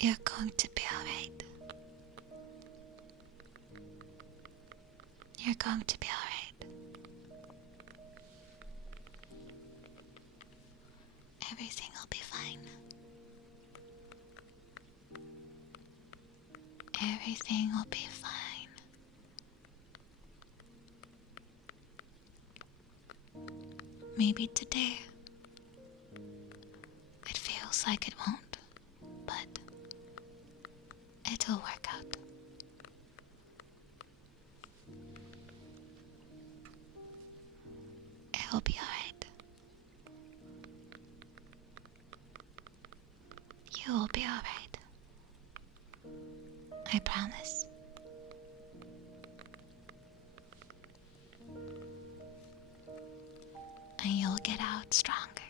You're going to be alright. You're going to be alright. Everything will be fine. Everything will be fine. Maybe today it feels like it won't, but it'll work out. It'll be alright. You will be alright. I promise. And you'll get out stronger.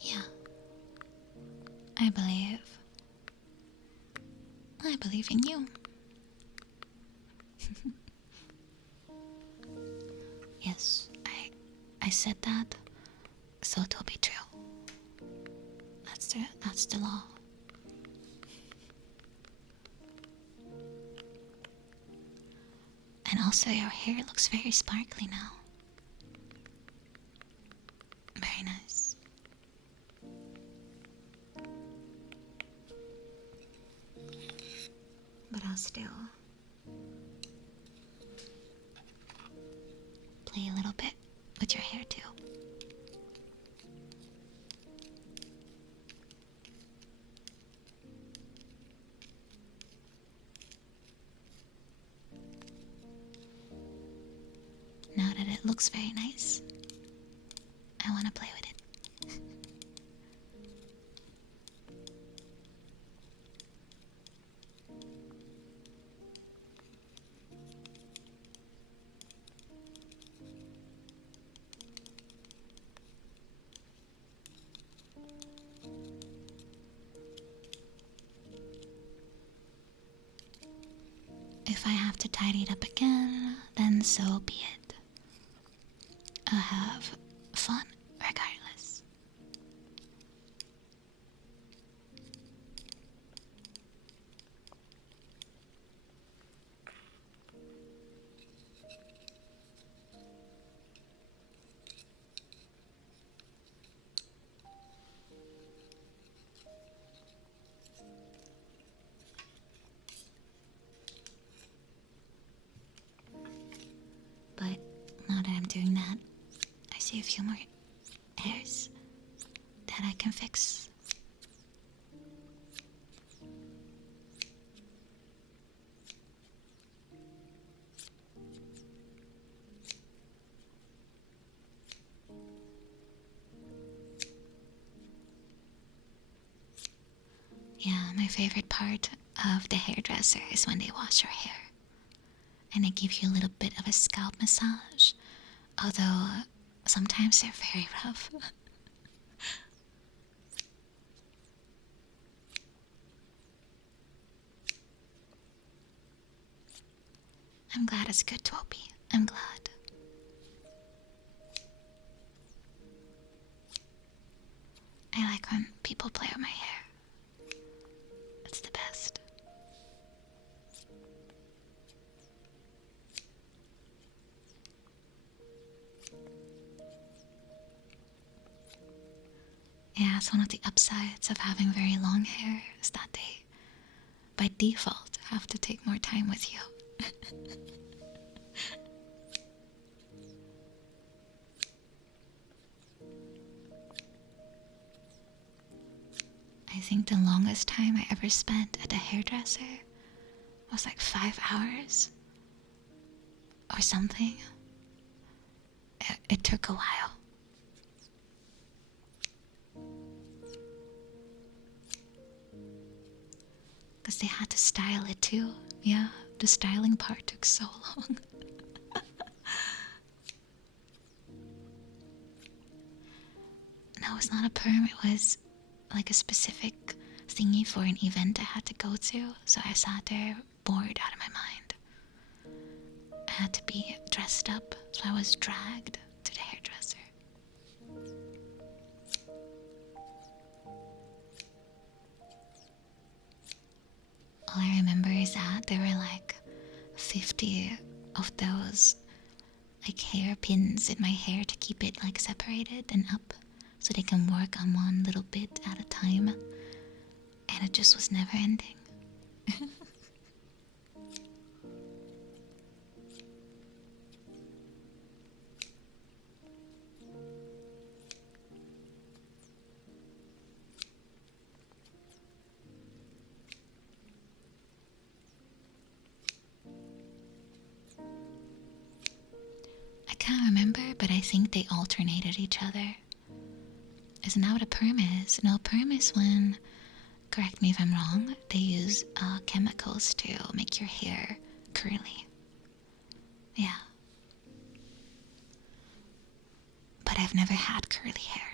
Yeah. I believe in you. Yes, I said that, so it'll be true. That's the law. And also, your hair looks very sparkly now. Very nice. But I'll still play a little bit with your hair too. Now that it looks very nice, I want to play with it. If I have to tidy it up again, then so be it. I'll have fun regardless. But now that I'm doing that, I see a few more hairs that I can fix. Yeah, my favorite part of the hairdresser is when they wash your hair and they give you a little bit of a scalp massage, although sometimes they're very rough. I'm glad it's good, Toby. I'm glad. I like when people play with my hair. It's the best. Yeah, it's one of the upsides of having very long hair is that they, by default, have to take more time with you. I think the longest time I ever spent at a hairdresser was like 5 hours or something. It took a while. Because they had to style it too. Yeah, the styling part took so long. No, it's not a perm, it was like a specific thingy for an event I had to go to. So I sat there bored out of my mind. I had to be dressed up, so I was dragged to the hairdresser. All I remember is that there were like 50 of those like hairpins in my hair to keep it like separated and up so they can work on one little bit at a time. And it just was never ending. I can't remember, but I think they alternated each other. Isn't that what a perm is? No, perm is when, correct me if I'm wrong, they use chemicals to make your hair curly. Yeah. But I've never had curly hair.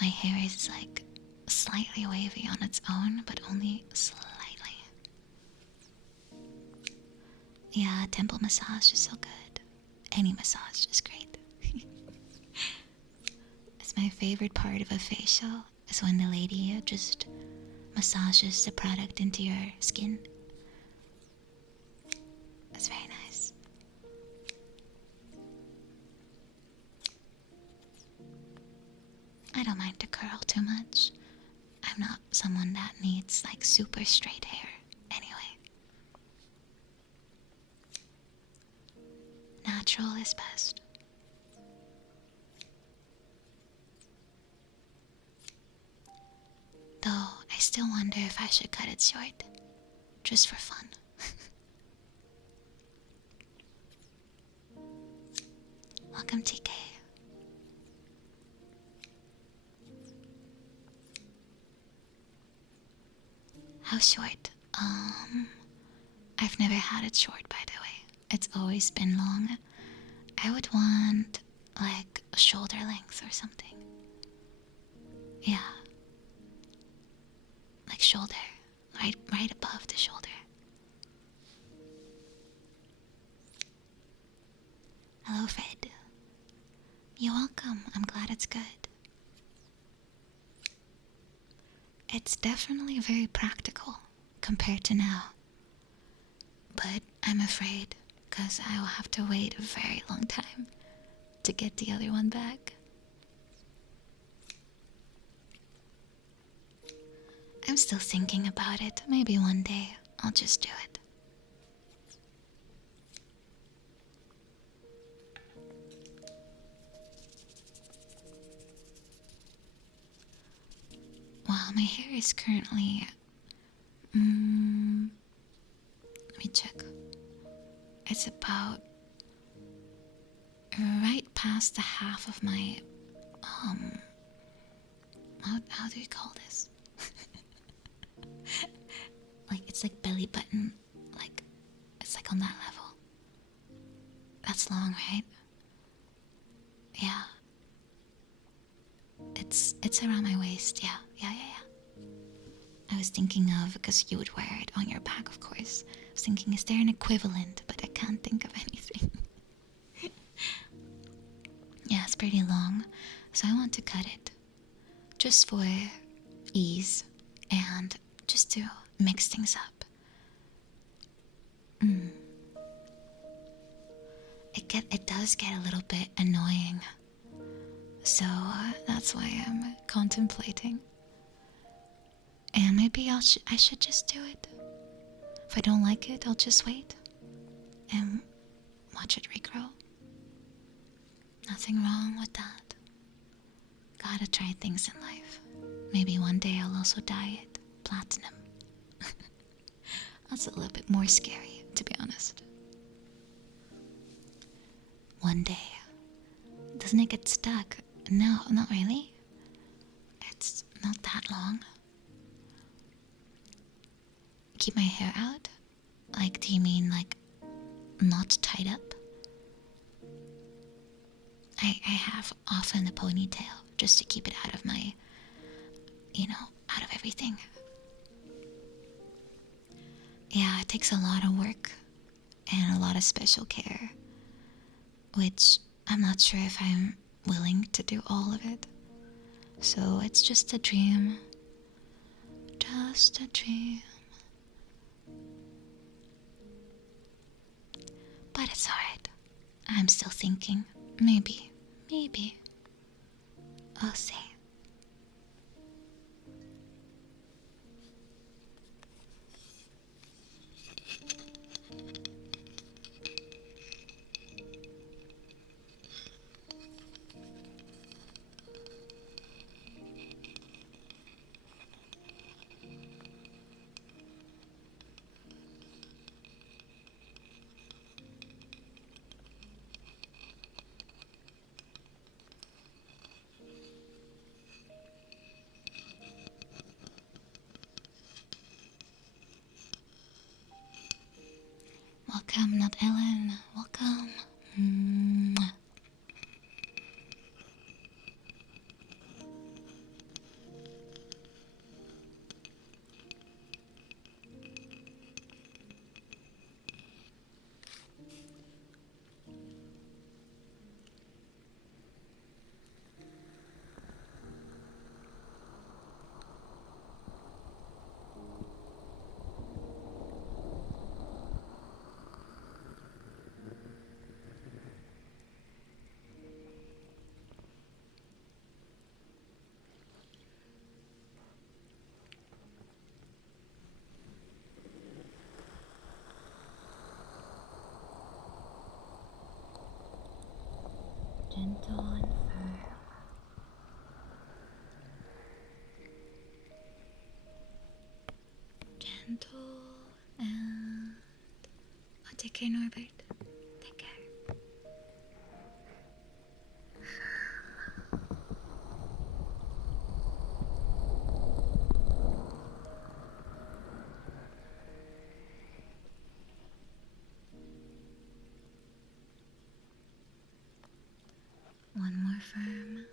My hair is like slightly wavy on its own, but only slightly. Yeah, temple massage is so good. Any massage is great. It's my favorite part of a facial is when the lady just massages the product into your skin. That's very nice. I don't mind to curl too much. I'm not someone that needs like super straight hair anyway. Natural is best. Though I still wonder if I should cut it short, just for fun. Welcome, TK. How short? I've never had it short, by the way. It's always been long. I would want like a shoulder length or something. Yeah. Like shoulder. Right above the shoulder. Hello, Fred. You're welcome. I'm glad it's good. It's definitely very practical compared to now. But I'm afraid because I will have to wait a very long time to get the other one back. I'm still thinking about it. Maybe one day I'll just do it. Well, my hair is currently... let me check. It's about right past the half of my... How do you call this? Like, it's like belly button. Like, it's like on that level. That's long, right? Yeah. It's around my waist, yeah. I was thinking of, because you would wear it on your back, of course. I was thinking, is there an equivalent? But I can't think of anything. Yeah, it's pretty long. So I want to cut it. Just for ease. And just to mix things up. It does get a little bit annoying. So that's why I'm contemplating. And maybe I should just do it. If I don't like it, I'll just wait and watch it regrow. Nothing wrong with that. Gotta try things in life. Maybe one day I'll also dye it platinum. That's a little bit more scary, to be honest. One day. Doesn't it get stuck? No, not really. It's not that long. Keep my hair out? Like, do you mean like not tied up? I have often a ponytail just to keep it out of my, out of everything. Yeah, it takes a lot of work and a lot of special care, which I'm not sure if I'm willing to do all of it. So it's just a dream. Just a dream. But it's alright. I'm still thinking. Maybe. I'll see. Gentle and firm. Gentle and... Oh, take care, Norbert. Take care. One more firm.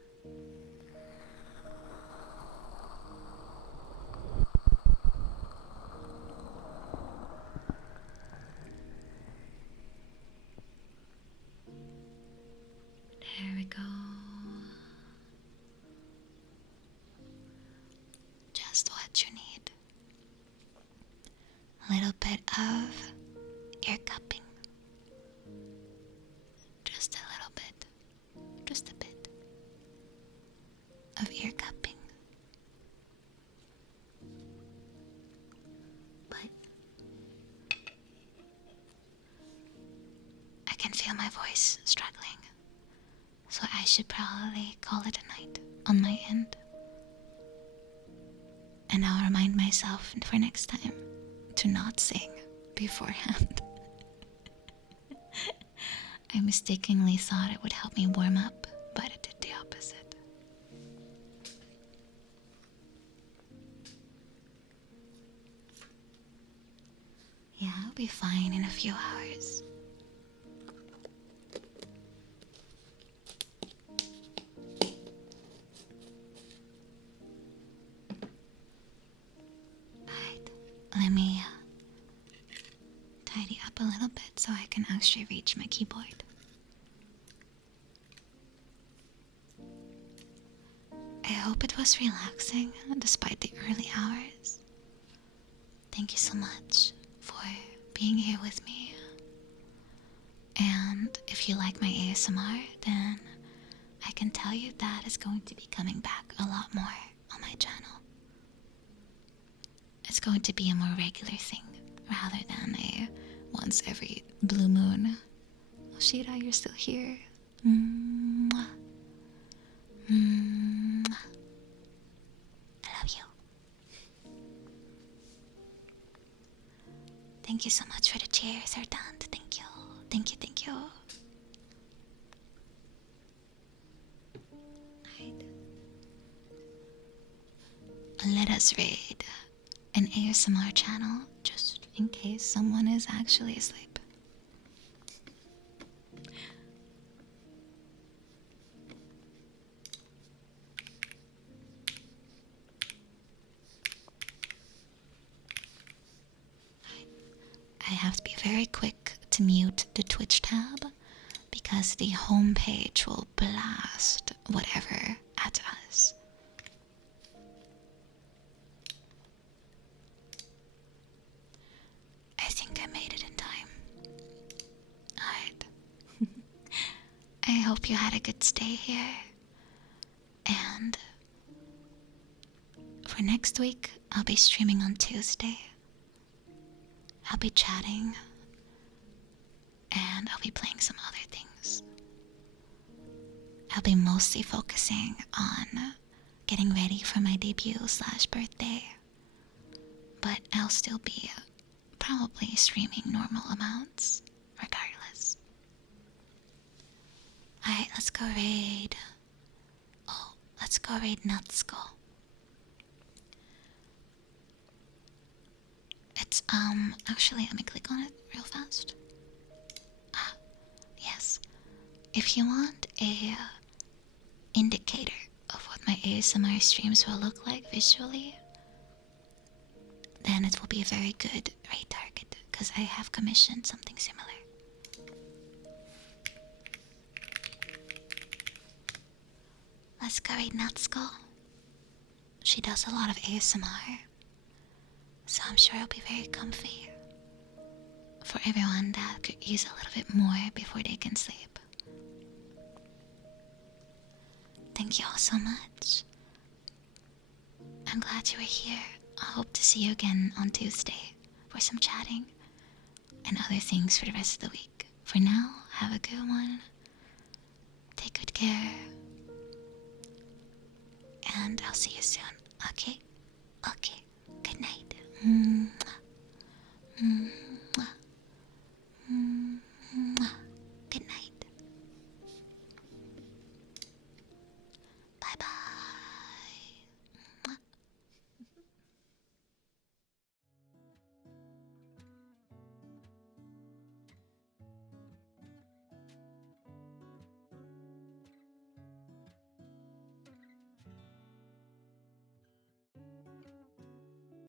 There we go. Just what you need. A little bit of ear cupping. Just a little bit. Just a bit of ear cupping. But I can feel my voice struggling. So I should probably call it a night on my end. And I'll remind myself for next time to not sing beforehand. I mistakenly thought it would help me warm up, but it did the opposite. Yeah, I'll be fine in a few hours. Alright, let me tidy up a little bit so I can actually reach my keyboard. I hope it was relaxing despite the early hours. Thank you so much for being here with me. And if you like my ASMR, then I can tell you that is going to be coming back a lot more on my channel. It's going to be a more regular thing rather than a once every blue moon. Oh, Shira, you're still here. Mwah. Mwah. I love you. Thank you so much for the cheers, Ardant. Thank you. Thank you, thank you. Right. Let us raid an ASMR channel just in case someone is actually asleep. I have to be very quick to mute the Twitch tab because the home page will blast whatever at us. I think I made it in time. Alright. I hope you had a good stay here. And for next week, I'll be streaming on Tuesday. I'll be chatting, and I'll be playing some other things. I'll be mostly focusing on getting ready for my debut/birthday, but I'll still be probably streaming normal amounts, regardless. Alright, let's go raid. Oh, let's go raid Nutsko. It's, actually, let me click on it real fast. Ah, yes. If you want a indicator of what my ASMR streams will look like visually, then it will be a very good raid target, because I have commissioned something similar. Let's go raid Nutsko. She does a lot of ASMR. So I'm sure it'll be very comfy for everyone that could use a little bit more before they can sleep. Thank you all so much. I'm glad you were here. I hope to see you again on Tuesday for some chatting and other things for the rest of the week. For now, have a good one. Take good care. care. And I'll see you soon, okay? Okay, good night.